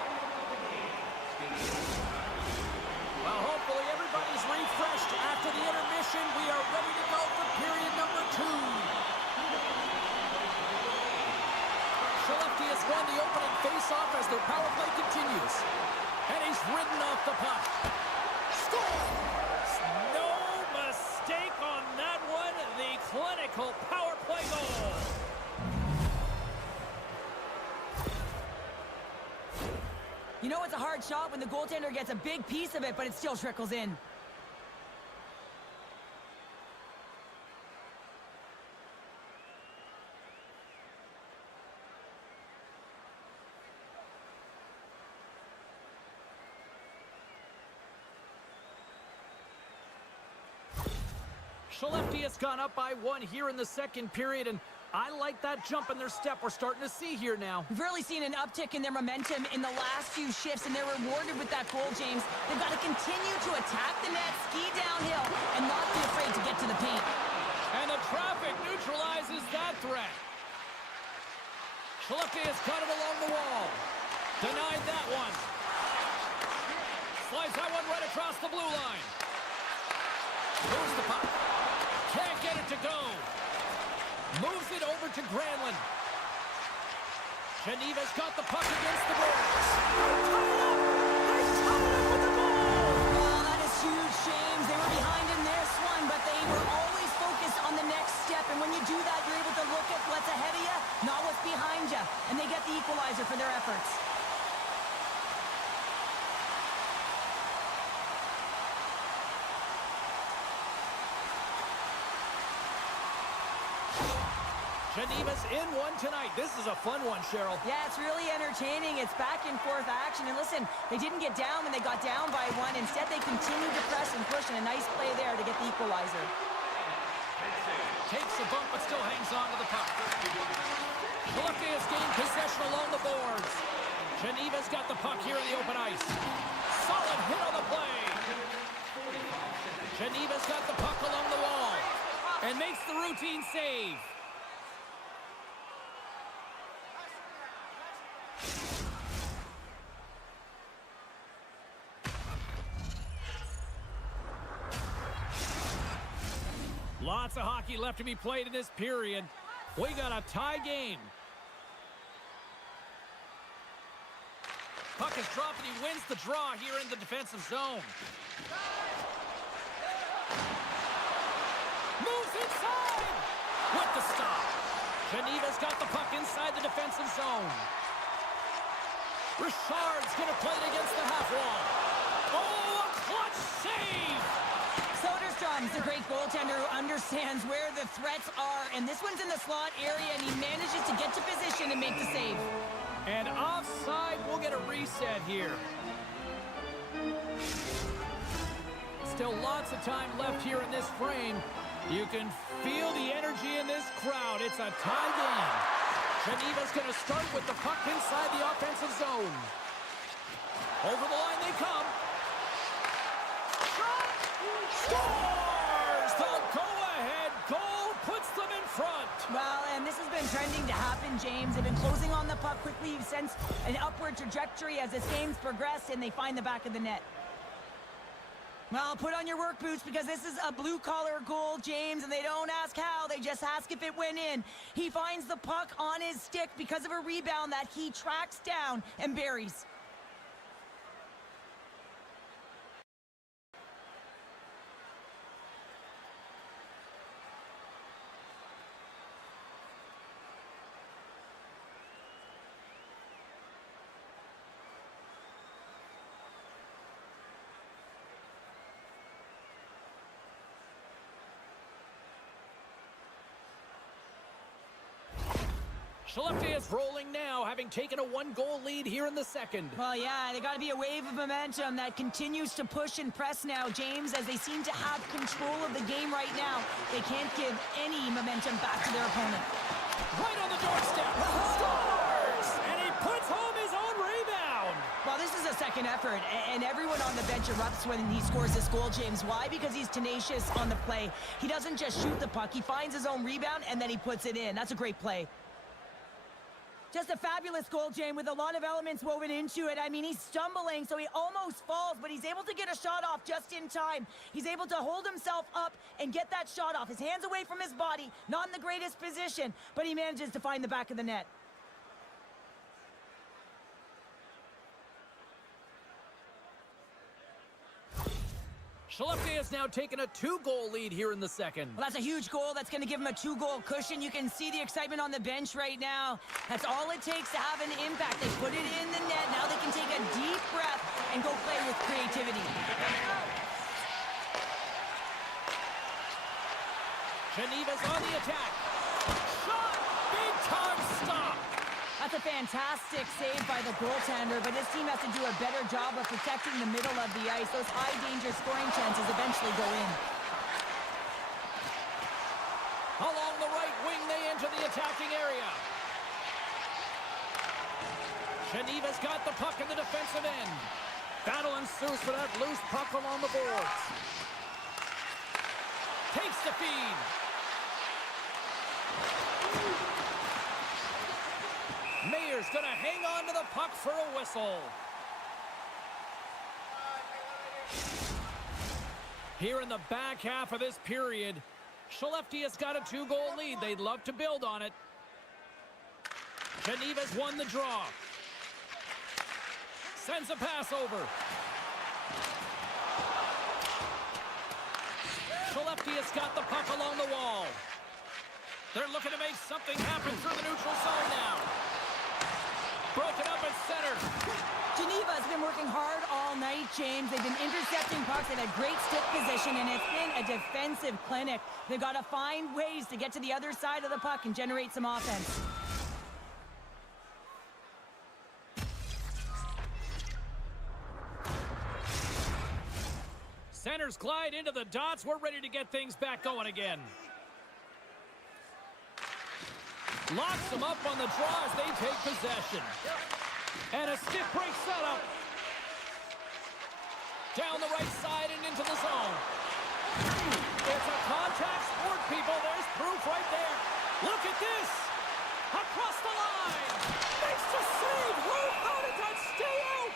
Well, hopefully everybody's refreshed after the intermission. We are ready to go for period number 2. Skelleftea has won the opening face-off as their power play continues. And he's ridden off the puck. Scores! No mistake on that one. The clinical power play goal. You know it's a hard shot when the goaltender gets a big piece of it, but it still trickles in. Skelleftea has gone up by 1 here in the second period, and I like that jump in their step we're starting to see here now. We've really seen an uptick in their momentum in the last few shifts, and they're rewarded with that goal, James. They've got to continue to attack the net, ski downhill, and not be afraid to get to the paint. And the traffic neutralizes that threat. Skelleftea has cut it along the wall. Denied that one. Slides that one right across the blue line. Moves the puck. Can't get it to go. Moves it over to Granlund. Geneva's got the puck against the boards. They tie it up with the goal! Well, that is huge, James. They were behind in this one, but they were always focused on the next step. And when you do that, you're able to look at what's ahead of you, not what's behind you. And they get the equalizer for their efforts. Geneva's in one tonight. This is a fun one, Cheryl. Yeah, it's really entertaining. It's back and forth action. And listen, they didn't get down when they got down by 1. Instead, they continued to press and push, and a nice play there to get the equalizer. Takes a bump, but still hangs on to the puck. Skelleftea has gained possession along the boards. Geneva's got the puck here in the open ice. Solid hit on the play. Geneva's got the puck along the wall and makes the routine save. Lots of hockey left to be played in this period. We got a tie game. Puck is dropped and he wins the draw here in the defensive zone. Moves inside! With the stop. Geneva's got the puck inside the defensive zone. Richard's going to play it against the half wall. Oh, a clutch save! Soderstrom's a great goaltender who understands where the threats are, and this one's in the slot area, and he manages to get to position and make the save. And offside, we'll get a reset here. Still lots of time left here in this frame. You can feel the energy in this crowd. It's a tie game. Geneva's going to start with the puck inside the offensive zone. Over the line they come. Scores! The go-ahead goal puts them in front. Well, and this has been trending to happen, James. They've been closing on the puck quickly. You've sensed an upward trajectory as this game's progressed, and they find the back of the net. Well, put on your work boots because this is a blue-collar goal, James, and they don't ask how. They just ask if it went in. He finds the puck on his stick because of a rebound that he tracks down and buries. Skelleftea is rolling now, having taken a 1-goal lead here in the second. Well, yeah, they got to be a wave of momentum that continues to push and press now, James, as they seem to have control of the game right now. They can't give any momentum back to their opponent. Right on the doorstep. Scores! And he puts home his own rebound. Well, this is a second effort, and everyone on the bench erupts when he scores this goal, James. Why? Because he's tenacious on the play. He doesn't just shoot the puck. He finds his own rebound, and then he puts it in. That's a great play. Just a fabulous goal, James, with a lot of elements woven into it. I mean, he's stumbling, so he almost falls, but he's able to get a shot off just in time. He's able to hold himself up and get that shot off. His hands away from his body, not in the greatest position, but he manages to find the back of the net. Skelleftea has now taken a 2-goal lead here in the second. Well, that's a huge goal. That's going to give him a 2-goal cushion. You can see the excitement on the bench right now. That's all it takes to have an impact. They put it in the net. Now they can take a deep breath and go play with creativity. Geneva's on the attack. Shot! Big time stop! That's a fantastic save by the goaltender, but his team has to do a better job of protecting the middle of the ice. Those high-danger scoring chances eventually go in. into the attacking area. Geneva's got the puck in the defensive end. Battle ensues for that loose puck along the boards. Takes the feed. Mayer's going to hang on to the puck for a whistle. Here in the back half of this period, Skelleftea's got a 2-goal lead. They'd love to build on it. Geneva's won the draw. Sends a pass over. Skelleftea's got the puck along the wall. They're looking to make something happen through the neutral zone now. Broken up at center. Geneva's been working hard all night, James. They've been intercepting pucks. They've had great stick position, and it's been a defensive clinic. They've got to find ways to get to the other side of the puck and generate some offense. Centers glide into the dots. We're ready to get things back going again. Locks them up on the draw as they take possession. And a stick break setup. Down the right side and into the zone. It's a contact sport, people. There's proof right there. Look at this. Across the line. Makes the save. How did that stay out?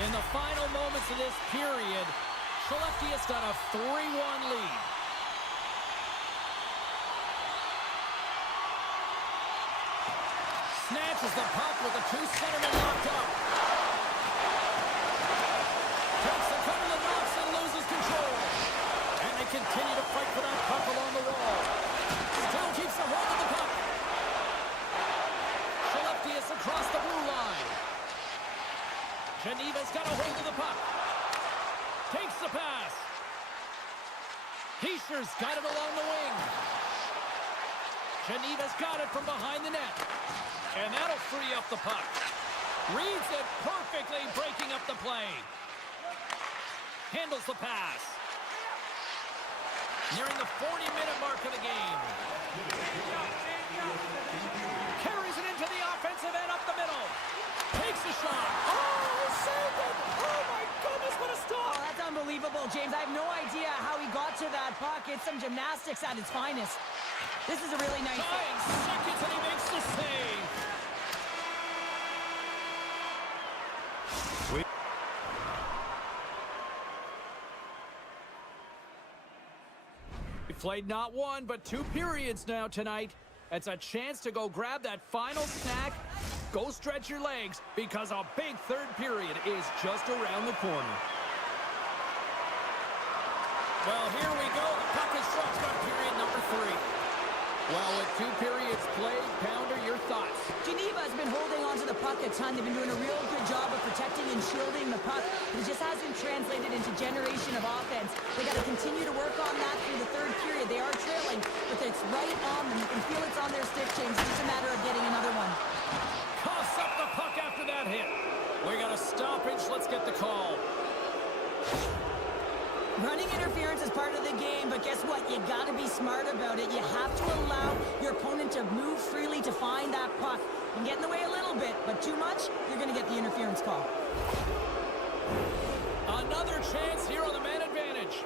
In the final moments of this period, Skelleftea's got a 3-1 lead. Snatches the puck with the 2 centermen locked up. Takes a couple of knocks and loses control. And they continue to fight for that puck along the wall. Still keeps a hold of the puck. Skelleftea's across the blue line. Geneva's got a hold of the puck. Takes the pass. Heischer's got it along the wing. Geneva's got it from behind the net. And that'll free up the puck. Reads it perfectly, breaking up the play. Handles the pass. Nearing the 40-minute mark of the game. Carries it into the offensive end up the middle. Takes the shot. Oh, saved it. Oh, my goodness, what a stop. Oh, that's unbelievable, James. I have no idea how he got to that puck. It's some gymnastics at its finest. This is a really nice Dying seconds, and he makes the save. We played not one, but 2 periods now tonight. It's a chance to go grab that final snack. Go stretch your legs, because a big third period is just around the corner. Well, here we go. The puck is struck by period number 3. Well, with 2 periods played, Pounder, your thoughts? Geneva has been holding onto the puck a ton. They've been doing a real good job of protecting and shielding the puck. But it just hasn't translated into generation of offense. They got to continue to work on that through the third period. They are trailing, but it's right on them. You can feel it's on their stick, James. It's just a matter of getting another one. Coughs up the puck after that hit. We got a stoppage. Let's get the call. Running interference is part of the game, but guess what? You got to be smart about it. You have to allow your opponent to move freely to find that puck. You can get in the way a little bit, but too much, you're going to get the interference call. Another chance here on the man advantage.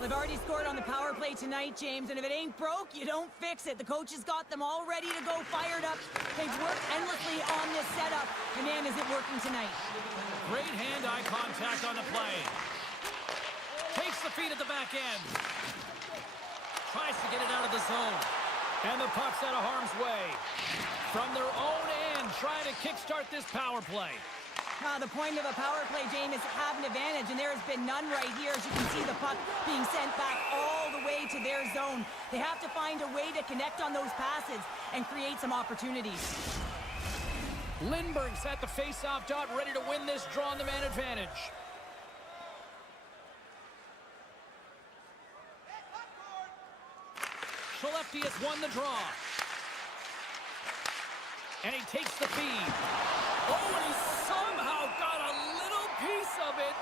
They've already scored on the power play tonight, James, and if it ain't broke, you don't fix it. The coach has got them all ready to go, fired up. They've worked endlessly on this setup, and man, is it working tonight. Great hand-eye contact on the play. Takes the feed at the back end. Tries to get it out of the zone. And the puck's out of harm's way. From their own end, trying to kickstart this power play. The point of a power play, James, is to have an advantage, and there has been none right here. As you can see, the puck being sent back all the way to their zone. They have to find a way to connect on those passes and create some opportunities. Lindbergh's at the face-off dot, ready to win this draw on the man advantage. Skelleftea has won the draw. And he takes the feed. Oh, and he somehow got a little piece of it,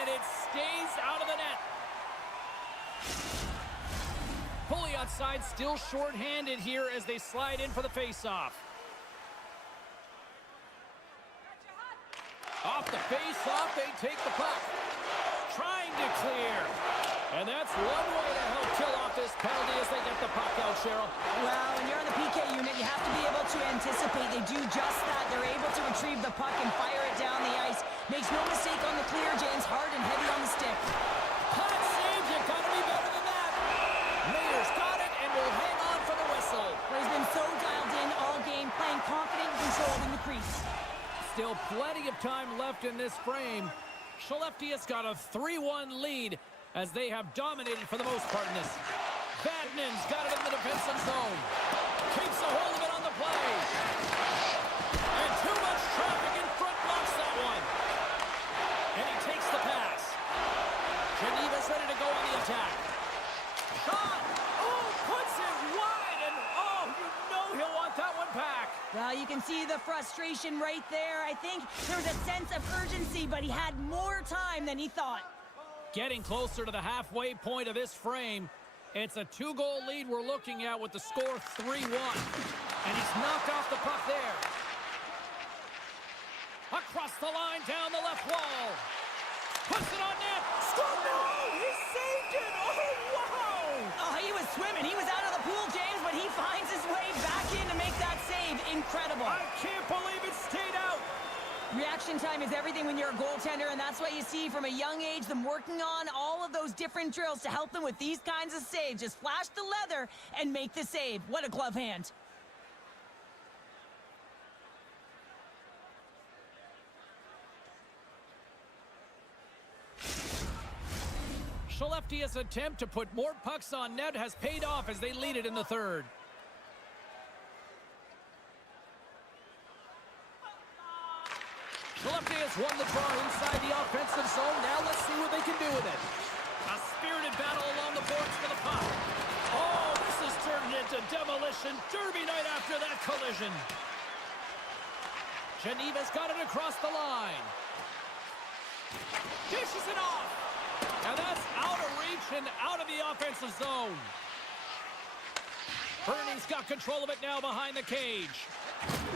and it stays out of the net. Fully outside, still short-handed here as they slide in for the face-off. Off the face-off, they take the puck. Trying to clear. And that's one way to help kill off this penalty as they get the puck out, Cheryl. Well, when you're on the PK unit, you have to be able to anticipate. They do just that. They're able to retrieve the puck and fire it down the ice. Makes no mistake on the clear, James. Hard and heavy on the stick. Hot save, you gotta be better than that. Mayer's got it and will hang on for the whistle. But he's been so dialed in all game, playing confident and controlled in the crease. Still plenty of time left in this frame. Skelleftea's got a 3-1 lead as they have dominated for the most part in this. Vadnan's got it in the defensive zone. Keeps a hold of it on the play. And too much traffic in front blocks that one. And he takes the pass. Geneva's ready to go on the attack. Shot! Oh, puts it wide, and oh, you know he'll want that one back. Well, you can see the frustration right there. I think there was a sense of urgency, but he had more time than he thought. Getting closer to the halfway point of this frame. It's a 2-goal lead we're looking at with the score 3-1. And he's knocked off the puck there. Across the line, down the left wall. Puts it on net. Score! No! He saved it! Oh, wow! Oh, he was swimming. He was out of the pool, James, but he finds his way back in to make that save. Incredible. I can't believe it stayed out. Reaction time is everything when you're a goaltender, and that's what you see from a young age, them working on all of those different drills to help them with these kinds of saves. Just flash the leather and make the save. What a glove hand. Skelleftea's attempt to put more pucks on net has paid off as they lead it in the third. Skelleftea has won the draw inside the offensive zone. Now let's see what they can do with it. A spirited battle along the boards for the puck. Oh, this has turned into demolition derby night after that collision. Geneva's got it across the line. Dishes it off. And that's out of reach and out of the offensive zone. Bernie's got control of it now behind the cage.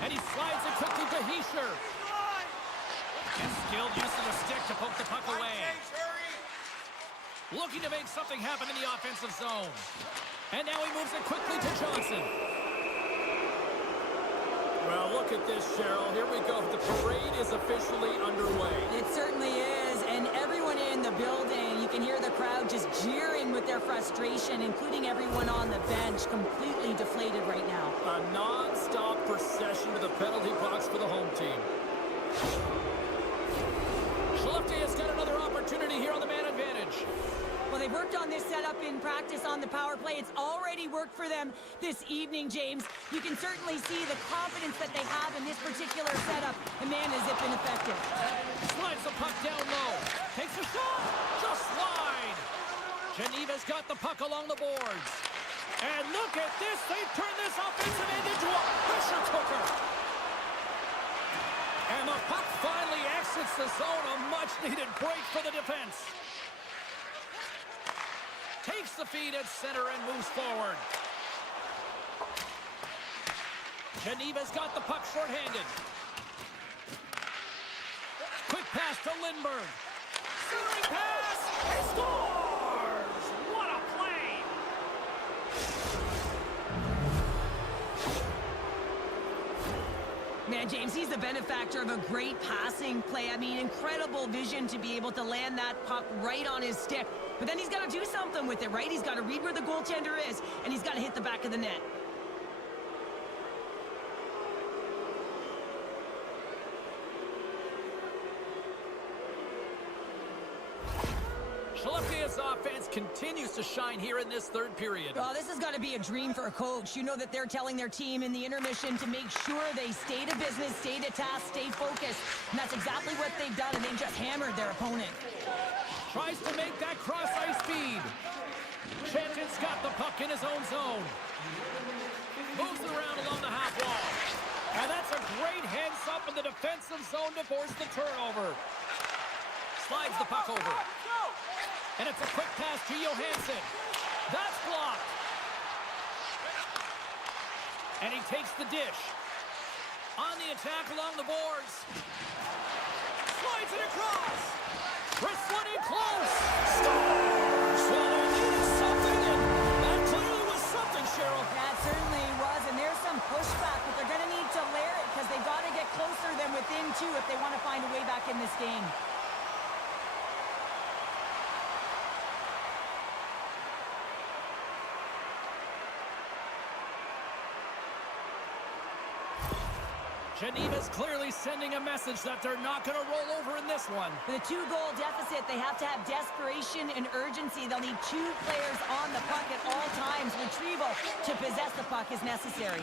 And he slides it quickly to Heischer. And skilled use of the stick to poke the puck away. Looking to make something happen in the offensive zone. And now he moves it quickly to Johnson. Well, look at this, Cheryl. Here we go. The parade is officially underway. It certainly is, and everyone in the building, you can hear the crowd just jeering with their frustration, including everyone on the bench, completely deflated right now. A non-stop procession to the penalty box for the home team. Skelleftea has got another opportunity here on the man advantage. Well, they worked on this setup in practice on the power play. It's already worked for them this evening, James. You can certainly see the confidence that they have in this particular setup. And man, has it been effective. Slides the puck down low. Takes a shot. Just wide. Geneva's got the puck along the boards. And look at this. They've turned this offensive end into a pressure cooker. And the puck finally exits the zone. A much-needed break for the defense. Takes the feed at center and moves forward. Geneva's got the puck shorthanded. Quick pass to Lindbergh. Centering pass. He scores! What a play! Man, James, he's the benefactor of a great passing play. I mean, incredible vision to be able to land that puck right on his stick. But then he's got to do something with it, right? He's got to read where the goaltender is, and he's got to hit the back of the net. Skelleftea's offense continues to shine here in this third period. Oh, this has got to be a dream for a coach. You know that they're telling their team in the intermission to make sure they stay to business, stay to task, stay focused. And that's exactly what they've done, and they've just hammered their opponent. Tries to make that cross-ice feed. Shenton's got the puck in his own zone. Moves it around along the half wall. And that's a great heads up in the defensive zone to force the turnover. Slides the puck over. And it's a quick pass to Johansson. That's blocked. And he takes the dish. On the attack along the boards. Slides it across. Bristling in close. Scores! Well, they needed something, and that clearly was something, Cheryl. That certainly was, and there's some pushback, but they're going to need to layer it because they got to get closer than within two if they want to find a way back in this game. Geneva's clearly sending a message that they're not going to roll over in this one. With a two-goal deficit, they have to have desperation and urgency. They'll need two players on the puck at all times. Retrieval to possess the puck is necessary.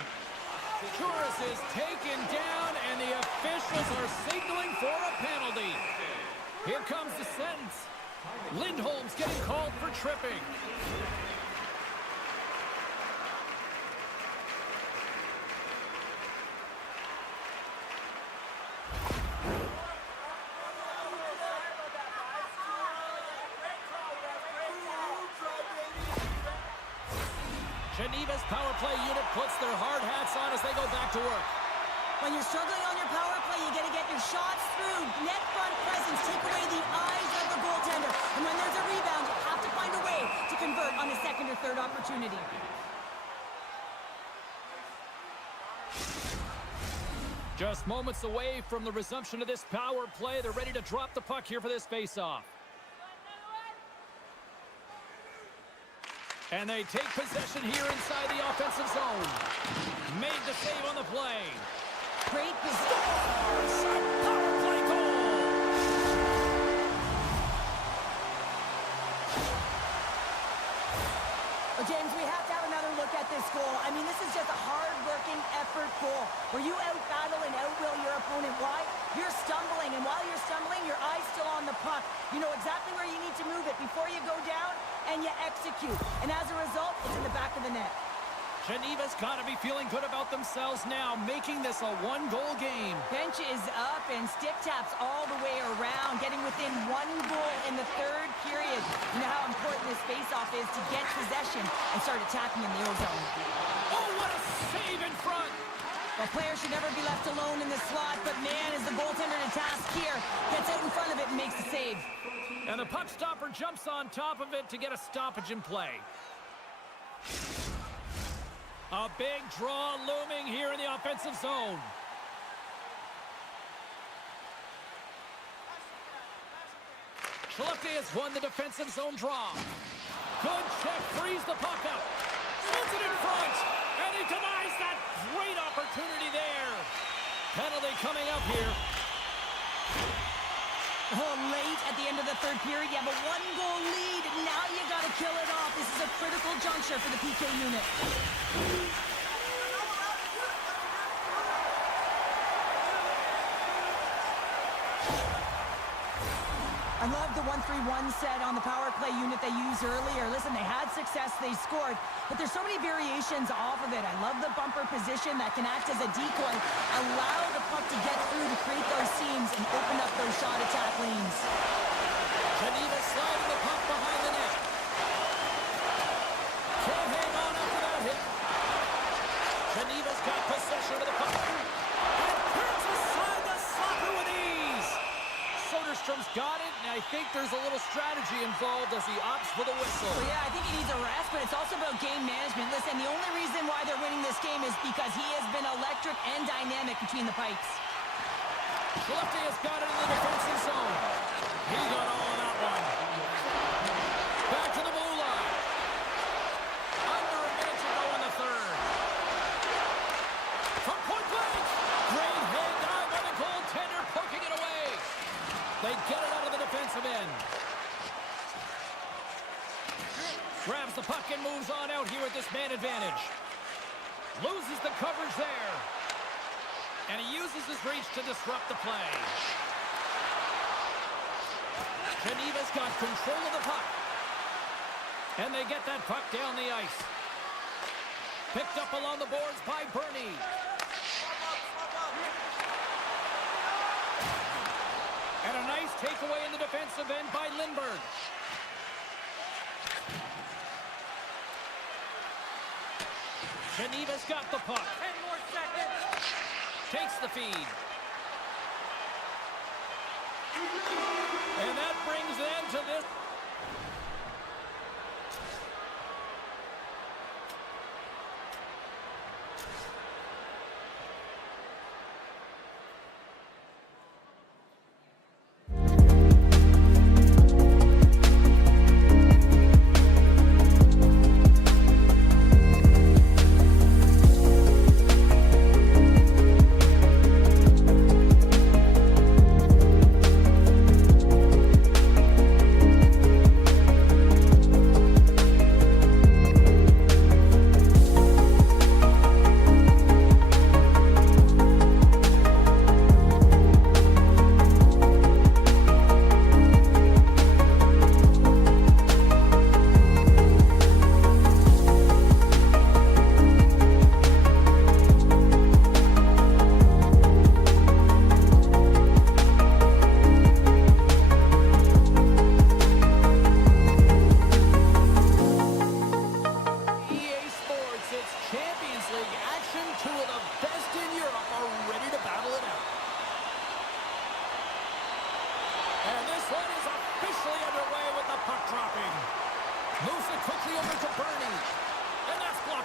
Juris is taken down, and the officials are signaling for a penalty. Here comes the sentence. Lindholm's getting called for tripping. Geneva's power play unit puts their hard hats on as they go back to work. When you're struggling on your power play, you got to get your shots through. Net front presence, take away the eyes of the goaltender. And when there's a rebound, you have to find a way to convert on a second or third opportunity. Just moments away from the resumption of this power play. They're ready to drop the puck here for this face-off. And they take possession here inside the offensive zone. Made the save on the play. Great position. Power play goal. Well, James, we have to have another look at this goal. I mean, this is just a hard-working effort goal where you out-battle and out-will your opponent. Why? You're stumbling, and while you're stumbling, your eye's still on the puck. You know exactly where you need to move it before you go down, and you execute. And as a result, it's in the back of the net. Geneva's got to be feeling good about themselves now, making this a one-goal game. Bench is up and stick taps all the way around, getting within one goal in the third period. You know how important this face-off is to get possession and start attacking in the O-zone. Oh, what a save in front! A player should never be left alone in the slot, but man, is the goaltender to task here. Gets out in front of it and makes the save. And the puck stopper jumps on top of it to get a stoppage in play. A big draw looming here in the offensive zone. Skelleftea has won the defensive zone draw. Good check, frees the puck up. Sends it in front, and he denies that great opportunity there. Penalty coming up here. Oh, late at the end of the third period, you have a one-goal lead. Now you got to kill it off. This is a critical juncture for the PK unit. I love the 1-3-1 set on the power play unit they used earlier. Listen, they had success, they scored, but there's so many variations off of it. I love the bumper position that can act as a decoy, allow the puck to get through to create those seams and open up those shot attack lanes. Geneva sliding the puck behind the net. Can't hang on after that hit. Geneva's got possession of the puck. And turns aside the slapper with ease. Soderstrom's got it, and I think there's a little strategy involved as he opts for the whistle. Well, yeah, I think he needs a rest, but it's also about game management. Listen, the only reason why they're winning this game is because he has been electric and dynamic between the pipes. Skelleftea's got it in the defensive zone. He got all of that one. Back to the blue line. Under a minute to go in the third. From point blank. Great head dive by the goaltender, poking it away. They get it out of the defensive end. Grabs the puck and moves on out here with this man advantage. Loses the coverage there. And he uses his reach to disrupt the play. Geneva's got control of the puck. And they get that puck down the ice. Picked up along the boards by Bernie. takeaway in the defensive end by Lindbergh. Geneva's got the puck. 10 more seconds. Takes the feed. And that brings them to this.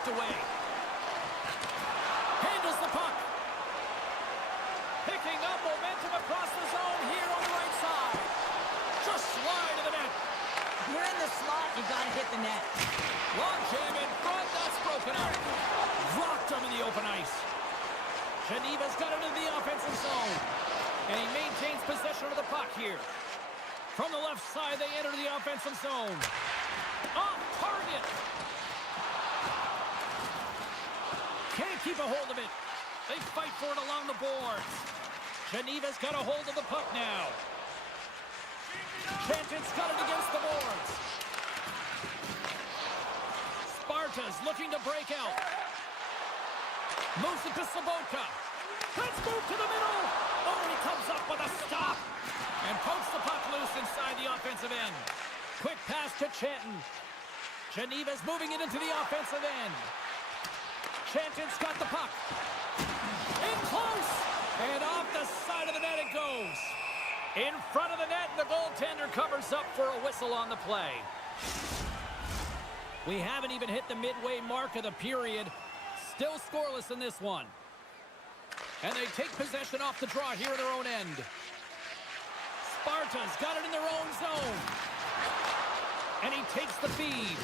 Away. Handles the puck. Picking up momentum across the zone here on the right side. Just wide of the net. You're in the slot, you gotta hit the net. Long jam in front, that's broken up. Rocked him in the open ice. Geneva's got it into the offensive zone. And he maintains possession of the puck here. From the left side, they enter the offensive zone. Off target. Can't keep a hold of it. They fight for it along the boards. Geneva's got a hold of the puck now. Canton's got it against the boards. Sparta's looking to break out. Moves it to Sabotka. Let's move to the middle. Oh, he comes up with a stop. And pokes the puck loose inside the offensive end. Quick pass to Chanton. Geneva's moving it into the offensive end. Chanton's got the puck. In close. And off the side of the net it goes. In front of the net, and the goaltender covers up for a whistle on the play. We haven't even hit the midway mark of the period. Still scoreless in this one. And they take possession off the draw here in their own end. Sparta's got it in their own zone. And he takes the feed.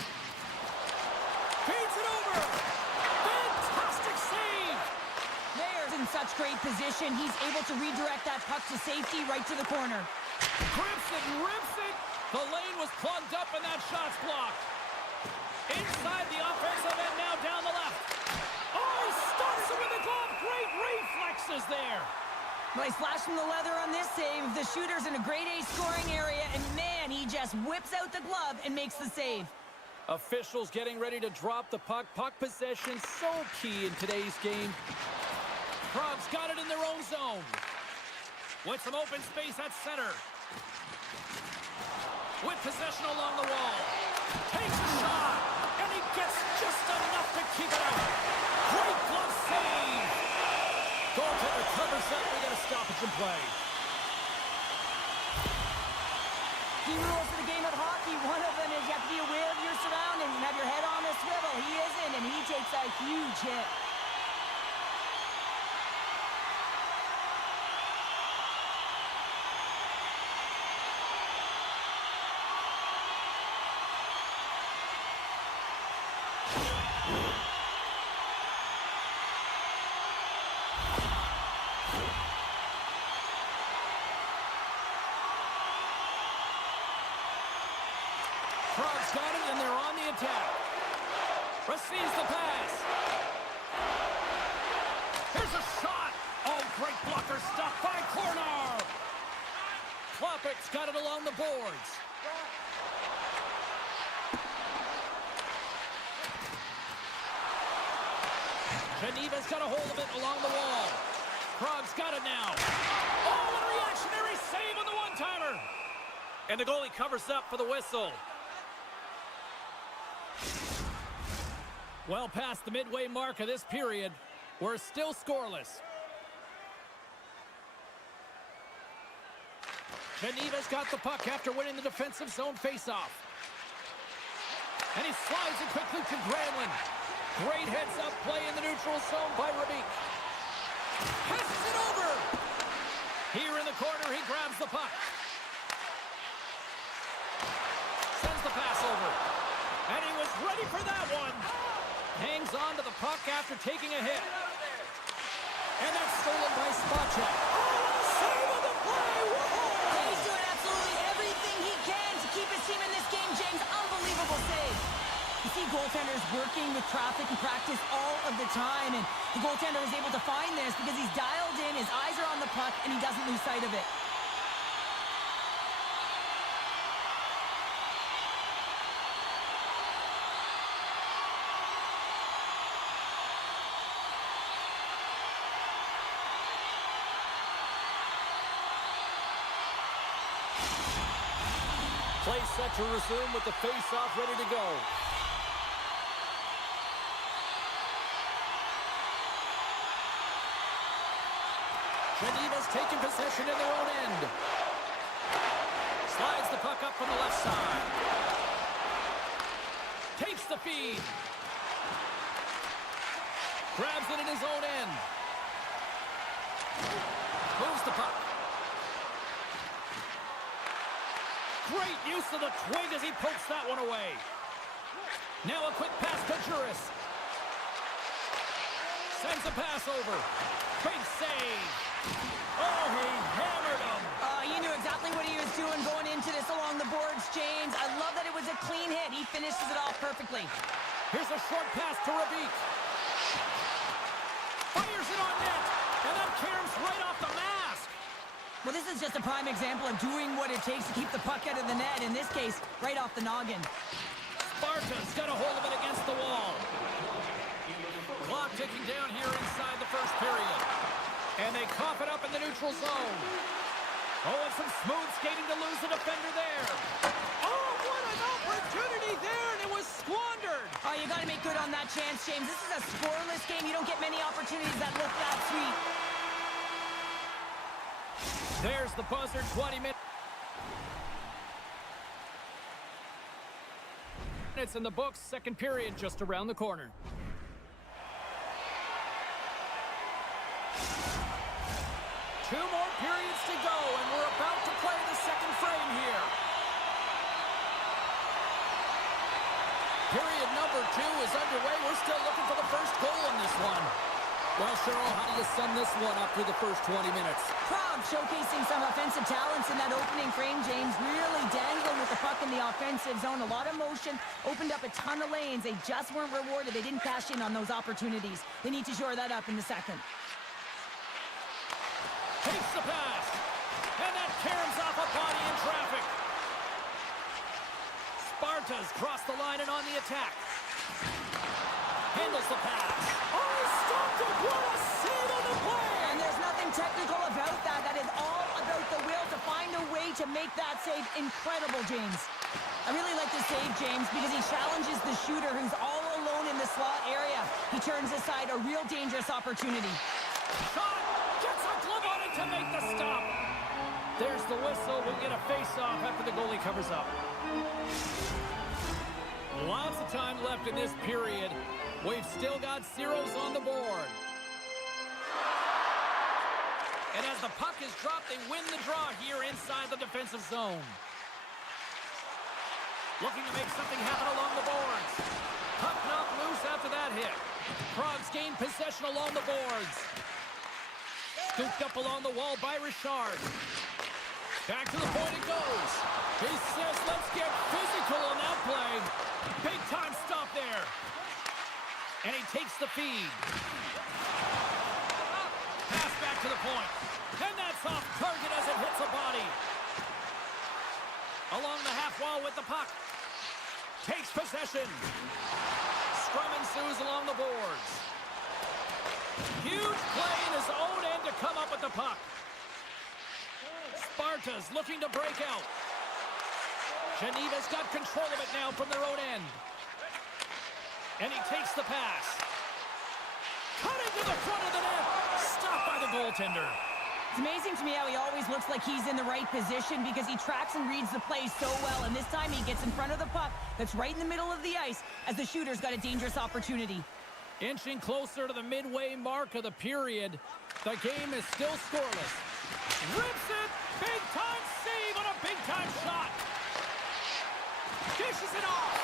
Feeds it over. Fantastic save. There's in such great position. He's able to redirect that puck to safety right to the corner. Grips it, rips it. The lane was plugged up and that shot's blocked. Inside the offensive end now down the left. Oh, he stops it with the glove. Great reflexes there. Well, he's flashing the leather on this save. The shooter's in a grade A scoring area, and man, he just whips out the glove and makes the save. Officials getting ready to drop the puck. Puck possession so key in today's game. Praha's got it in their own zone. With some open space at center. With possession along the wall. Takes a shot. And he gets just enough to keep it out. Great glove save. Goaltender covers up. We got a stoppage in play. Key rules of the game of hockey. One of them is you have to be aware of your surroundings and have your head on a swivel. He isn't, and he takes a huge hit. Praha's got it, and they're on the attack. Receives the pass. Here's a shot. Oh, great blocker stuff by Kornar. Klopek's got it along the boards. Geneva's got a hold of it along the wall. Praha's got it now. Oh, what a reactionary save on the 1-2. timer. And the goalie covers up for the whistle. Well past the midway mark of this period, we're still scoreless. Geneva's got the puck after winning the defensive zone faceoff. And he slides it quickly to Granlund. Great heads-up play in the neutral zone by Rabik. Passes it over. Here in the corner, he grabs the puck. Sends the pass over. And he was ready for that one. Hangs on to the puck after taking a hit. And that's stolen by Sparta. Save of the play! Whoa! He's doing absolutely everything he can to keep his team in this game, James. Unbelievable save. You see goaltenders working with traffic and practice all of the time, and the goaltender was able to find this because he's dialed in, his eyes are on the puck, and he doesn't lose sight of it. Play set to resume with the face-off ready to go. Geneva's taking possession in their own end. Slides the puck up from the left side. Takes the feed. Grabs it in his own end. Moves the puck. Great use of the twig as he pokes that one away. Now a quick pass to Juris. Sends a pass over. Big save. Oh, he hammered him. You knew exactly what he was doing going into this along the boards, James. I love that it was a clean hit. He finishes it off perfectly. Here's a short pass to Rabik. Fires it on net. And that caroms right off the mask. Well, this is just a prime example of doing what it takes to keep the puck out of the net. In this case, right off the noggin. Sparta's got a hold of it against the wall. Clock ticking down here inside the first period. And they cough it up in the neutral zone. Oh, and some smooth skating to lose the defender there. Oh, what an opportunity there, and it was squandered. Oh, you got to make good on that chance, James. This is a scoreless game. You don't get many opportunities that look that sweet. There's the buzzer, 20 minutes in the books, second period just around the corner. Two more periods to go, and we're about to play the second frame here. Period number 2 is underway. We're still looking for the first goal in this one. Well, Cheryl, how do you sum this one up through the first 20 minutes? Prague showcasing some offensive talents in that opening frame, James. Really dangling with the puck in the offensive zone. A lot of motion, opened up a ton of lanes. They just weren't rewarded. They didn't cash in on those opportunities. They need to shore that up in the second. Takes the pass. And that caroms off a body in traffic. Sparta's crossed the line and on the attack. Handles the pass. Oh, stopped it. What a save on the play. And there's nothing technical about that. That is all about the will to find a way to make that save incredible, James. I really like this save, James, because he challenges the shooter who's all alone in the slot area. He turns aside a real dangerous opportunity. Shot. Gets a glove on it to make the stop. There's the whistle. We'll get a face-off after the goalie covers up. Lots of time left in this period. We've still got zeros on the board. And as the puck is dropped, they win the draw here inside the defensive zone. Looking to make something happen along the boards. Puck knocked loose after that hit. Prague's gained possession along the boards. Scooped up along the wall by Richard. Back to the point it goes. He says, let's get physical on that play. Big time stop there. And he takes the feed. Pass back to the point. And that's off target as it hits a body. Along the half wall with the puck. Takes possession. Scrum ensues along the boards. Huge play in his own end to come up with the puck. Sparta's looking to break out. Geneva's got control of it now from their own end. And he takes the pass. Cutting to the front of the net. Stopped by the goaltender. It's amazing to me how he always looks like he's in the right position because he tracks and reads the play so well. And this time he gets in front of the puck that's right in the middle of the ice as the shooter's got a dangerous opportunity. Inching closer to the midway mark of the period. The game is still scoreless. Rips it. Big time save on a big time shot. Dishes it off.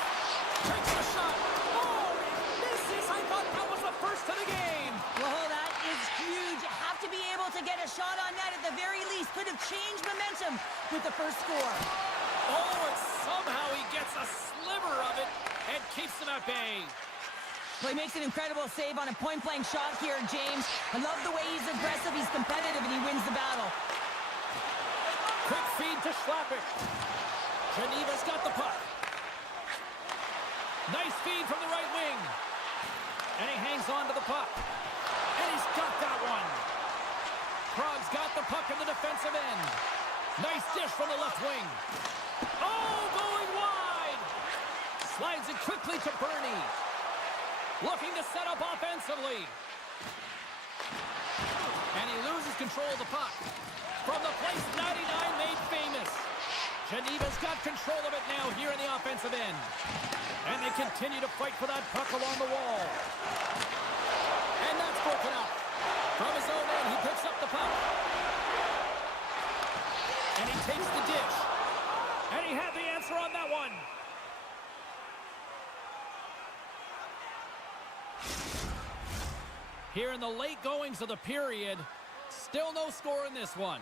Takes the shot. Oh, it misses. I thought that was the first of the game. Well, that is huge. You have to be able to get a shot on that at the very least. Could have changed momentum with the first score. Oh, and somehow he gets a sliver of it and keeps them at bay. Well, he makes an incredible save on a point-blank shot here, James. I love the way he's aggressive, he's competitive, and he wins the battle. Quick feed to Schlappick. Geneva's got the puck. Nice feed from the right wing. And he hangs on to the puck. And he's got that one. Prague's got the puck in the defensive end. Nice dish from the left wing. Oh, going wide. Slides it quickly to Bernie. Looking to set up offensively. And he loses control of the puck. From the place 99 made famous. Geneva's got control of it now here in the offensive end. And they continue to fight for that puck along the wall. And that's broken up. From his own end, he picks up the puck. And he takes the dish. And he had the answer on that one. Here in the late goings of the period, still no score in this one.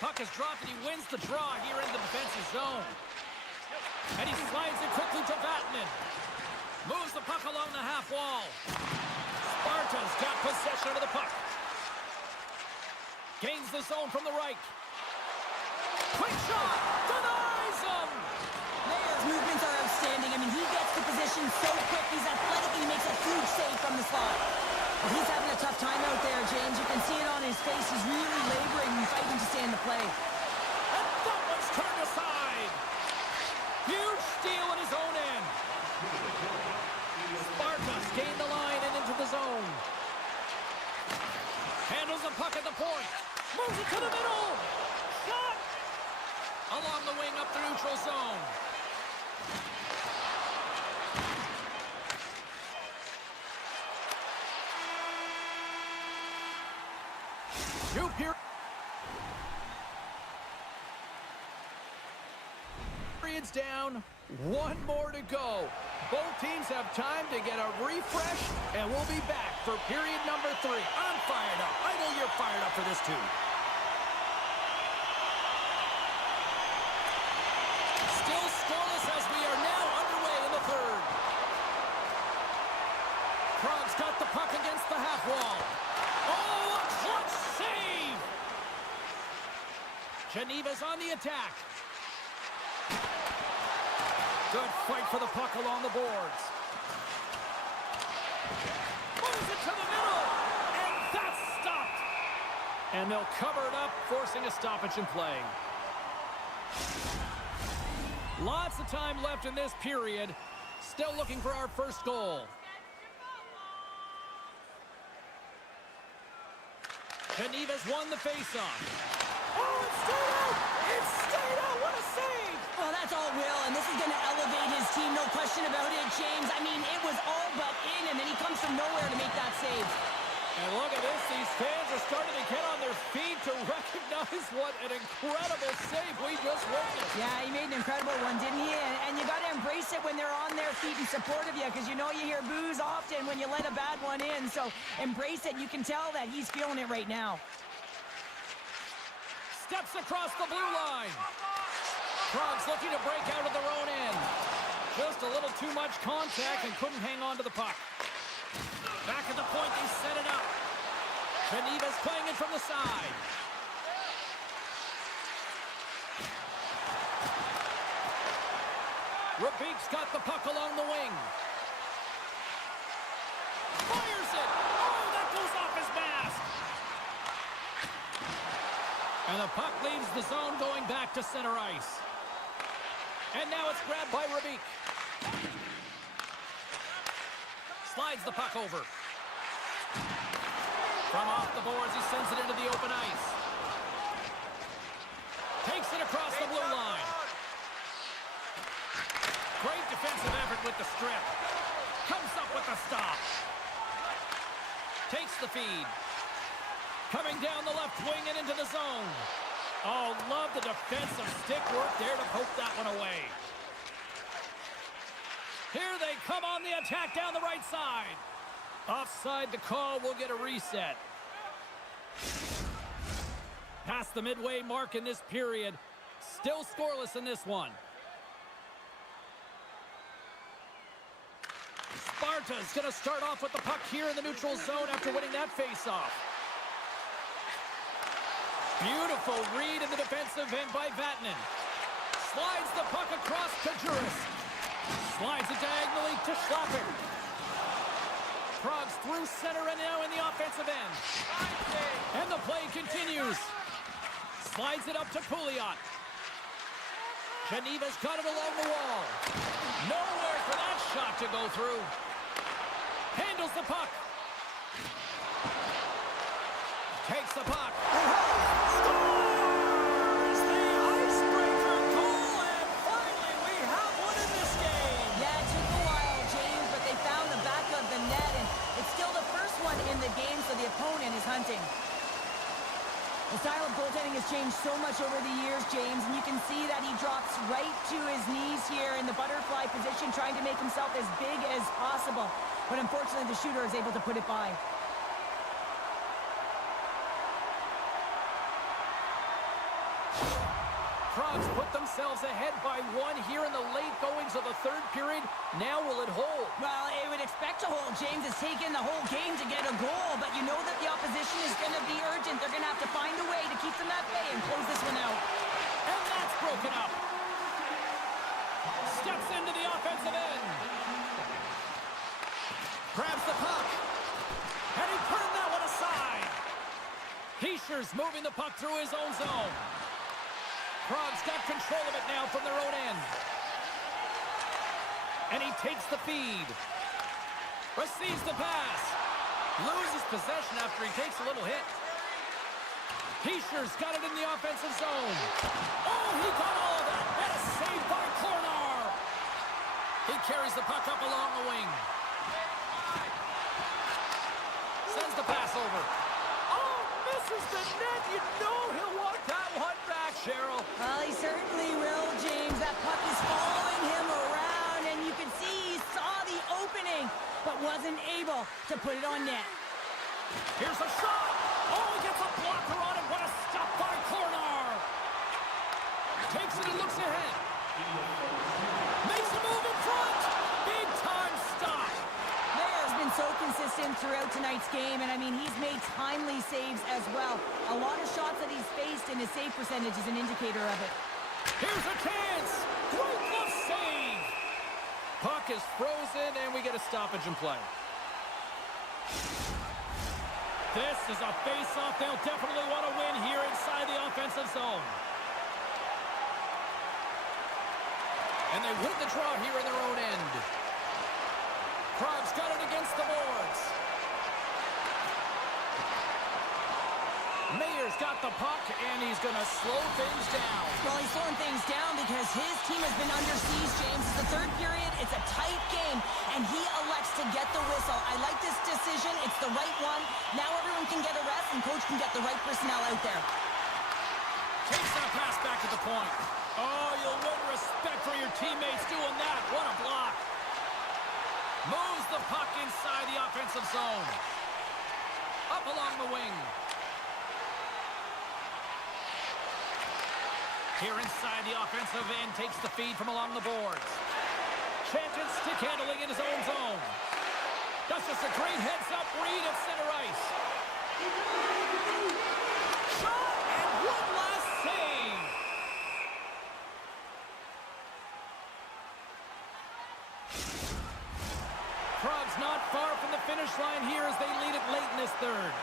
Puck is dropped and he wins the draw here in the defensive zone. And he slides it quickly to Vatanen. Moves the puck along the half wall. Sparta's got possession of the puck. Gains the zone from the right. Quick shot! Denies him! Layer's movements are outstanding. I mean, he gets the position so quick. He's athletic and he makes a huge save from the slot. Well, he's having a tough time out there, James. You can see it on his face. He's really laboring and fighting to stay in the play. And that one's turned aside. Huge steal in his own end. Sparta's gained the line and into the zone. Handles the puck at the point. Moves it to the middle. Shot! Along the wing up the neutral zone. Two periods down, one more to go. Both teams have time to get a refresh, and we'll be back for period number 3. I'm fired up. I know you're fired up for this too. Still scoreless as we are now underway in the third. Prague's got the puck against the half wall. Oh, a clutch save! Geneva's on the attack. Good fight for the puck along the boards. Moves it to the middle, and that's stopped. And they'll cover it up, forcing a stoppage in play. Lots of time left in this period. Still looking for our first goal. Geneva's won the faceoff. Oh, it stayed out! It stayed out! What a save! Well, that's all Will, and this is going to elevate his team, no question about it, James. I mean, it was all but in, and then he comes from nowhere to make that save. And look at this. These fans are starting to get on their feet to recognize what an incredible save we just witnessed. Yeah, he made an incredible one, didn't he? And you got to embrace it when they're on their feet in support of you, because you know you hear boos often when you let a bad one in. So embrace it. You can tell that he's feeling it right now. Steps across the blue line. Prague's looking to break out of their own end. Just a little too much contact and couldn't hang on to the puck. Back at the point, they set it up. Geneva's playing it from the side. Rabik's got the puck along the wing. Fires it! Oh, that goes off his mask! And the puck leaves the zone going back to center ice. And now it's grabbed by Rubik. Slides the puck over. From off the boards, he sends it into the open ice. Takes it across the blue line. Great defensive effort with the strip. Comes up with the stop. Takes the feed. Coming down the left wing and into the zone. Oh, love the defensive stick work there to poke that one away. Here they come on the attack down the right side. Offside the call, will get a reset. Past the midway mark in this period. Still scoreless in this one. Sparta's going to start off with the puck here in the neutral zone after winning that faceoff. Beautiful read in the defensive end by Vatanen. Slides the puck across to Juris. Slides it diagonally to Schlapper. Prague's through center and now in the offensive end. And the play continues. Slides it up to Pouliot. Geneva's got it along the wall. Nowhere for that shot to go through. Handles the puck. Takes the puck. Scores the icebreaker goal, and finally we have one in this game. Yeah, it took a while, James, but they found the back of the net, and it's still the first one in the game, so the opponent is hunting. The style of goaltending has changed so much over the years, James, and you can see that he drops right to his knees here in the butterfly position, trying to make himself as big as possible. But unfortunately, the shooter is able to put it by. Prague's put themselves ahead by one here in the late goings of the third period. Now will it hold? Well, it would expect to hold. James has taken the whole game to get a goal, but you know that the opposition is going to be urgent. They're going to have to find a way to keep them at bay and close this one out. And that's broken up. Steps into the offensive end. Grabs the puck. And he turned that one aside. Heischer's moving the puck through his own zone. Prague's got control of it now from their own end. And he takes the feed. Receives the pass. Loses possession after he takes a little hit. Heischer's got it in the offensive zone. Oh, he got all of that. And a save by Clornar. He carries the puck up along the wing. Sends the pass over. Oh, misses the net. You know he'll want that one back, Cheryl. Well, he certainly will, James. That puck is following him around, and you can see he saw the opening, but wasn't able to put it on net. Here's a shot. Oh, he gets a blocker on it. What a stop by Clornar. Takes it and looks ahead. Makes a move in front. Big time stop. Mayer's been so consistent throughout tonight's game, and I mean, he's made timely saves as well. A lot of shots that he's faced, and his save percentage is an indicator of it. Here's a chance. Great glove save. Puck is frozen, and we get a stoppage in play. This is a face-off they'll definitely want to win here inside the offensive zone. And they win the draw here in their own end. Prague's got it against the boards. Mayer's got the puck, and he's going to slow things down. Well, he's slowing things down because his team has been under siege, James. It's the third period. It's a tight game, and he elects to get the whistle. I like this decision. It's the right one. Now everyone can get a rest, and coach can get the right personnel out there. Takes that pass back to the point. Oh, you'll win respect for your teammates doing that. What a block. Moves the puck inside the offensive zone. Up along the wing. Here inside the offensive end, takes the feed from along the boards. Chanted stick handling in his own zone. That's just a great heads-up read at center ice. Shot and one last save. Prague's not far from the finish line here as they lead it late in this third.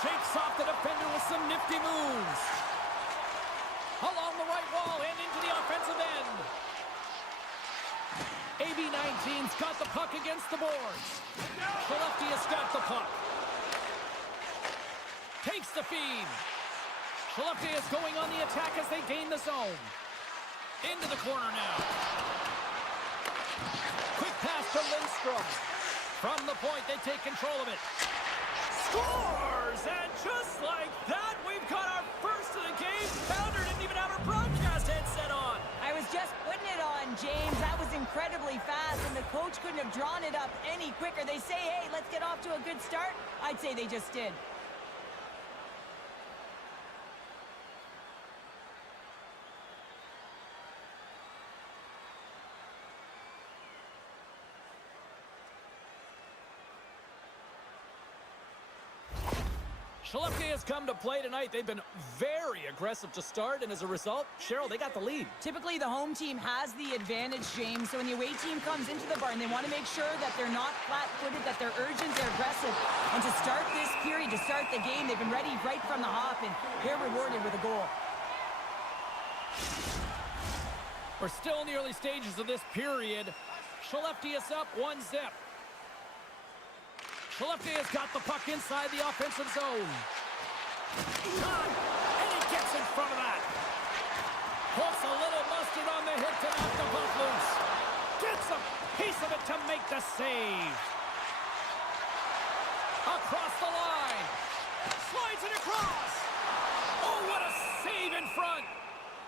Shakes off the defender with some nifty moves. Along the right wall and into the offensive end. AB19's got the puck against the boards. Skelleftea's got the puck. Takes the feed. Skelleftea's going on the attack as they gain the zone. Into the corner now. Quick pass to Lindstrom. From the point, they take control of it. Scores! And just like that, we've got our first of the game. Pounder didn't even have her broadcast headset on. I was just putting it on, James. That was incredibly fast, and the coach couldn't have drawn it up any quicker. They say, hey, let's get off to a good start. I'd say they just did. Skelleftea has come to play tonight. They've been very aggressive to start, and as a result, Cheryl, they got the lead. Typically, the home team has the advantage, James. So when the away team comes into the barn, they want to make sure that they're not flat-footed, that they're urgent, they're aggressive. And to start this period, to start the game, they've been ready right from the hop, and they're rewarded with a goal. We're still in the early stages of this period. Skelleftea's up 1-0. Skelleftea's got the puck inside the offensive zone. Shot, and he gets in front of that. Puts a little mustard on the hit to knock the puck loose. Gets a piece of it to make the save. Across the line. Slides it across. Oh, what a save in front.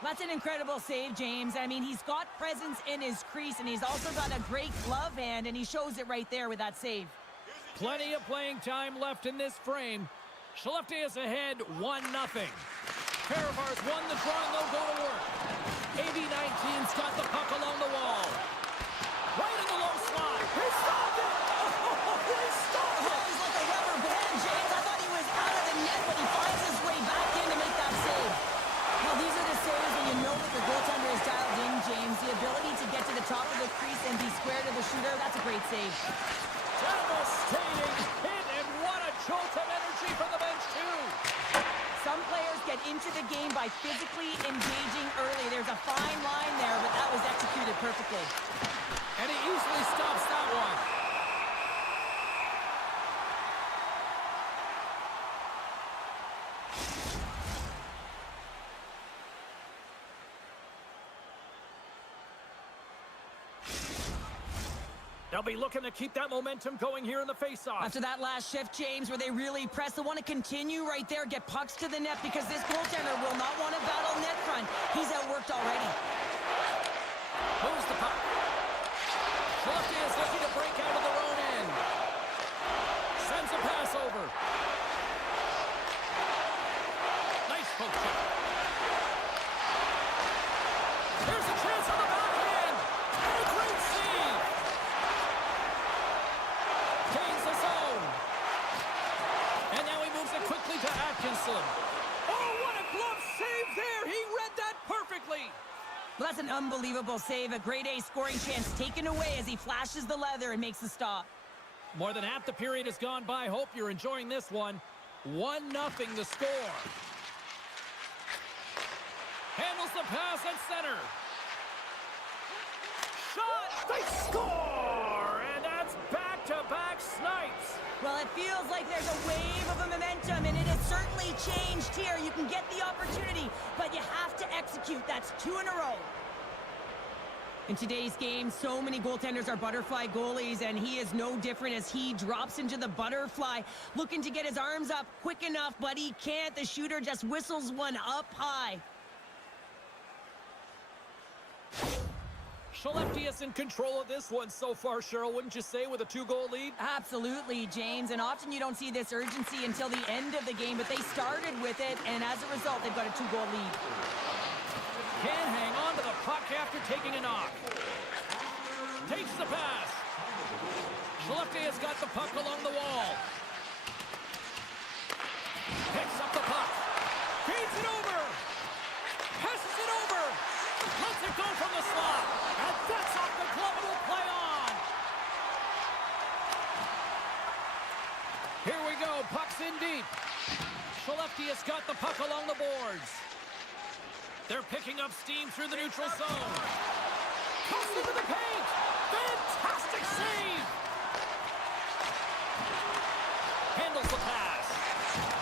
That's an incredible save, James. I mean, he's got presence in his crease, and he's also got a great glove hand, and he shows it right there with that save. Plenty of playing time left in this frame. Skelleftea is ahead 1-0. Fehervar's won the draw and they'll go to work. AB19's got the puck along the wall. Right in the low slot. He stopped it! Oh, he stopped it! He's like a rubber band, James. I thought he was out of the net, but he finds his way back in to make that save. Well, these are the saves when you know that the goaltender is dialed in, James. The ability to get to the top of the crease and be square to the shooter, that's a great save. Devastating hit, and what a jolt of energy for the bench, too. Some players get into the game by physically engaging early. There's a fine line there, but that was executed perfectly. And he easily stops that one. They'll be looking to keep that momentum going here in the faceoff. After that last shift, James, where they really press, they want to continue right there, get pucks to the net, because this goaltender will not want to battle net front. He's outworked already. Moves the puck. Skelleftea is looking to break out of their own end. Sends a pass over. Nice poke check. There's a chance on the backhand. And a great save. Gains the zone. And now he moves it quickly to Atkinson. Oh, what a glove save there. He read that perfectly. Well, that's an unbelievable save. A grade A scoring chance taken away as he flashes the leather and makes the stop. More than half the period has gone by. Hope you're enjoying this one. 1-0 the score. Handles the pass at center. Shot! They score! And that's back-to-back snipes. Well, it feels like there's a wave of a momentum, and it has certainly changed here. You can get the opportunity, but you have to execute. That's 2 in a row. In today's game, so many goaltenders are butterfly goalies, and he is no different as he drops into the butterfly, looking to get his arms up quick enough, but he can't. The shooter just whistles one up high. Skelleftea's in control of this one so far, Cheryl, wouldn't you say, with a 2-goal lead? Absolutely, James, and often you don't see this urgency until the end of the game, but they started with it, and as a result, they've got a 2-goal lead. Can't hang on to the puck after taking a knock. Takes the pass. Skelleftea's got the puck along the wall. Picks up the puck. Feeds it over. Passes it over. Lets it go from the slot. And that's off the glove and will play on. Here we go. Puck's in deep. Skelleftea has got the puck along the boards. They're picking up steam through the neutral zone. Comes into the paint. Fantastic save. Handles the pass.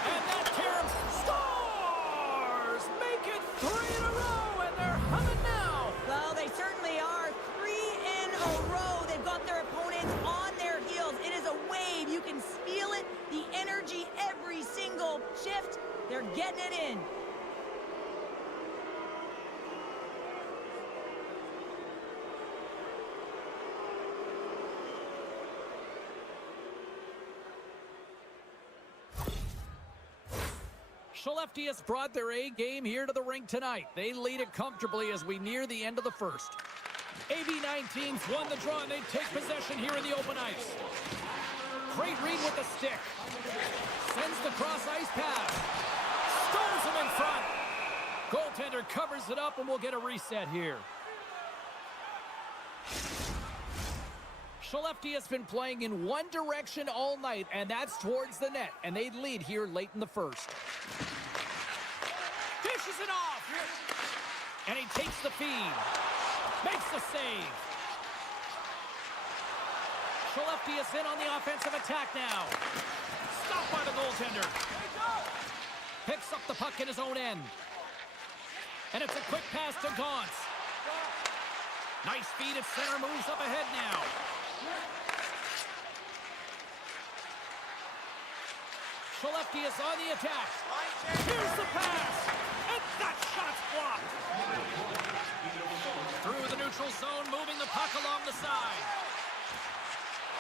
And that Terms scores! Make it 3 in a row, and they're humming now. Well, they certainly are. 3 in a row. They've got their opponents on their heels. It is a wave. You can feel it. The energy every single shift. They're getting it in. Skelleftea has brought their A game here to the rink tonight. They lead it comfortably as we near the end of the first. AB19's won the draw, and they take possession here in the open ice. Great read with the stick. Sends the cross-ice pass. Stones him in front. Goaltender covers it up, and we'll get a reset here. Skelleftea has been playing in one direction all night, and that's towards the net, and they lead here late in the first. Dishes it off, and he takes the feed. Makes the save. Skelleftea is in on the offensive attack now. Stopped by the goaltender. Picks up the puck in his own end. And it's a quick pass to Gauntz. Nice feed at center, moves up ahead now. Skelleftea is on the attack. Here's the pass. And that shot's blocked. Through the neutral zone, moving the puck along the side.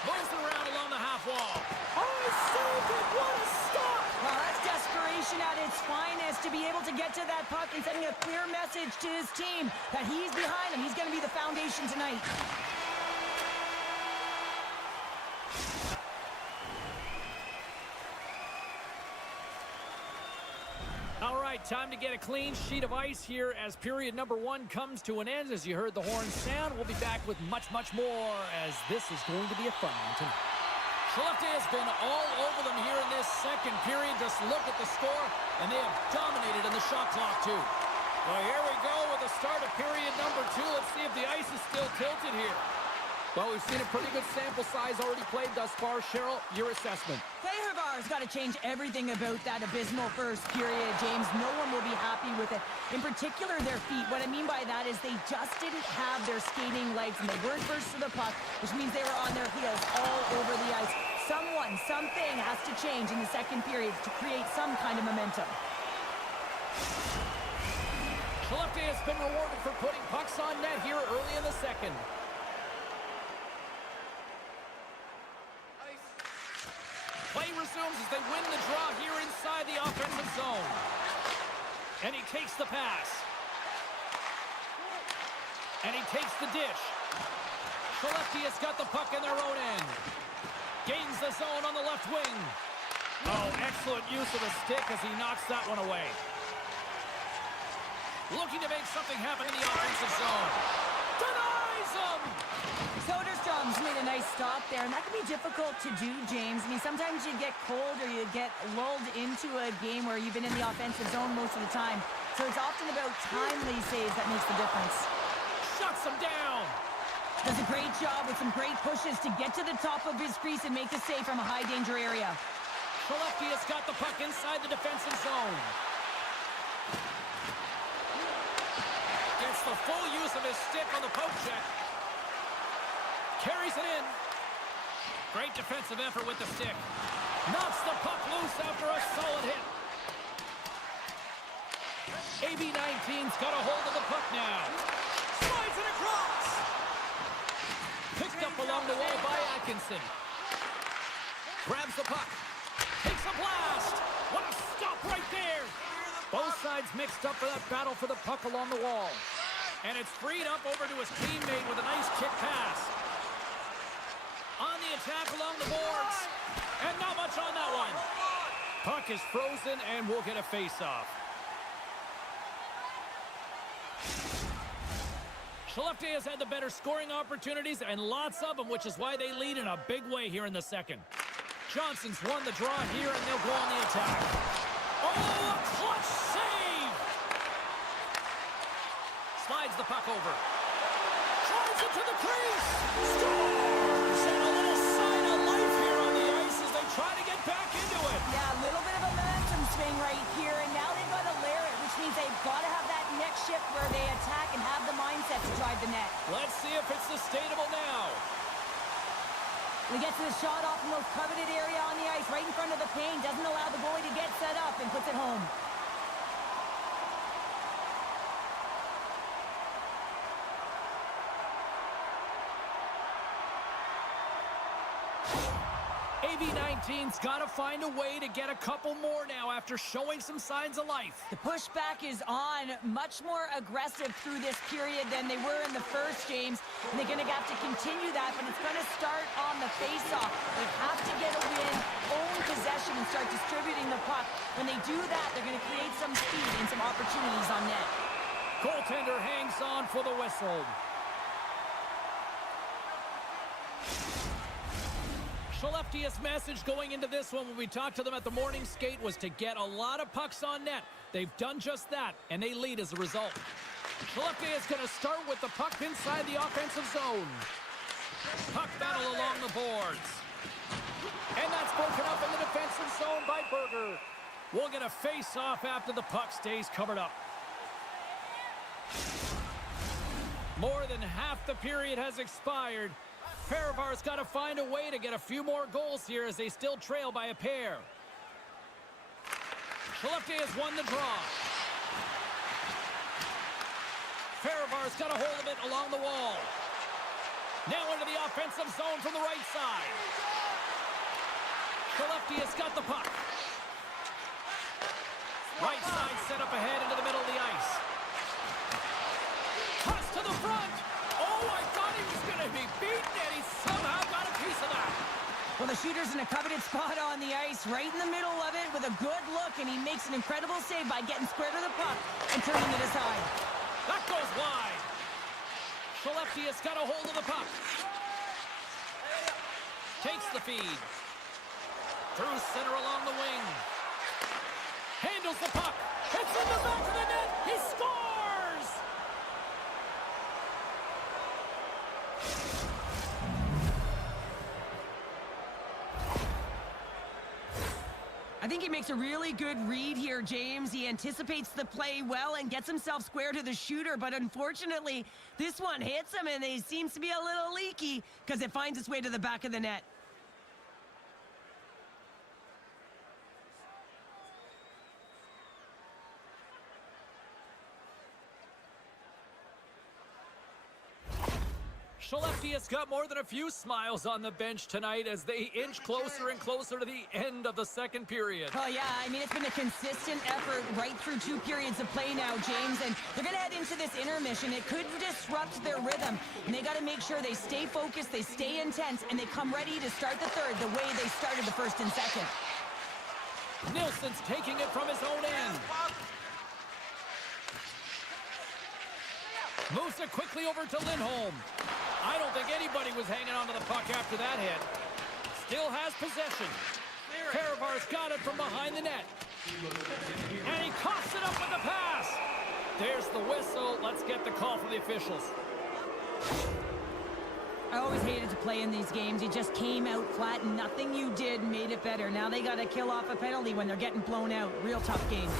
Moves it around along the half wall. Oh, so good. What a stop. Well, that's desperation at its finest to be able to get to that puck and sending a clear message to his team that he's behind him. He's going to be the foundation tonight. All right, time to get a clean sheet of ice here as period number 1 comes to an end. As you heard the horn sound, we'll be back with much, much more as this is going to be a fun one tonight. Skelleftea has been all over them here in this second period. Just look at the score, and they have dominated in the shot clock, too. Well, here we go with the start of period number 2. Let's see if the ice is still tilted here. Well, we've seen a pretty good sample size already played thus far. Cheryl, your assessment. Fehervar's got to change everything about that abysmal first period, James. No one will be happy with it. In particular, their feet. What I mean by that is they just didn't have their skating legs, and they weren't first to the puck, which means they were on their heels all over the ice. Something has to change in the second period to create some kind of momentum. Skelleftea has been rewarded for putting pucks on net here early in the second. Play resumes as they win the draw here inside the offensive zone. And he takes the pass. And he takes the dish. Skelleftea's got the puck in their own end. Gains the zone on the left wing. Oh, excellent use of the stick as he knocks that one away. Looking to make something happen in the offensive zone. Denies him! Soderstrom's made a nice stop there, and that can be difficult to do, James. I mean, sometimes you get cold or you get lulled into a game where you've been in the offensive zone most of the time. So it's often about timely saves that makes the difference. Shuts him down! Does a great job with some great pushes to get to the top of his crease and make the save from a high-danger area. Skelleftea's got the puck inside the defensive zone. Gets the full use of his stick on the poke check. Carries it in. Great defensive effort with the stick. Knocks the puck loose after a solid hit. AB19's got a hold of the puck now. Slides it across. Picked up along the wall by Atkinson. Grabs the puck. Takes a blast. What a stop right there. Both sides mixed up for that battle for the puck along the wall. And it's freed up over to his teammate with a nice kick pass. On the attack along the boards. And not much on that one. Puck is frozen and we'll get a face-off. Skelleftea has had the better scoring opportunities and lots of them, which is why they lead in a big way here in the second. Johnson's won the draw here, and they'll go on the attack. Oh, a clutch save! Slides the puck over. Drives it to the crease! Scores! And a little sign of life here on the ice as they try to get back into it. Yeah, a little bit of a momentum swing right here, and now they've got to layer it, which means they've got to have that next shift where they attack and have the mindset to drive the net. Let's see if it's sustainable now. We get to the shot off the most coveted area on the ice, right in front of the paint. Doesn't allow the goalie to get set up and puts it home. AB19's got to find a way to get a couple more now after showing some signs of life. The pushback is on, much more aggressive through this period than they were in the first, James. And they're going to have to continue that, but it's going to start on the face-off. They have to get a win, own possession, and start distributing the puck. When they do that, they're going to create some speed and some opportunities on net. Goaltender hangs on for the whistle. Skelleftea's message going into this one when we talked to them at the morning skate was to get a lot of pucks on net. They've done just that, and they lead as a result. Skelleftea is going to start with the puck inside the offensive zone. Puck battle along the boards. And that's broken up in the defensive zone by Berger. We'll get a face-off after the puck stays covered up. More than half the period has expired. Fehervar's got to find a way to get a few more goals here as they still trail by a pair. Skelleftea has won the draw. Fehervar's got a hold of it along the wall. Now into the offensive zone from the right side. Skelleftea's got the puck. Right side set up ahead into the middle of the ice. Toss to the front. Oh, I thought he was going to be beaten, and he somehow got a piece of that. Well, the shooter's in a coveted spot on the ice, right in the middle of it with a good look, and he makes an incredible save by getting square to the puck and turning it aside. That goes wide. Skelleftea's got a hold of the puck. Takes the feed. Through center along the wing. Handles the puck. It's in the back of the net. He scores! I think he makes a really good read here, James. He anticipates the play well and gets himself square to the shooter, but unfortunately, this one hits him and he seems to be a little leaky because it finds its way to the back of the net. Skelleftea's got more than a few smiles on the bench tonight as they inch closer and closer to the end of the second period. Oh, yeah, I mean, it's been a consistent effort right through two periods of play now, James, and they're going to head into this intermission. It could disrupt their rhythm, and they got to make sure they stay focused, they stay intense, and they come ready to start the third the way they started the first and second. Nilsson's taking it from his own end. Moves it quickly over to Lindholm. I don't think anybody was hanging onto the puck after that hit. Still has possession. Fehervar's got it from behind the net. And he coughs it up with the pass. There's the whistle. Let's get the call from the officials. I always hated to play in these games. You just came out flat and nothing you did made it better. Now they got to kill off a penalty when they're getting blown out. Real tough game.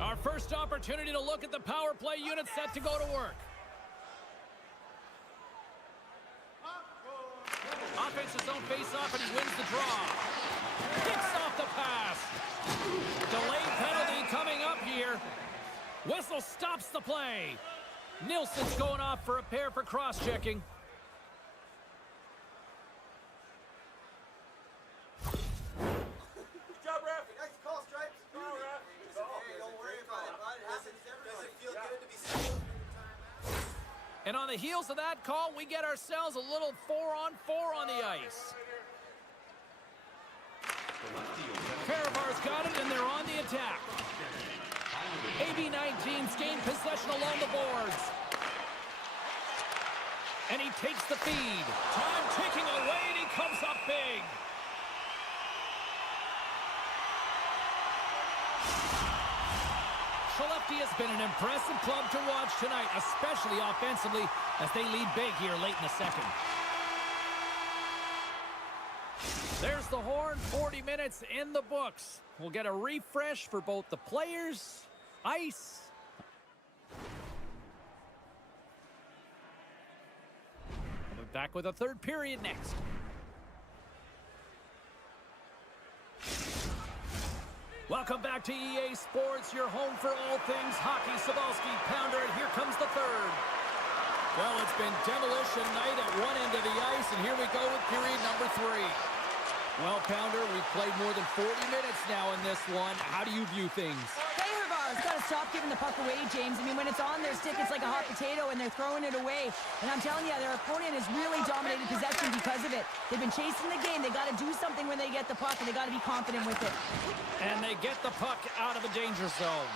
Our first opportunity to look at the power play unit set to go to work. Offensive zone face-off, and he wins the draw. Picks off the pass. Delayed penalty coming up here. Whistle stops the play. Nilsson's going off for a pair for cross-checking. And on the heels of that call, we get ourselves a little 4-on-4 on the ice. Fehervar's got it, and they're on the attack. AB19's gained possession along the boards. And he takes the feed. Time ticking away, and he comes up big. Skelleftea has been an impressive club to watch tonight, especially offensively, as they lead big here late in the second. There's the horn, 40 minutes in the books. We'll get a refresh for both the players, ice. We'll be back with a third period next. Welcome back to EA Sports, your home for all things hockey. Cybulski, Pounder, and here comes the third. Well, it's been demolition night at one end of the ice, and here we go with period number 3. Well, Pounder, we've played more than 40 minutes now in this one. How do you view things? Fehervar's got to stop giving the puck away, James. I mean, when it's on their stick, it's like a hot potato, and they're throwing it away. And I'm telling you, their opponent has really dominated possession because of it. They've been chasing the game. They got to do something when they get the puck, and they got to be confident with it. And they get the puck out of the danger zone.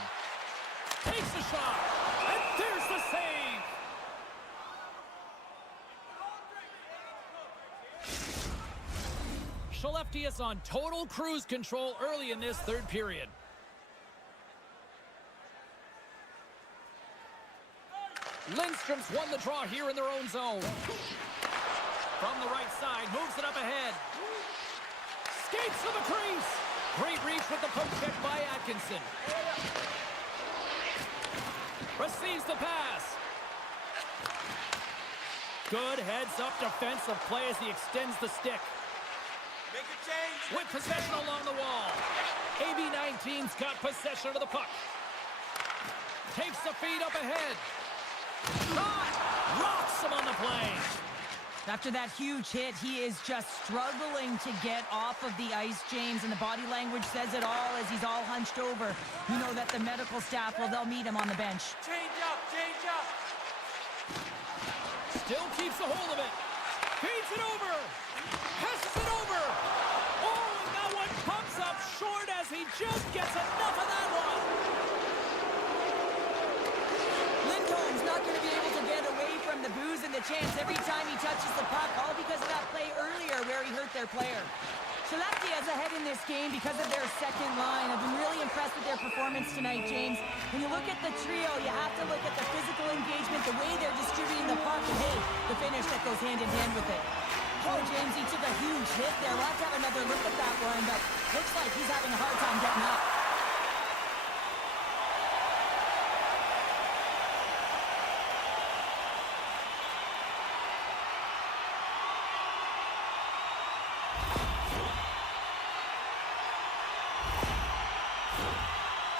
Takes the shot, and there's the save. Skelleftea is on total cruise control early in this third period. Lindstrom's won the draw here in their own zone. From the right side, moves it up ahead. Skates to the crease. Great reach with the poke check by Atkinson. Receives the pass. Good heads-up defensive play as he extends the stick. Make a change. With possession along the wall. AB19's got possession of the puck. Takes the feed up ahead. Shot! Rocks him on the play. After that huge hit, he is just struggling to get off of the ice, James, and the body language says it all as he's all hunched over. You know that the medical staff, well, they'll meet him on the bench. Change up, change up. Still keeps a hold of it. Feeds it over. Passes it over. Oh, and that one pumps up short as he just gets enough of that one. Lindholm's not going to be able to get away from the booze and the chance every time he touches the puck, all because of that play earlier where he hurt their player. Skelleftea's ahead in this game because of their second line. I've been really impressed with their performance tonight, James. When you look at the trio, you have to look at the physical engagement, the way they're distributing the puck, and hey, the finish that goes hand in hand with it. Oh, James, he took a huge hit there. We'll have to have another look at that one, but looks like he's having a hard time getting up.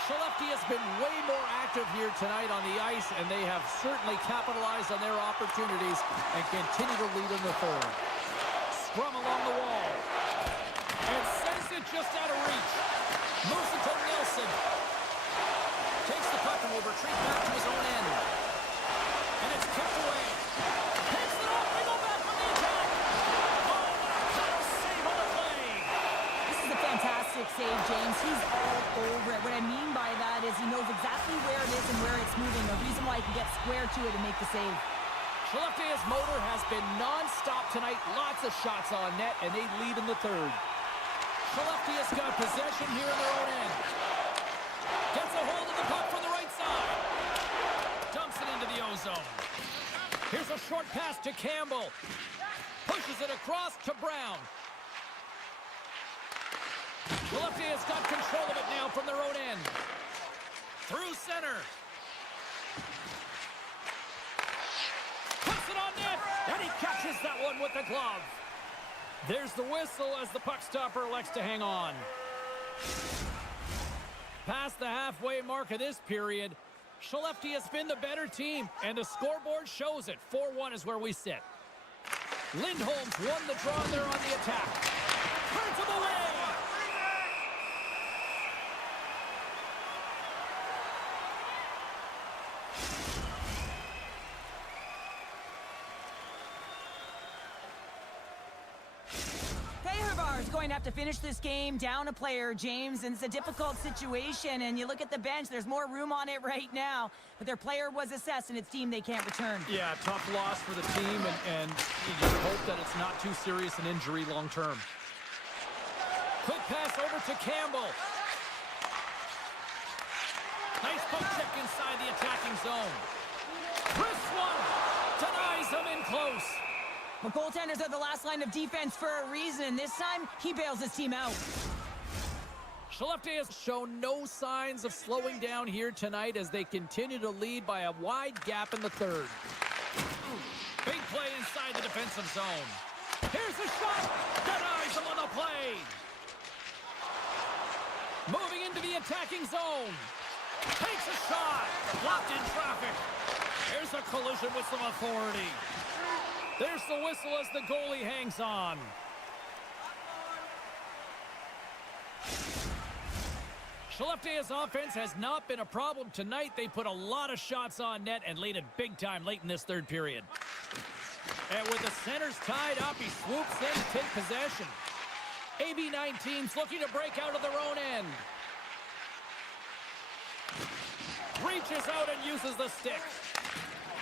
Skelleftea has been way more active here tonight on the ice, and they have certainly capitalized on their opportunities and continue to lead in the third. Scrum along the wall. And sends it just out of reach. Moves it to Nelson. Takes the puck and will retreat back to his own end. And it's kicked away. Takes it off. They go back on the attack. Oh, what a save on the play. This is a fantastic save, James. He's all over it. What I mean by that is he knows exactly where it is and where it's moving. The reason why he can get square to it and make the save. Skelleftea's motor has been non-stop tonight. Lots of shots on net, and they lead in the third. Skelleftea's got possession here in their own end. Gets a hold of the puck from the right side. Dumps it into the O-zone. Here's a short pass to Campbell. Pushes it across to Brown. Skelleftea's got control of it now from their own end. Through center. Puts it on net, and he catches that one with the glove. There's the whistle as the puck stopper elects to hang on. Past the halfway mark of this period, Skelleftea has been the better team, and the scoreboard shows it. 4-1 is where we sit. Lindholm's won the draw there on the attack. Turns him away. is going to have to finish this game down a player, James, and it's a difficult situation. And you look at the bench, there's more room on it right now. But their player was assessed, and it's team they can't return. Yeah, tough loss for the team, and you just hope that it's not too serious an injury long term. Quick pass over to Campbell. Nice poke check inside the attacking zone. Chris one denies him in close. Well, goaltenders are the last line of defense for a reason. This time, he bails his team out. Skelleftea has shown no signs of slowing down here tonight as they continue to lead by a wide gap in the third. Big play inside the defensive zone. Here's a shot. Denies him on the play. Moving into the attacking zone. Takes a shot. Blocked in traffic. Here's a collision with some authority. There's the whistle as the goalie hangs on. Skelleftea's offense has not been a problem tonight. They put a lot of shots on net and laid it big time late in this third period. And with the centers tied up, he swoops in to take possession. AB19's looking to break out of their own end. Reaches out and uses the stick.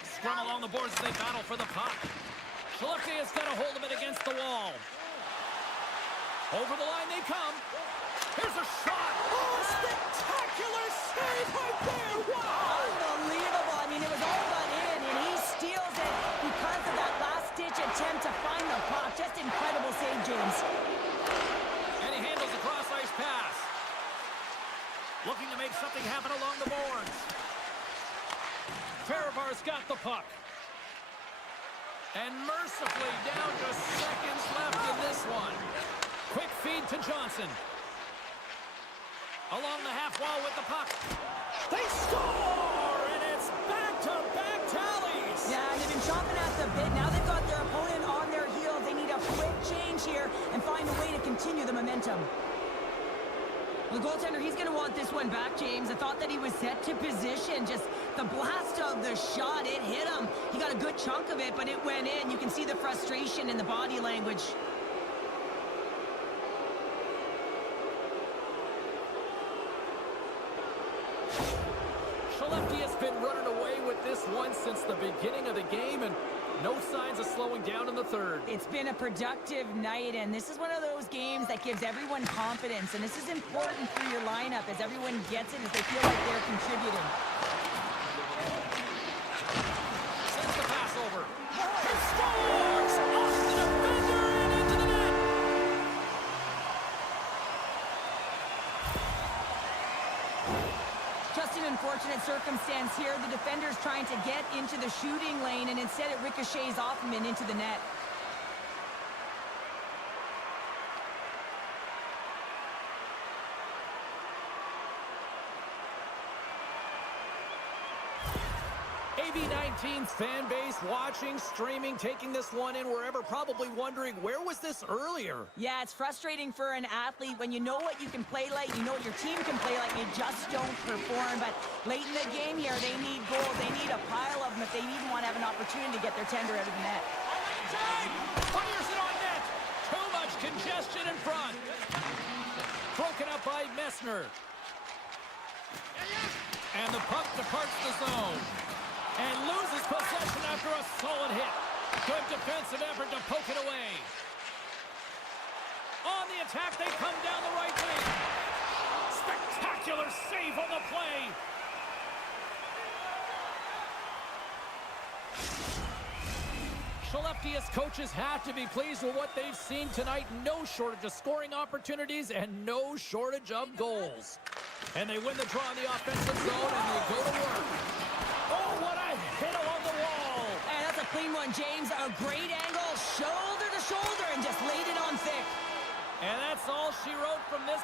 Scrum along the boards as they battle for the puck. Skelleftea's got a hold of it against the wall. Over the line they come. Here's a shot. Oh, spectacular save right there. Wow. Unbelievable. I mean, it was all but in, and he steals it because of that last-ditch attempt to find the puck. Just incredible save, James. And he handles a cross-ice pass. Looking to make something happen along the boards. Fehervar's got the puck. And mercifully down to seconds left in this one. Quick feed to Johnson. Along the half wall with the puck. They score! And it's back-to-back tallies! Yeah, and they've been chomping at the bit. Now they've got their opponent on their heels. They need a quick change here and find a way to continue the momentum. The goaltender, he's going to want this one back, James. I thought that he was set to position. Just the blast of the shot, it hit him. He got a good chunk of it, but it went in. You can see the frustration in the body language. Skelleftea has been running away with this one since the beginning of the game, and no signs of slowing down in the third. It's been a productive night, and this is one of those games that gives everyone confidence, and this is important for your lineup as everyone gets it, as they feel like they're contributing. Sends the pass over. He scores! Off the defender and into the net! Just an unfortunate circumstance here. The defender's trying to get into the shooting lane, and instead it ricochets off him and into the net. AB19's fan base watching, streaming, taking this one in wherever, probably wondering, where was this earlier? Yeah, it's frustrating for an athlete when you know what you can play like, you know what your team can play like, you just don't perform. But late in the game here, they need goals. They need a pile of them if they even want to have an opportunity to get their tender out of the net. Fires it on net. Too much congestion in front. Broken up by Messner. And the puck departs the zone. And loses possession after a solid hit. Good defensive effort to poke it away. On the attack, they come down the right wing. Spectacular save on the play. Skelleftea's coaches have to be pleased with what they've seen tonight. No shortage of scoring opportunities and no shortage of goals. And they win the draw in the offensive zone and they go to work. Oh, what a hit along the wall. And that's a clean one, James. A great angle, shoulder to shoulder, and just laid it on thick. And that's all she wrote from this.